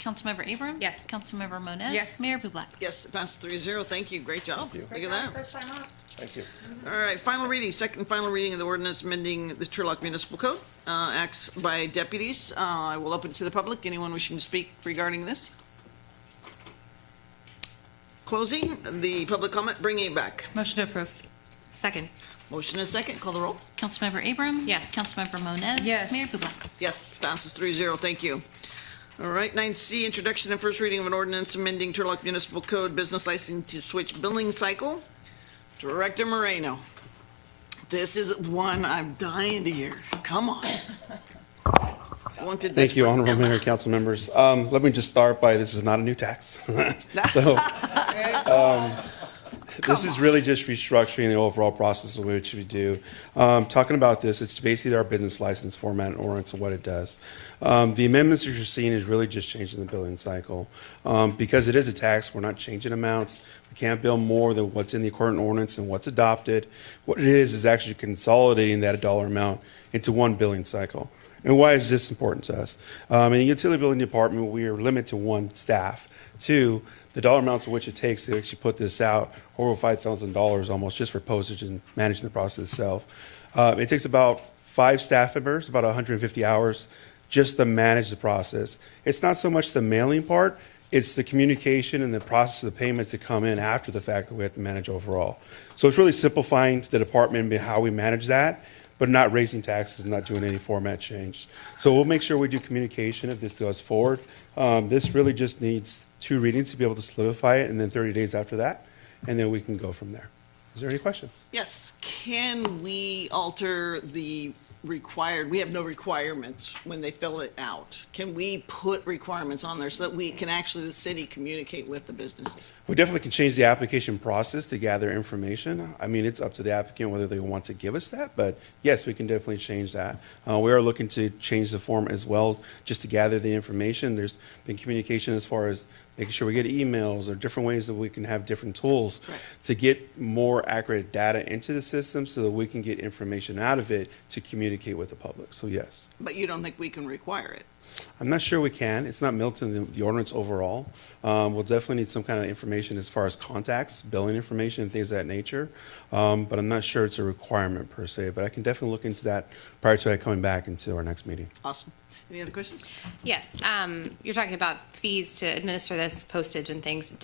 Councilmember Abram? Yes. Councilmember Moniz? Yes. Mayor Bublak? Yes, it passes 3-0. Thank you. Great job. Thank you. Look at that. First time out. Thank you. All right, final reading, second and final reading of the ordinance amending the Turlock Municipal Code, acts by deputies. I will open to the public. Anyone wishing to speak regarding this? Closing the public comment, bringing it back. Motion to approve. Second. Motion and second. Call the roll. Councilmember Abram? Yes. Councilmember Moniz? Yes. Mayor Bublak? Yes, passes 3-0. Thank you. All right, 9C, introduction and first reading of an ordinance amending Turlock Municipal Code business license to switch billing cycle. Director Moreno. This is one I'm dying to hear. Come on. Wanted this Thank you, Honorable forever. Mayor, council members. Let me just start by, this is not a new tax. So, this is really just restructuring the overall process of which we do. Talking about this, it's basically our business license format and ordinance and what it does. The amendments that you're seeing is really just changing the billing cycle. Because it is a tax, we're not changing amounts. We can't bill more than what's in the current ordinance and what's adopted. What it is actually consolidating that dollar amount into one billing cycle. And why is this important to us? In the utility billing department, we are limited to one staff. Two, the dollar amounts of which it takes to actually put this out, over $5,000 almost, just for postage and managing the process itself. It takes about 5 staff members, about 150 hours, just to manage the process. It's not so much the mailing part, it's the communication and the process of the payments that come in after the fact that we have to manage overall. So it's really simplifying the department and how we manage that, but not raising taxes and not doing any format change. So we'll make sure we do communication if this goes forward. This really just needs 2 readings to be able to solidify it, and then 30 days after that, and then we can go from there. Is there any questions? Yes, can we alter the required, we have no requirements when they fill it out. Can we put requirements on there so that we can actually, the city, communicate with the businesses? We definitely can change the application process to gather information. I mean, it's up to the applicant whether they want to give us that, but yes, we can definitely change that. We are looking to change the form as well, just to gather the information. There's been communication as far as making sure we get emails or different ways that we can have different tools to get more accurate data into the system so that we can get information out of it to communicate with the public. So yes. But you don't think we can require it? I'm not sure we can. It's not built in the ordinance overall. We'll definitely need some kind of information as far as contacts, billing information, and things of that nature. But I'm not sure it's a requirement per se. But I can definitely look into that prior to coming back into our next meeting. Awesome. Any other questions? Yes, you're talking about fees to administer this, postage and things.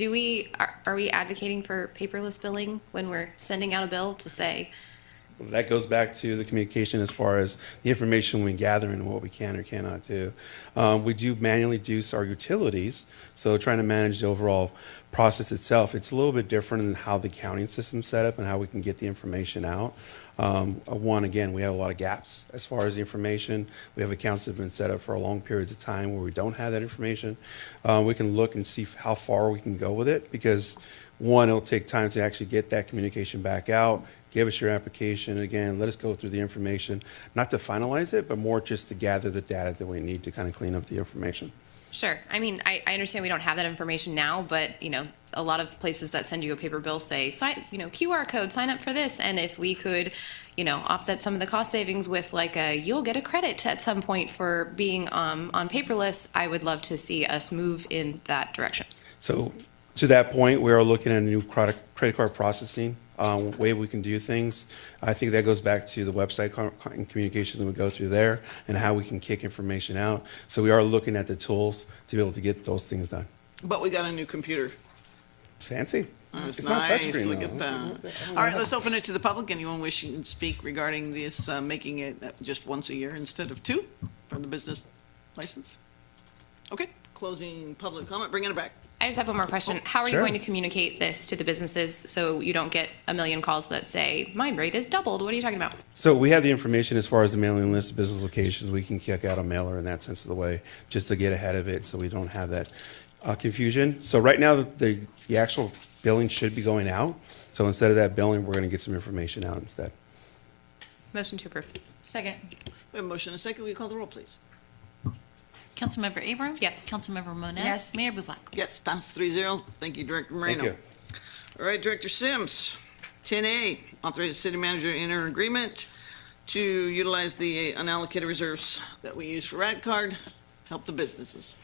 Are we advocating for paperless billing when we're sending out a bill to say, That goes back to the communication as far as the information we gather and what we can or cannot do. We do manually do our utilities, so trying to manage the overall process itself, it's a little bit different than how the accounting system's set up and how we can get the information out. Again, we have a lot of gaps as far as the information. We have accounts that have been set up for a long periods of time where we don't have that information. We can look and see how far we can go with it because one, it'll take time to actually get that communication back out, give us your application, again, let us go through the information, not to finalize it, but more just to gather the data that we need to kind of clean up the information. sure, I mean, I understand we don't have that information now, but, a lot of places that send you a paper bill say, sign, QR code, sign up for this, and if we could, offset some of the cost savings with like you'll get a credit at some point for being on paperless, I would love to see us move in that direction. So to that point, we are looking at a new credit card processing way we can do things. I think that goes back to the website and communication that we go through there and how we can kick information out. So we are looking at the tools to be able to get those things done. But we got a new computer. It's fancy. That's It's not nice. touchscreen, Look though. at that. All right, let's open it to the public. Anyone wishing to speak regarding this, making it just once a year instead of two for the business license? Okay, closing public comment, bringing it back. I just have one more question. How are you sure. going to communicate this to the businesses so you don't get a million calls that say, my rate is doubled? What are you talking about? So we have the information as far as the mailing list of business locations. We can kick out a mailer in that sense of the way, just to get ahead of it so we don't have that confusion. So right now, the actual billing should be going out. So instead of that billing, we're going to get some information out instead. Motion to approve. Second. We have a motion and a second. Will you call the roll, please? Councilmember Abram? Yes. Councilmember Moniz? Yes. Mayor Bublak? Yes, passes 3-0. Thank you, Director Moreno. Thank you. All right, Director Sims. 10A, authorize the city manager to enter an agreement to utilize the unallocated reserves that we use for RAD card, help the businesses.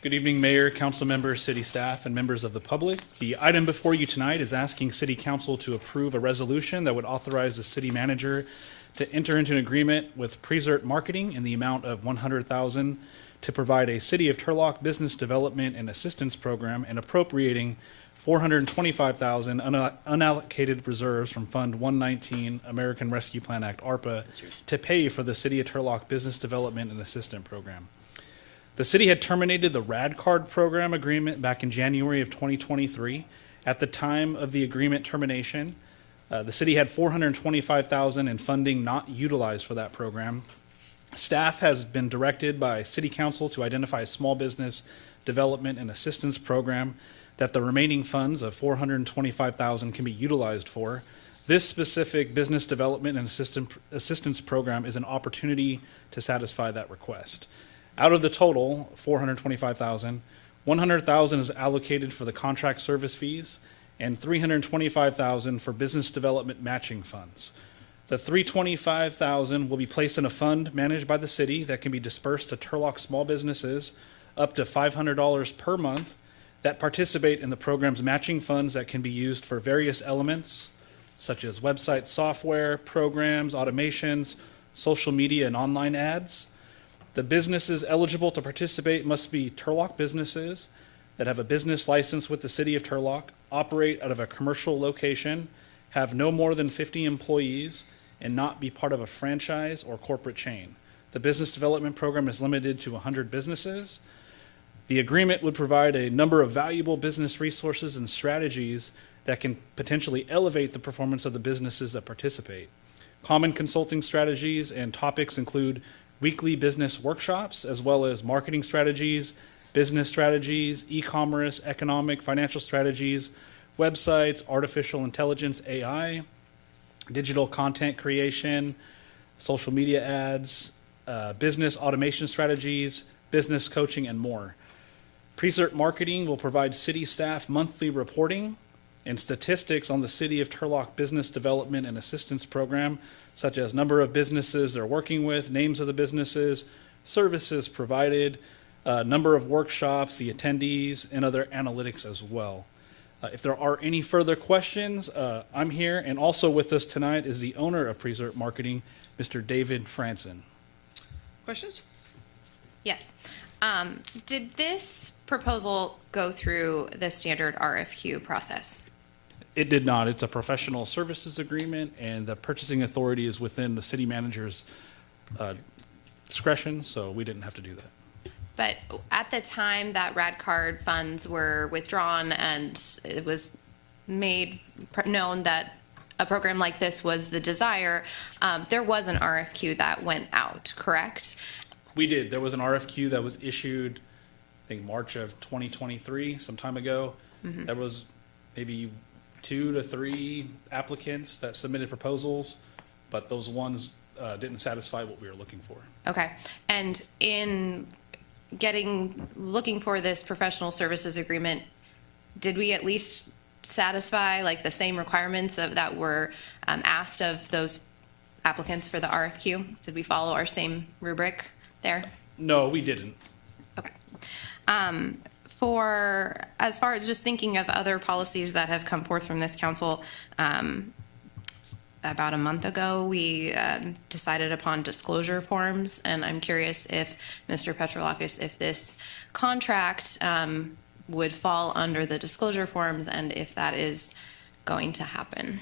Good evening, Mayor, council members, city staff, and members of the public. The item before you tonight is asking City Council to approve a resolution that would authorize the city manager to enter into an agreement with Presert Marketing in the amount of $100,000 to provide a City of Turlock Business Development and Assistance Program and appropriating $425,000 unallocated reserves from Fund 119 American Rescue Plan Act, ARPA, to pay for the City of Turlock Business Development and Assistance Program. The city had terminated the RAD card program agreement back in January of 2023. At the time of the agreement termination, the city had $425,000 in funding not utilized for that program. Staff has been directed by City Council to identify a small business development and assistance program that the remaining funds of $425,000 can be utilized for. This specific business development and assistance program is an opportunity to satisfy that request. Out of the total, $425,000, $100,000 is allocated for the contract service fees and $325,000 for business development matching funds. The $325,000 will be placed in a fund managed by the city that can be dispersed to Turlock small businesses up to $500 per month that participate in the program's matching funds that can be used for various elements such as website software, programs, automations, social media, and online ads. The businesses eligible to participate must be Turlock businesses that have a business license with the city of Turlock, operate out of a commercial location, have no more than 50 employees, and not be part of a franchise or corporate chain. The business development program is limited to 100 businesses. The agreement would provide a number of valuable business resources and strategies that can potentially elevate the performance of the businesses that participate. Common consulting strategies and topics include weekly business workshops, as well as marketing strategies, business strategies, e-commerce, economic, financial strategies, websites, artificial intelligence, AI, digital content creation, social media ads, business automation strategies, business coaching, and more. Presert Marketing will provide city staff monthly reporting and statistics on the City of Turlock Business Development and Assistance Program, such as number of businesses they're working with, names of the businesses, services provided, number of workshops, the attendees, and other analytics as well. If there are any further questions, I'm here, and also with us tonight is the owner of Presert Marketing, Mr. David Franson. Questions? Yes. Did this proposal go through the standard RFQ process? It did not. It's a professional services agreement, and the purchasing authority is within the city manager's discretion, so we didn't have to do that. But at the time that RAD card funds were withdrawn and it was made known that a program like this was the desire, there was an RFQ that went out, correct? We did. There was an RFQ that was issued, I think, March of 2023, some time ago. Mhm. There was maybe 2 to 3 applicants that submitted proposals, but those ones didn't satisfy what we were looking for. Okay. And in looking for this professional services agreement, did we at least satisfy like the same requirements that were asked of those applicants for the RFQ? Did we follow our same rubric there? No, we didn't. For as far as just thinking of other policies that have come forth from this council, about a month ago, we decided upon disclosure forms, and I'm curious if, Mr. Petrolakis, if this contract would fall under the disclosure forms and if that is going to happen.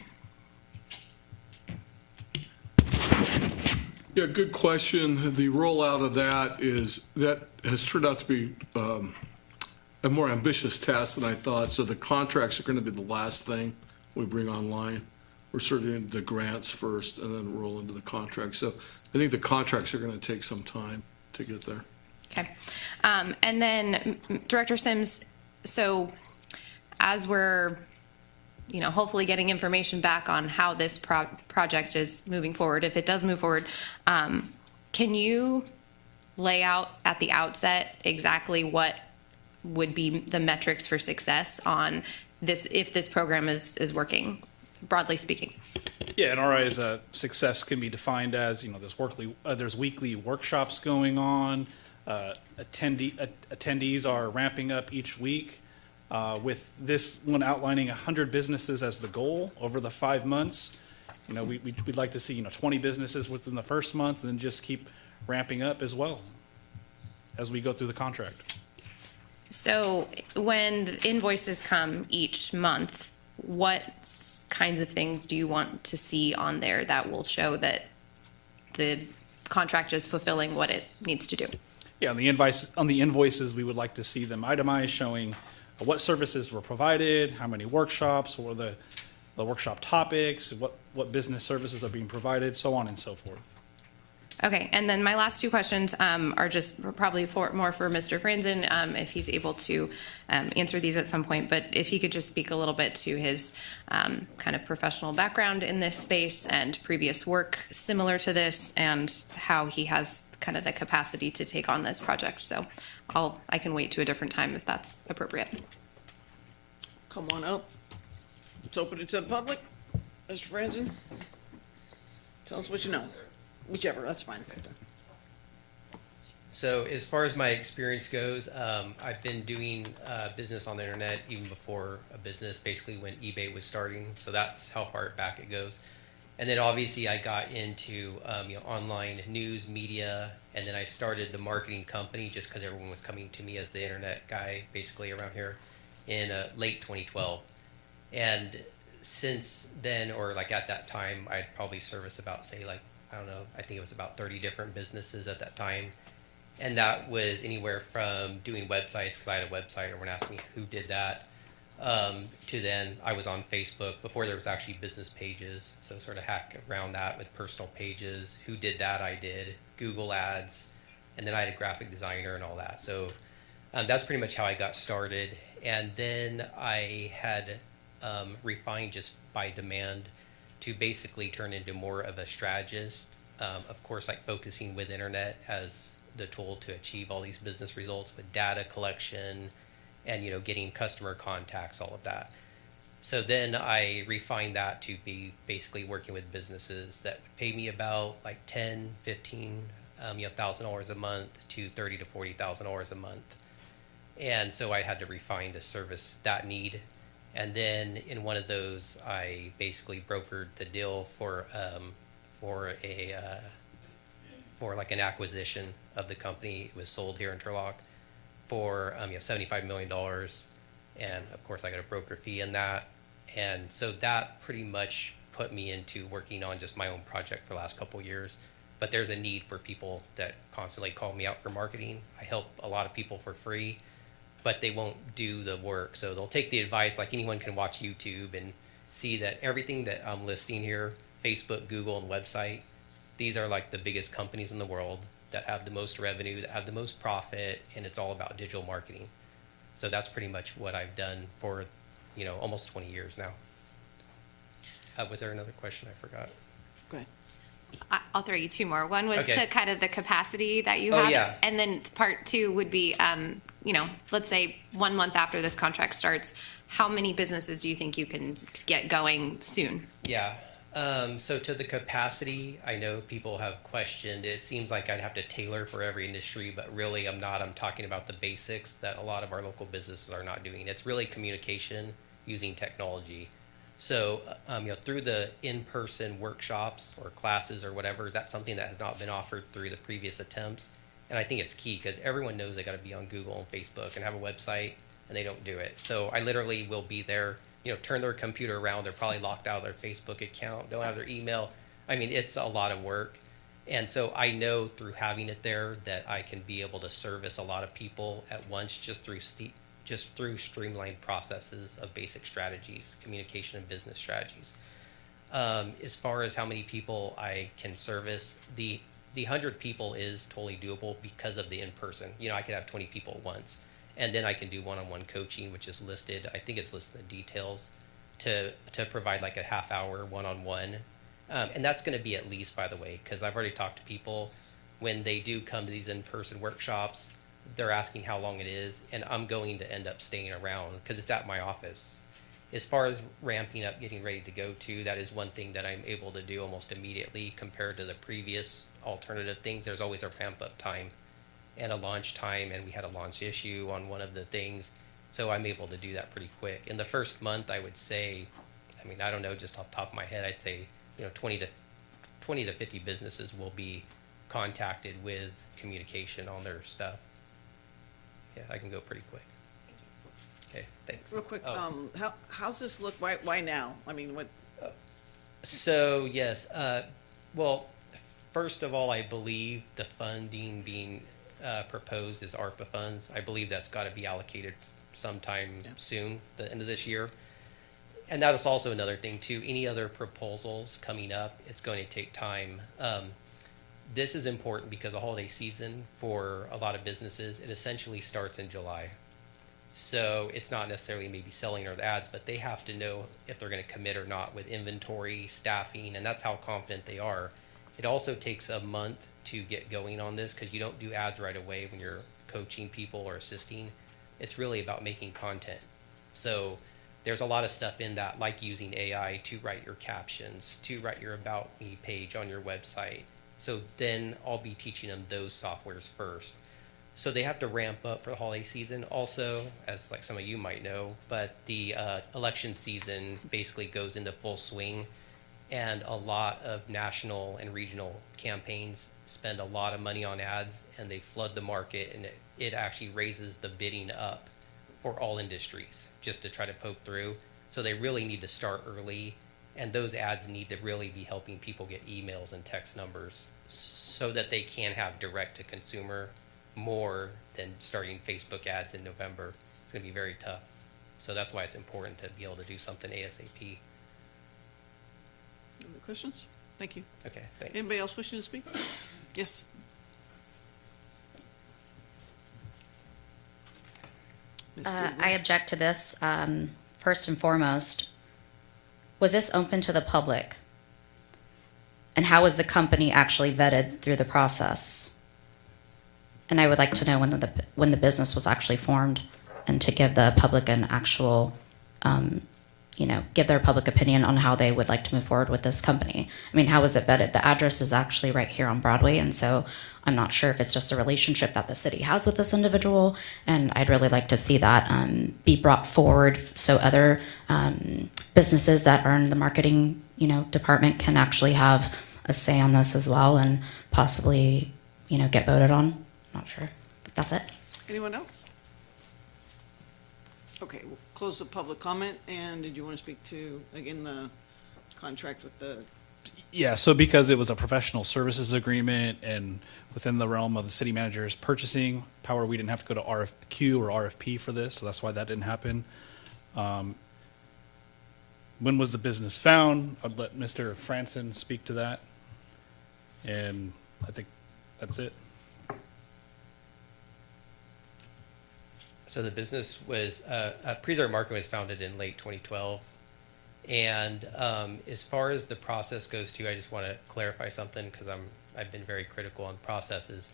Yeah, good question. The rollout of that has turned out to be a more ambitious task than I thought. So the contracts are going to be the last thing we bring online. We're starting the grants first and then roll into the contracts. So I think the contracts are going to take some time to get there. Okay. And then Director Sims, so as we're, hopefully getting information back on how this project is moving forward, if it does move forward, can you lay out at the outset exactly what would be the metrics for success on this, if this program is working, broadly speaking? Yeah, in our eyes, success can be defined as, there's weekly workshops going on, attendees are ramping up each week, with this one outlining 100 businesses as the goal over the 5 months. We'd like to see, 20 businesses within the first month, and then just keep ramping up as well as we go through the contract. So when the invoices come each month, what kinds of things do you want to see on there that will show that the contract is fulfilling what it needs to do? Yeah, on the invoices, we would like to see them itemized, showing what services were provided, how many workshops, what were the workshop topics, what business services are being provided, so on and so forth. Okay, and then my last two questions are just probably more for Mr. Franzen, if he's able to answer these at some point, but if he could just speak a little bit to his kind of professional background in this space and previous work similar to this, and how he has kind of the capacity to take on this project. So I can wait to a different time if that's appropriate. Come on up. Let's open it to the public. Mr. Franzen, tell us what you know. Whichever, that's fine. So as far as my experience goes, I've been doing business on the internet even before a business, basically when eBay was starting. So that's how far back it goes. And then obviously I got into online news, media, and then I started the marketing company just because everyone was coming to me as the internet guy basically around here in late 2012. And since then, or like at that time, I'd probably service about, say, like, I don't know, I think it was about 30 different businesses at that time. And that was anywhere from doing websites, because I had a website, everyone asked me who did that, to then I was on Facebook before there was actually business pages. So sort of hack around that with personal pages. Who did that? I did. Google ads. And then I had a graphic designer and all that. So that's pretty much how I got started. And then I had refined just by demand to basically turn into more of a strategist. Of course, like focusing with internet as the tool to achieve all these business results with data collection, and, getting customer contacts, all of that. So then I refined that to be basically working with businesses that would pay me about like 10, 15, $1,000 a month to 30 to 40,000 dollars a month. And so I had to refine to service that need. And then in one of those, I basically brokered the deal for like an acquisition of the company. It was sold here in Turlock for $75 million. And of course, I got a broker fee in that. And so that pretty much put me into working on just my own project for the last couple of years. But there's a need for people that constantly call me out for marketing. I help a lot of people for free, but they won't do the work. So they'll take the advice, like anyone can watch YouTube and see that everything that I'm listing here, Facebook, Google, and website, these are like the biggest companies in the world that have the most revenue, that have the most profit, and it's all about digital marketing. So that's pretty much what I've done for, almost 20 years now. Was there another question I forgot? Go ahead. I'll throw you two more. One was Okay. to kind of the capacity that you Oh, have. yeah. And then part two would be, let's say 1 month after this contract starts, how many businesses do you think you can get going soon? Yeah. So to the capacity, I know people have questioned. It seems like I'd have to tailor for every industry, but really I'm not. I'm talking about the basics that a lot of our local businesses are not doing. It's really communication using technology. So, through the in-person workshops or classes or whatever, that's something that has not been offered through the previous attempts. And I think it's key because everyone knows they got to be on Google and Facebook and have a website, and they don't do it. So I literally will be there, turn their computer around. They're probably locked out of their Facebook account, don't have their email. I mean, it's a lot of work. And so I know through having it there that I can be able to service a lot of people at once just through streamlined processes of basic strategies, communication and business strategies. As far as how many people I can service, the 100 people is totally doable because of the in-person. I could have 20 people at once, and then I can do one-on-one coaching, which is listed. I think it's listed in the details to provide like a half-hour one-on-one, and that's going to be at least, by the way, because I've already talked to people when they do come to these in-person workshops. They're asking how long it is, and I'm going to end up staying around because it's at my office. As far as ramping up, getting ready to go to, that is one thing that I'm able to do almost immediately compared to the previous alternative things. There's always a ramp up time and a launch time, and we had a launch issue on one of the things, so I'm able to do that pretty quick. In the first month, I would say, I don't know, just off the top of my head, I'd say 20 to 50 businesses will be contacted with communication on their stuff. Yeah, I can go pretty quick. Okay, thanks. Real quick, Oh. how's this look? Why now? I mean, what? So yes, well, first of all, I believe the funding being proposed is ARPA funds. I believe that's got to be allocated sometime soon, the end of this year. And that is also another thing too. Any other proposals coming up, it's going to take time. This is important because the holiday season for a lot of businesses, it essentially starts in July. So it's not necessarily maybe selling or the ads, but they have to know if they're going to commit or not with inventory, staffing, and that's how confident they are. It also takes a month to get going on this because you don't do ads right away when you're coaching people or assisting. It's really about making content. So there's a lot of stuff in that, like using AI to write your captions, to write your About Me page on your website. So then I'll be teaching them those softwares first. So they have to ramp up for the holiday season. Also, as like some of you might know, but the election season basically goes into full swing, and a lot of national and regional campaigns spend a lot of money on ads, and they flood the market, and it actually raises the bidding up for all industries just to try to poke through. So they really need to start early, and those ads need to really be helping people get emails and text numbers so that they can have direct to consumer more than starting Facebook ads in November. It's going to be very tough. So that's why it's important to be able to do something ASAP. Other questions? Thank you. Okay, thanks. Anybody else wishing to speak? Yes. I object to this. First and foremost, was this open to the public? And how was the company actually vetted through the process? And I would like to know when the business was actually formed. and to give the public an actual, give their public opinion on how they would like to move forward with this company. I mean, how is it vetted? The address is actually right here on Broadway, and so I'm not sure if it's just a relationship that the city has with this individual, and I'd really like to see that be brought forward so other businesses that are in the marketing, department can actually have a say on this as well, and possibly, get voted on. Not sure, but that's it. Anyone else? Okay, we'll close the public comment, and did you want to speak to, again, the contract with the, Yeah, so because it was a professional services agreement and within the realm of the city manager's purchasing power, we didn't have to go to RFQ or RFP for this, so that's why that didn't happen. When was the business found? I'd let Mr. Franson speak to that. And I think that's it. So the business was, Preserve Market was founded in late 2012. And as far as the process goes too, I just want to clarify something because I've been very critical on processes.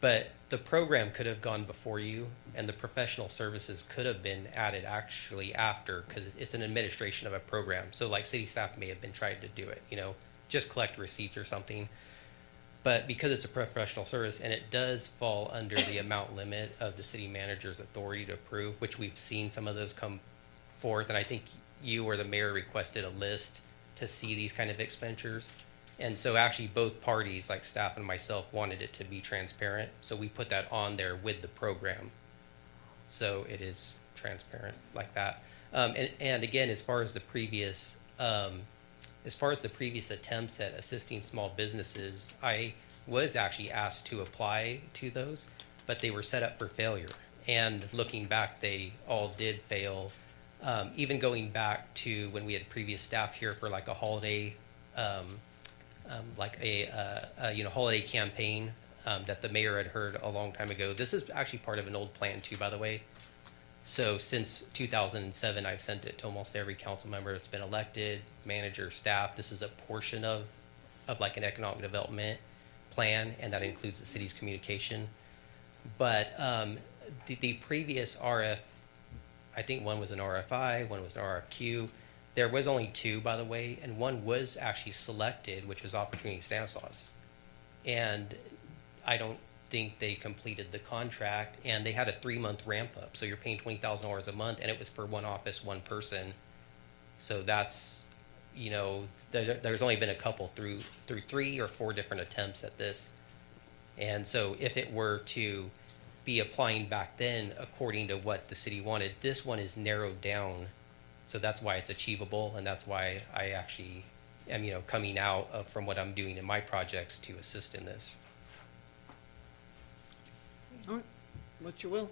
But the program could have gone before you, and the professional services could have been added actually after, because it's an administration of a program. So like city staff may have been trying to do it, just collect receipts or something. But because it's a professional service and it does fall under the amount limit of the city manager's authority to approve, which we've seen some of those come forth, and I think you or the mayor requested a list to see these kind of expenditures. And so actually both parties, like staff and myself, wanted it to be transparent. So we put that on there with the program. So it is transparent like that. And again, as far as the previous attempts at assisting small businesses, I was actually asked to apply to those, but they were set up for failure. And looking back, they all did fail. Even going back to when we had previous staff here for like a holiday, holiday campaign that the mayor had heard a long time ago. This is actually part of an old plan too, by the way. So since 2007, I've sent it to almost every council member that's been elected, manager, staff. This is a portion of like an economic development plan, and that includes the city's communication. But the previous I think one was an RFI, one was an RFQ. There was only two, by the way, and one was actually selected, which was Opportunity Stanislaus. And I don't think they completed the contract, and they had a 3-month ramp up. So you're paying $20,000 a month, and it was for one office, one person. So that's, there's only been a couple through 3 or 4 different attempts at this. And so if it were to be applying back then according to what the city wanted, this one is narrowed down. So that's why it's achievable, and that's why I actually am, coming out from what I'm doing in my projects to assist in this. all right, what you will.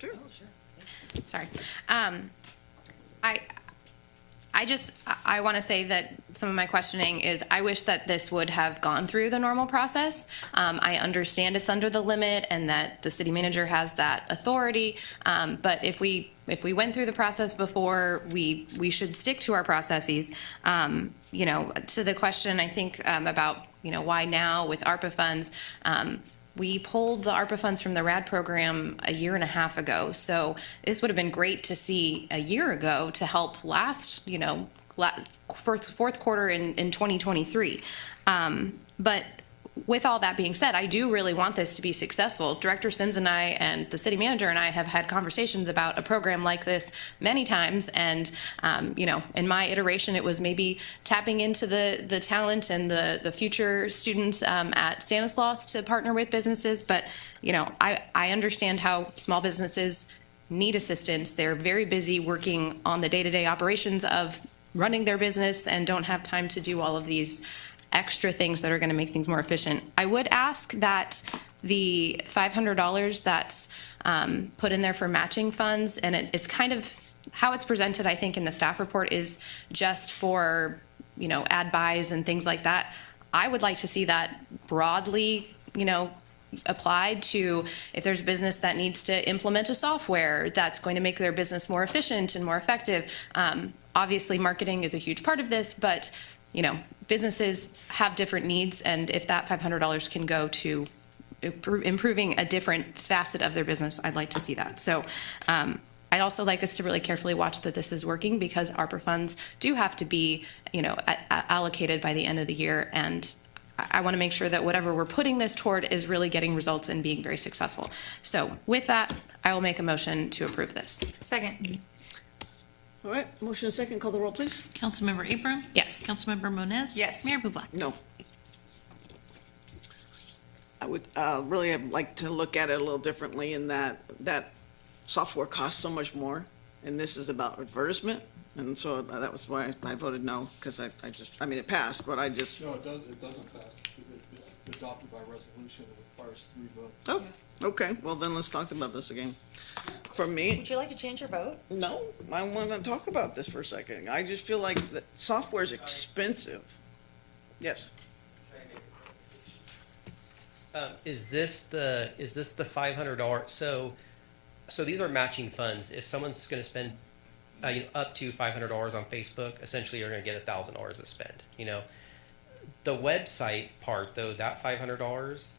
Sure. Sorry. I want to say that some of my questioning is I wish that this would have gone through the normal process. I understand it's under the limit and that the city manager has that authority. But if we went through the process before, we should stick to our processes. To the question, I think, about, why now with ARPA funds, we pulled the ARPA funds from the RAD program a year and a half ago. So this would have been great to see a year ago to help fourth quarter in 2023. But with all that being said, I do really want this to be successful. Director Sims and I and the city manager and I have had conversations about a program like this many times. And, in my iteration, it was maybe tapping into the talent and the future students at Stanislaus to partner with businesses. But, I understand how small businesses need assistance. They're very busy working on the day-to-day operations of running their business and don't have time to do all of these extra things that are going to make things more efficient. I would ask that the $500 that's put in there for matching funds, and it's kind of how it's presented, I think, in the staff report is just for, ad buys and things like that. I would like to see that broadly, applied to if there's a business that needs to implement a software that's going to make their business more efficient and more effective. Obviously, marketing is a huge part of this, but businesses have different needs, and if that $500 can go to improving a different facet of their business, I'd like to see that. So I'd also like us to really carefully watch that this is working, because ARPA funds do have to be, allocated by the end of the year. And I want to make sure that whatever we're putting this toward is really getting results and being very successful. So with that, I will make a motion to approve this. Second. All right, motion and second, call the roll, please. Councilmember Abram? Yes. Councilmember Moniz? Yes. Mayor Bublak? No. I would really like to look at it a little differently in that software costs so much more, and this is about advertisement, and so that was why I voted no, because I mean, it passed, but I just. No, it doesn't pass. It's adopted by resolution. It requires 3 votes. Oh, okay, well then let's talk about this again. For me. Would you like to change your vote? No, I want to talk about this for a second. I just feel like the software is expensive. Yes. Is this the $500? So these are matching funds. If someone's going to spend up to $500 on Facebook, essentially you're going to get $1,000 to spend. The website part though, that $500,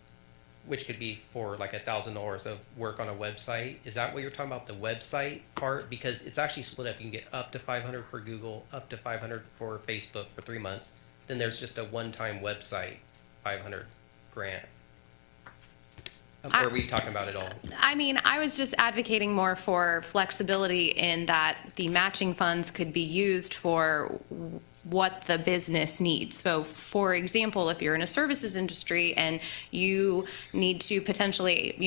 which could be for like $1,000 of work on a website, is that what you're talking about, the website part? Because it's actually split up. You can get up to $500 for Google, up to $500 for Facebook for 3 months. Then there's just a one-time website, $500 grant. Or are we talking about it all? I mean, I was just advocating more for flexibility in that the matching funds could be used for what the business needs. So, for example, if you're in a services industry and you need to potentially,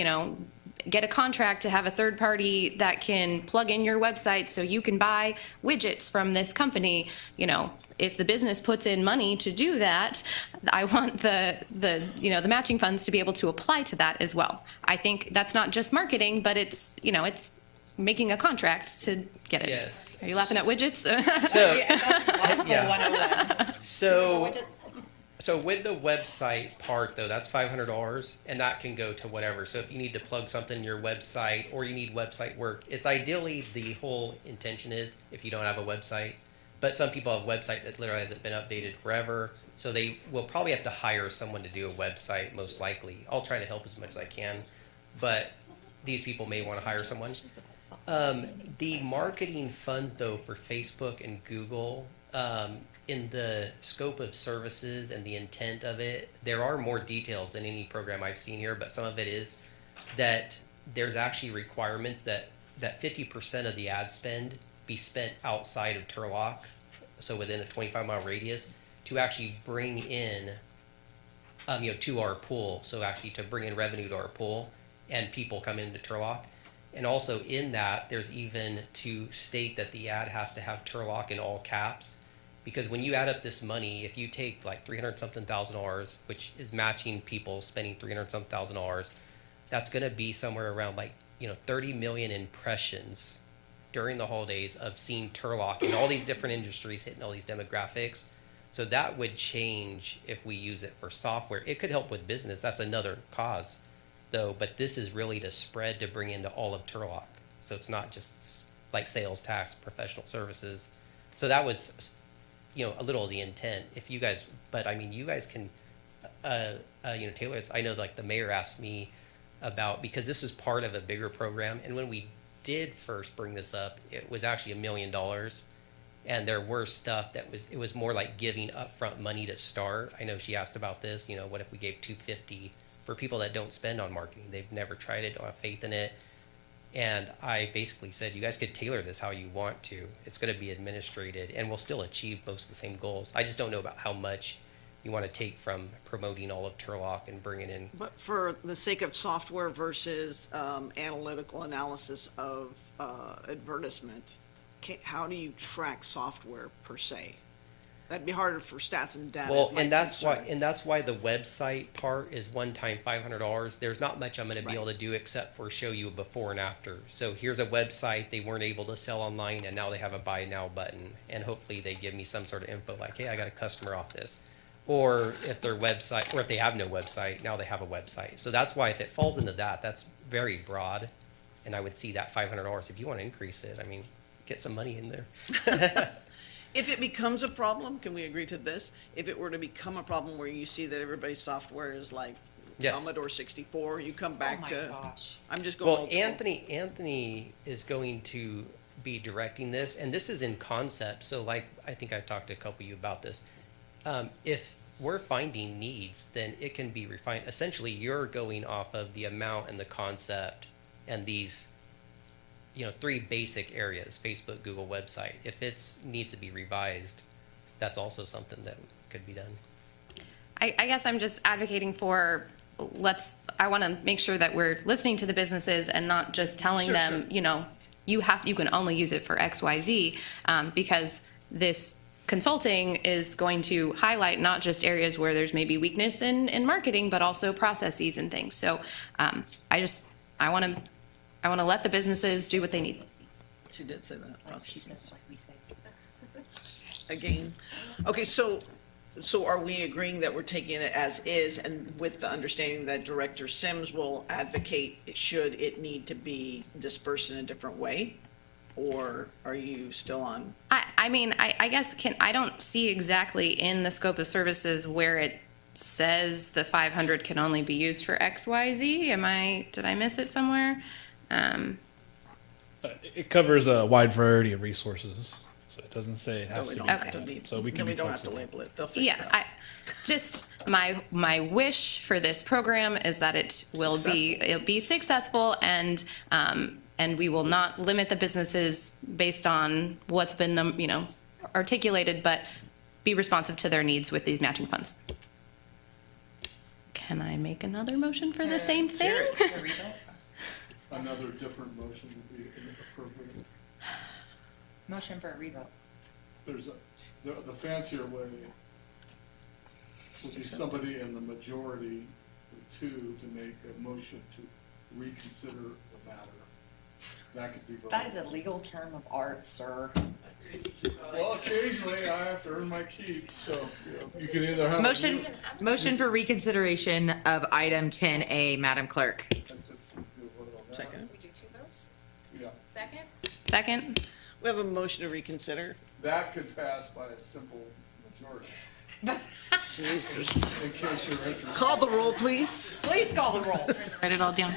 get a contract to have a third party that can plug in your website so you can buy widgets from this company, if the business puts in money to do that, I want the matching funds to be able to apply to that as well. I think that's not just marketing, but it's making a contract to get it. Yes. Are you laughing at widgets? So, Yeah. So with the website part though, that's $500, and that can go to whatever. So if you need to plug something in your website, or you need website work, it's ideally, the whole intention is if you don't have a website, but some people have a website that literally hasn't been updated forever, so they will probably have to hire someone to do a website, most likely. I'll try to help as much as I can, but these people may want to hire someone. The marketing funds though for Facebook and Google, in the scope of services and the intent of it, there are more details than any program I've seen here, but some of it is that there's actually requirements that 50% of the ad spend be spent outside of Turlock, so within a 25-mile radius, to actually bring in, to our pool, so actually to bring in revenue to our pool, and people come into Turlock. And also in that, there's even to state that the ad has to have Turlock in all caps. Because when you add up this money, if you take like $300-something thousand, which is matching people spending $300-something thousand, that's going to be somewhere around 30 million impressions during the holidays of seeing Turlock in all these different industries, hitting all these demographics. So that would change if we use it for software. It could help with business. That's another cause, though. But this is really to spread, to bring into all of Turlock. So it's not just like sales tax, professional services. So that was a little of the intent. If you guys, but I mean, you guys can, tailor this. I know like the mayor asked me about, because this is part of a bigger program. And when we did first bring this up, it was actually $1 million. And there were stuff it was more like giving upfront money to start. I know she asked about this, what if we gave $250 for people that don't spend on marketing? They've never tried it, don't have faith in it. And I basically said, you guys could tailor this how you want to. It's going to be administrated, and we'll still achieve most of the same goals. I just don't know about how much you want to take from promoting all of Turlock and bring it in. But for the sake of software versus analytical analysis of advertisement, how do you track software per se? That'd be harder for stats and data. Well, and that's why the website part is one-time $500. There's not much I'm going to be able to do except for show you a before and after. So here's a website they weren't able to sell online, and now they have a buy now button, and hopefully they give me some sort of info like, hey, I got a customer off this. Or if their website, or if they have no website, now they have a website. So that's why if it falls into that, that's very broad, and I would see that $500. If you want to increase it, I mean, get some money in there. If it becomes a problem, can we agree to this? If it were to become a problem where you see that everybody's software is like Yes. Commodore 64, you come back my to, gosh. I'm just going Well, old school. Anthony is going to be directing this, and this is in concept, so like, I think I've talked to a couple of you about this. If we're finding needs, then it can be refined. Essentially, you're going off of the amount and the concept and these, 3 basic areas, Facebook, Google, website. If it's needs to be revised, that's also something that could be done. I guess I'm just advocating for, I want to make sure that we're listening to the businesses and not just telling them, you can only use it for X, Y, Z, because this consulting is going to highlight not just areas where there's maybe weakness in marketing, but also processes and things. So I want to let the businesses do what they need. She did say that. Processes. Again. Okay, so are we agreeing that we're taking it as is and with the understanding that Director Sims will advocate should it need to be dispersed in a different way? Or are you still on? I guess I don't see exactly in the scope of services where it says the 500 can only be used for X, Y, Z. Did I miss it somewhere? It covers a wide variety of resources, so it doesn't say it has we to don't be. have to be- So we can then be we don't have to flexible. label it. They'll figure Yeah, it out. just my wish for this program is that it will be successful and we will not limit the businesses based on what's been articulated, but be responsive to their needs with these matching funds. Can I make another motion for the same thing? Another different motion would be appropriate. Motion for a revote. There's the fancier way would be somebody in the majority, the 2, to make a motion to reconsider the matter. That could be voted. That is a legal term of art, sir. Well, occasionally I have to earn my keep, so you can either have. Motion for reconsideration of item 10A, Madam Clerk. Second. We do 2 votes? Yeah, Second? We have a motion to reconsider. that could pass by a simple majority, Jesus. in case you're interested. Call the roll, please. Please call the roll. Write it all down.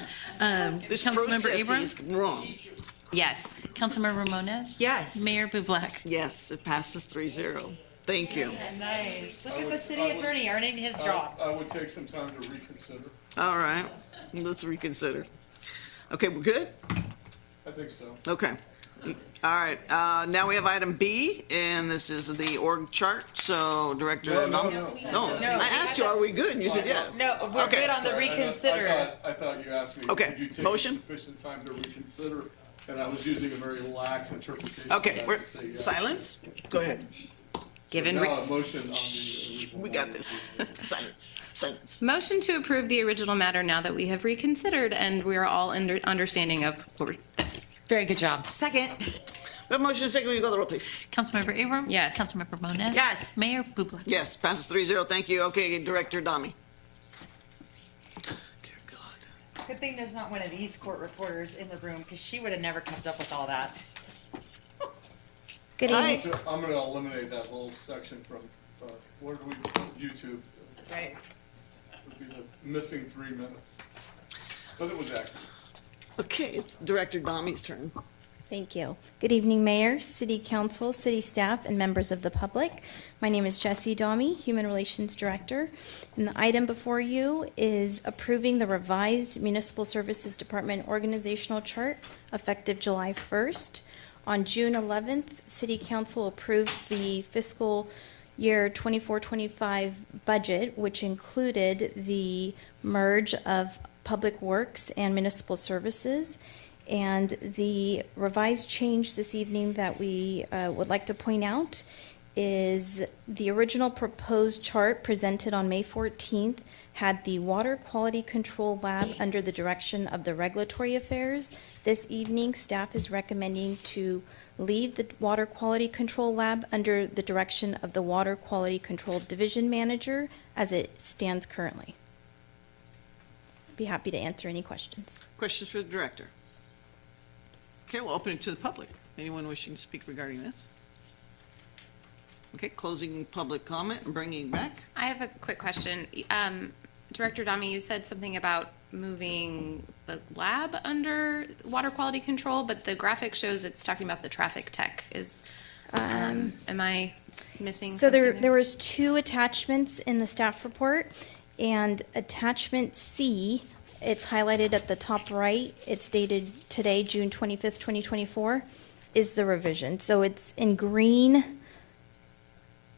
This Councilmember process Abram? is wrong. Yes. Councilmember Moniz? Yes. Mayor Bublak? Yes, it passes 3-0. Thank you. Nice. Look at the city attorney earning his job. I would take some time to reconsider. All right, let's reconsider. Okay, we're good? I think so. Okay. All right, now we have item B, and this is the org chart, so Director. No. No, I asked you, are we good? And you said yes. No, we're Okay. good on the reconsider. I thought you asked me, Okay, would you take motion? sufficient time to reconsider? And I was using a very lax interpretation. Okay, of that we're, to say yes. silence, go ahead. Given Now a motion on the original. We got this. Silence. Motion to approve the original matter now that we have reconsidered and we are all understanding of this. Very good job. Second. We have a motion and a second, will you call the roll, please? Councilmember Abram? Yes. Councilmember Moniz? Yes. Mayor Bublak? Yes, passes 3-0, thank you. Okay, Director Dami. Good thing there's not one of these court reporters in the room, because she would have never kept up with all that. Good evening. I'm gonna eliminate that whole section from, where do we, YouTube. Right. Would be the missing 3 minutes. But it was accurate. Okay, it's Director Dami's turn. Thank you. Good evening, Mayor, City Council, City staff, and members of the public. My name is Jessie Dami, Human Relations Director. And the item before you is approving the revised Municipal Services Department organizational chart effective July 1st. On June 11th, City Council approved the fiscal year 24-25 budget, which included the merge of Public Works and Municipal Services. And the revised change this evening that we would like to point out is the original proposed chart presented on May 14th had the Water Quality Control Lab under the direction of the Regulatory Affairs. This evening, staff is recommending to leave the Water Quality Control Lab under the direction of the Water Quality Control Division Manager as it stands currently. Be happy to answer any questions. Questions for the Director? Okay, we'll open it to the public. Anyone wishing to speak regarding this? Okay, closing public comment and bringing it back. I have a quick question. Director Dami, you said something about moving the lab under water quality control, but the graphic shows it's talking about the traffic tech. Am I missing So something there was 2 attachments in the staff report, and attachment C, it's highlighted at the top right. It's dated today, June 25th, 2024, is the revision. So it's in green.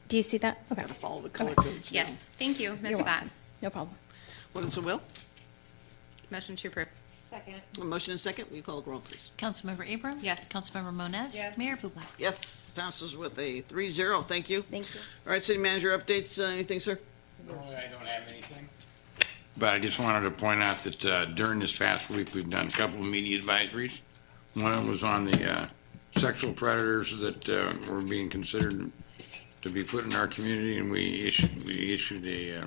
Do you see that? Okay. Gotta follow the color codes. Yes, thank you. Missed You're that. welcome. No problem. What is the will? Motion to approve. Second. A motion and a second. Will you call the roll, please? Councilmember Abram? Yes. Councilmember Moniz? Yes. Mayor Bublak? Yes, passes with a 3-0. Thank you. Thank you. All right, city manager updates. Anything, sir? No, I don't have anything. But I just wanted to point out that during this past week, we've done a couple of media advisories. One of them was on the sexual predators that were being considered to be put in our community, and we issued a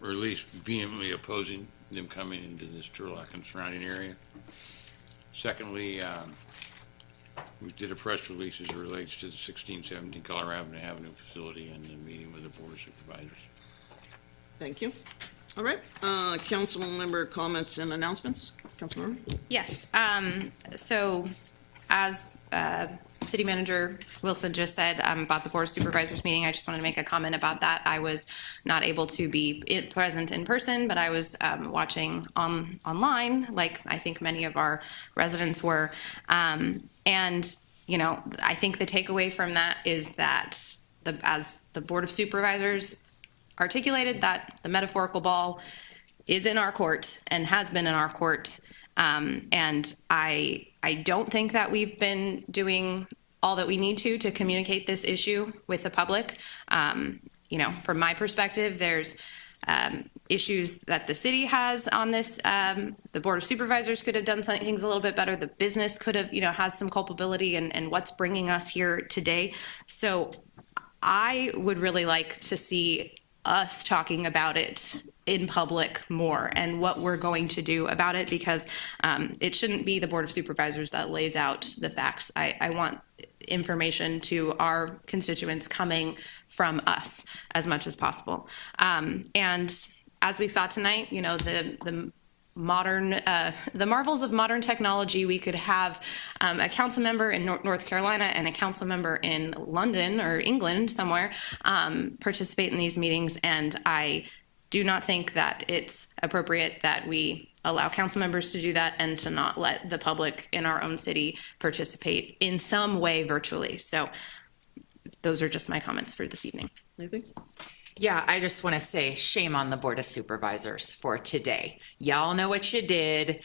release vehemently opposing them coming into this Turlock and surrounding area. Secondly, we did a press release as it relates to the 1617 Colorado Avenue facility and the meeting with the Board of Supervisors. Thank you. All right, council member comments and announcements. Councilmember? Yes, so as City Manager Wilson just said about the Board of Supervisors meeting, I just wanted to make a comment about that. I was not able to be present in person, but I was watching online, like I think many of our residents were. And, you know, I think the takeaway from that is that as the Board of Supervisors articulated, that the metaphorical ball is in our court and has been in our court. And I don't think that we've been doing all that we need to communicate this issue with the public. You know, from my perspective, there's issues that the city has on this. The Board of Supervisors could have done things a little bit better. The business could have, you know, has some culpability and what's bringing us here today. So I would really like to see us talking about it in public more and what we're going to do about it, because it shouldn't be the Board of Supervisors that lays out the facts. I want information to our constituents coming from us as much as possible. And as we saw tonight, you know, the modern, the marvels of modern technology, we could have a council member in North Carolina and a council member in London or England somewhere participate in these meetings. And I do not think that it's appropriate that we allow council members to do that and to not let the public in our own city participate in some way virtually. So those are just my comments for this evening. Anything? Yeah, I just want to say shame on the Board of Supervisors for today. Y'all know what you did.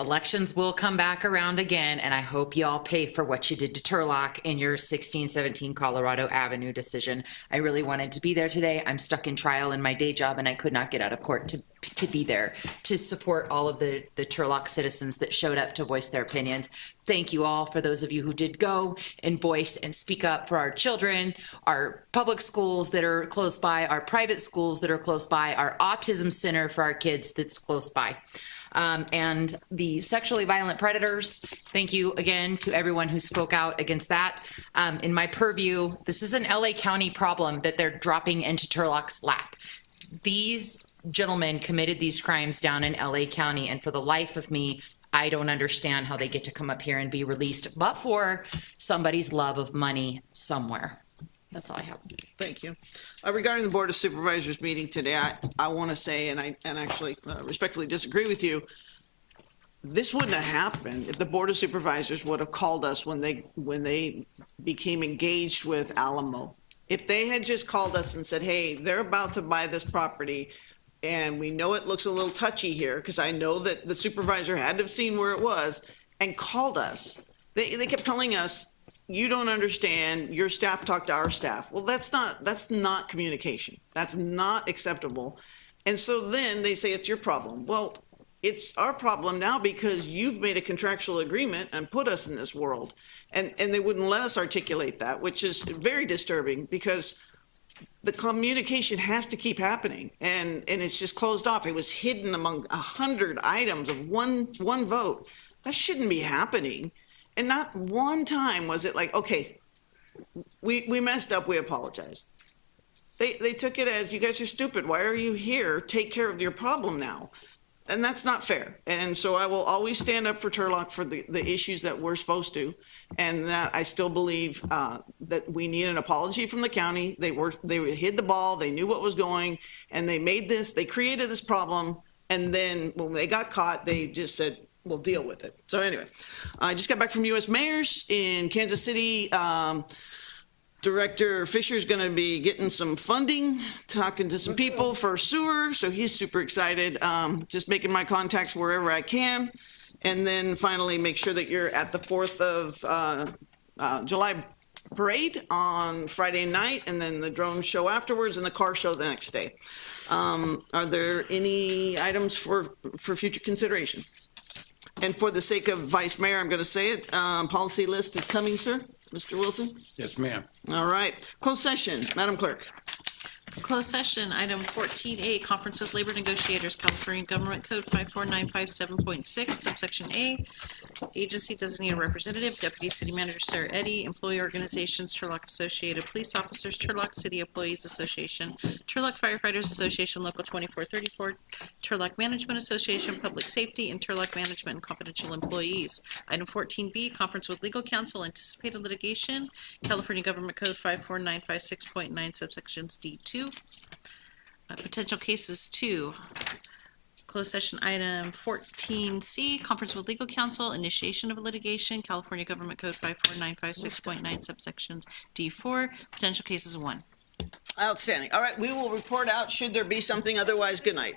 Elections will come back around again, and I hope y'all pay for what you did to Turlock in your 1617 Colorado Avenue decision. I really wanted to be there today. I'm stuck in trial in my day job, and I could not get out of court to be there to support all of the Turlock citizens that showed up to voice their opinions. Thank you all for those of you who did go and voice and speak up for our children, our public schools that are close by, our private schools that are close by, our autism center for our kids that's close by. And the sexually violent predators, thank you again to everyone who spoke out against that. In my purview, this is an LA County problem that they're dropping into Turlock's lap. These gentlemen committed these crimes down in LA County, and for the life of me, I don't understand how they get to come up here and be released, but for somebody's love of money somewhere. That's all I have. Thank you. Regarding the Board of Supervisors meeting today, I want to say, and actually respectfully disagree with you, this wouldn't have happened if the Board of Supervisors would have called us when they became engaged with Alamo. If they had just called us and said, hey, they're about to buy this property, and we know it looks a little touchy here, because I know that the supervisor had to have seen where it was, and called us. They kept telling us, you don't understand, your staff talked to our staff. Well, that's not communication. That's not acceptable. And so then they say it's your problem. Well, it's our problem now because you've made a contractual agreement and put us in this world. And they wouldn't let us articulate that, which is very disturbing, because the communication has to keep happening, and it's just closed off. It was hidden among 100 items of one vote. That shouldn't be happening. And not one time was it like, okay, we messed up, we apologize. They took it as, you guys are stupid. Why are you here? Take care of your problem now. And that's not fair. And so I will always stand up for Turlock for the issues that we're supposed to. And that I still believe that we need an apology from the county. They hid the ball. They knew what was going, and they created this problem. And then when they got caught, they just said, we'll deal with it. So anyway, I just got back from U.S. mayors in Kansas City. Director Fisher's going to be getting some funding, talking to some people for sewer, so he's super excited. Just making my contacts wherever I can, and then finally make sure that you're at the 4th of July parade on Friday night, and then the drone show afterwards, and the car show the next day. Are there any items for future consideration? And for the sake of Vice Mayor, I'm going to say it. Policy list is coming, sir. Mr. Wilson? Yes, ma'am. All right. Closed session, Madam Clerk. Closed session, item 14A, conference with labor negotiators, California Government Code 54957.6, subsection A. Agency designated representative, Deputy City Manager Sarah Eddy, employee organizations, Turlock Associated Police Officers, Turlock City Employees Association, Turlock Firefighters Association, Local 2434, Turlock Management Association, Public Safety, and Turlock Management and Confidential Employees. Item 14B, conference with legal counsel, anticipated litigation, California Government Code 54956.9, subsections D2. Potential cases 2. Closed session item 14C, conference with legal counsel, initiation of litigation, California Government Code 54956.9, subsections D4. Potential cases 1. Outstanding. All right, we will report out should there be something. Otherwise, good night.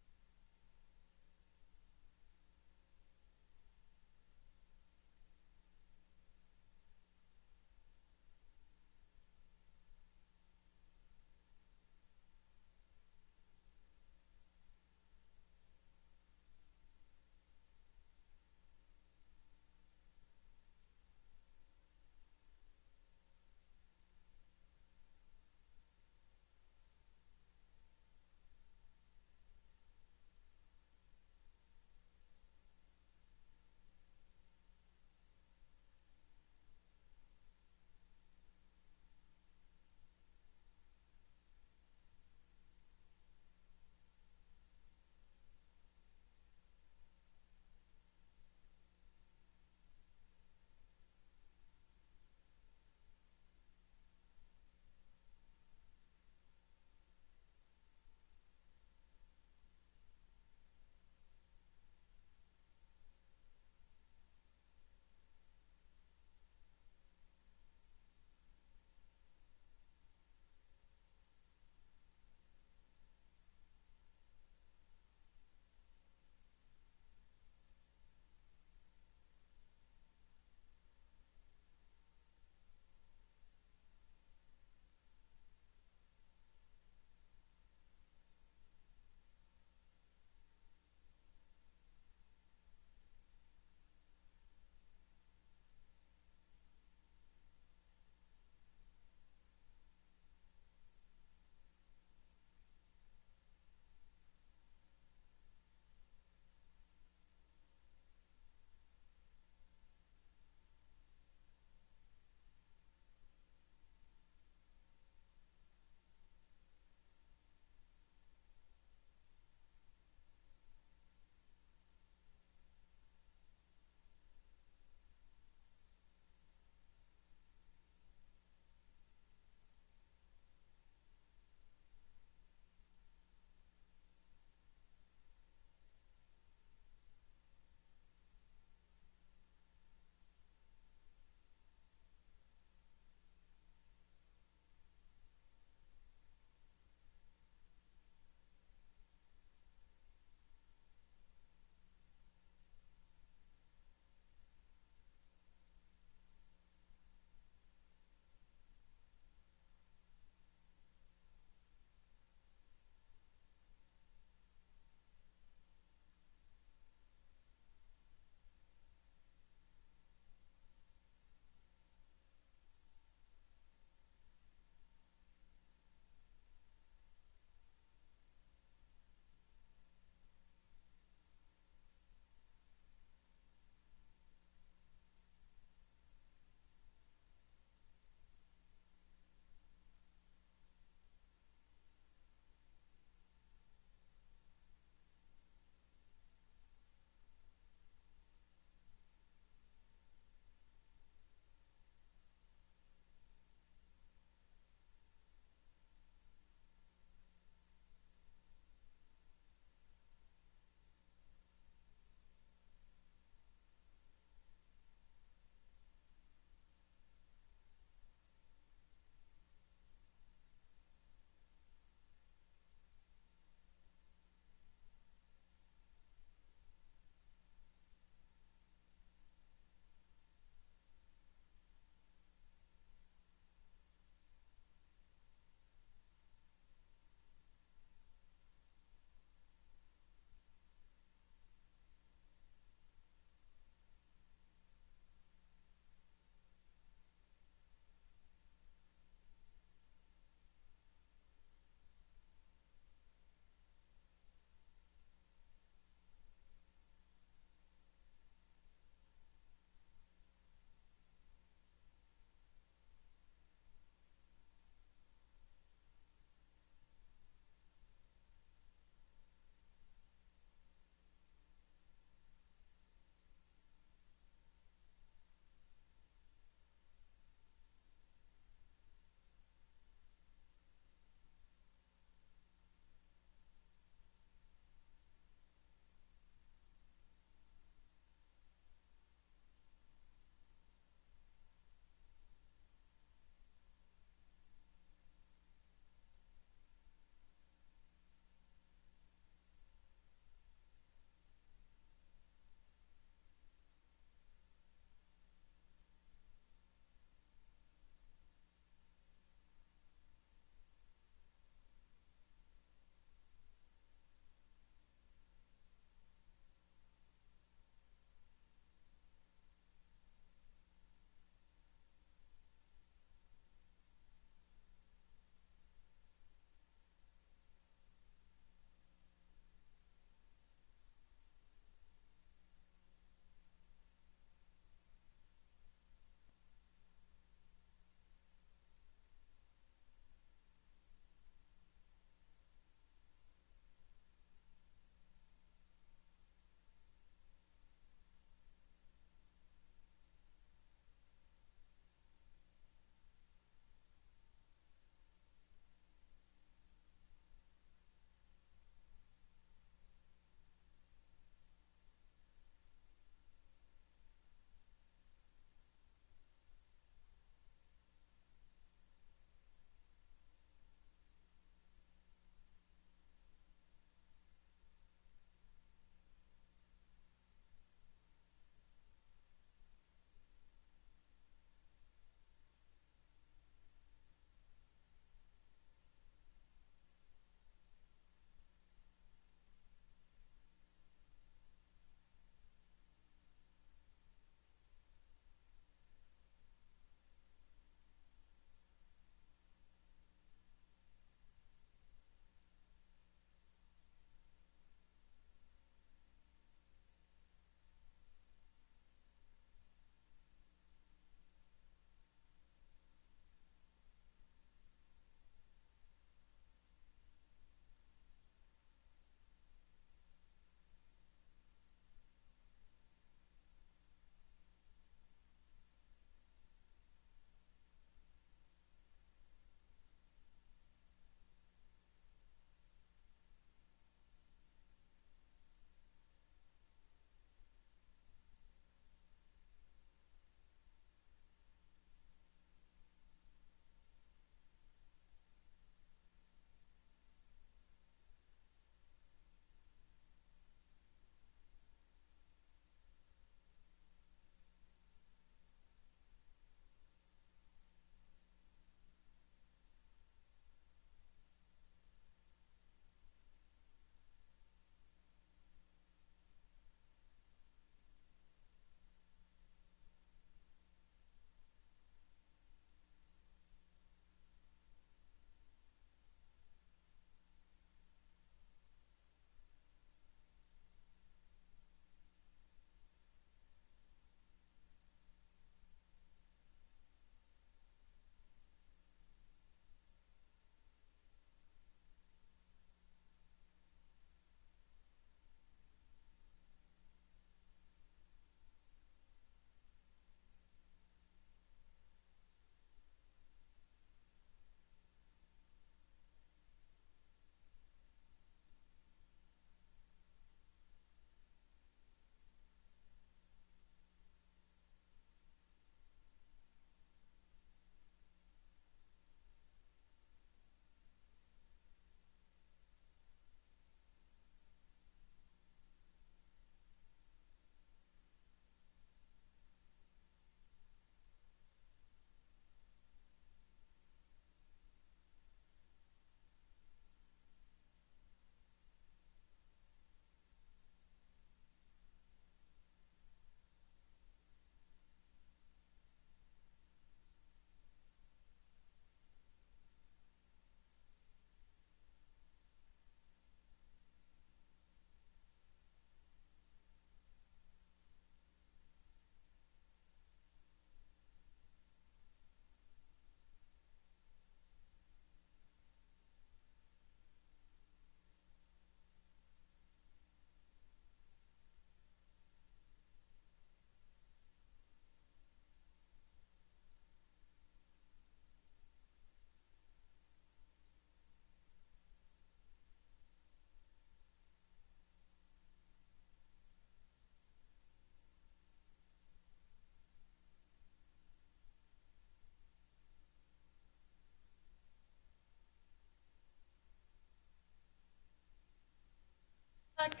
back.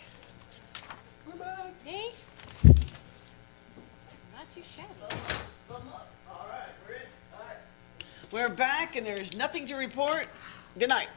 Hey. Not too shabby. We're back and there's nothing to report. Good night.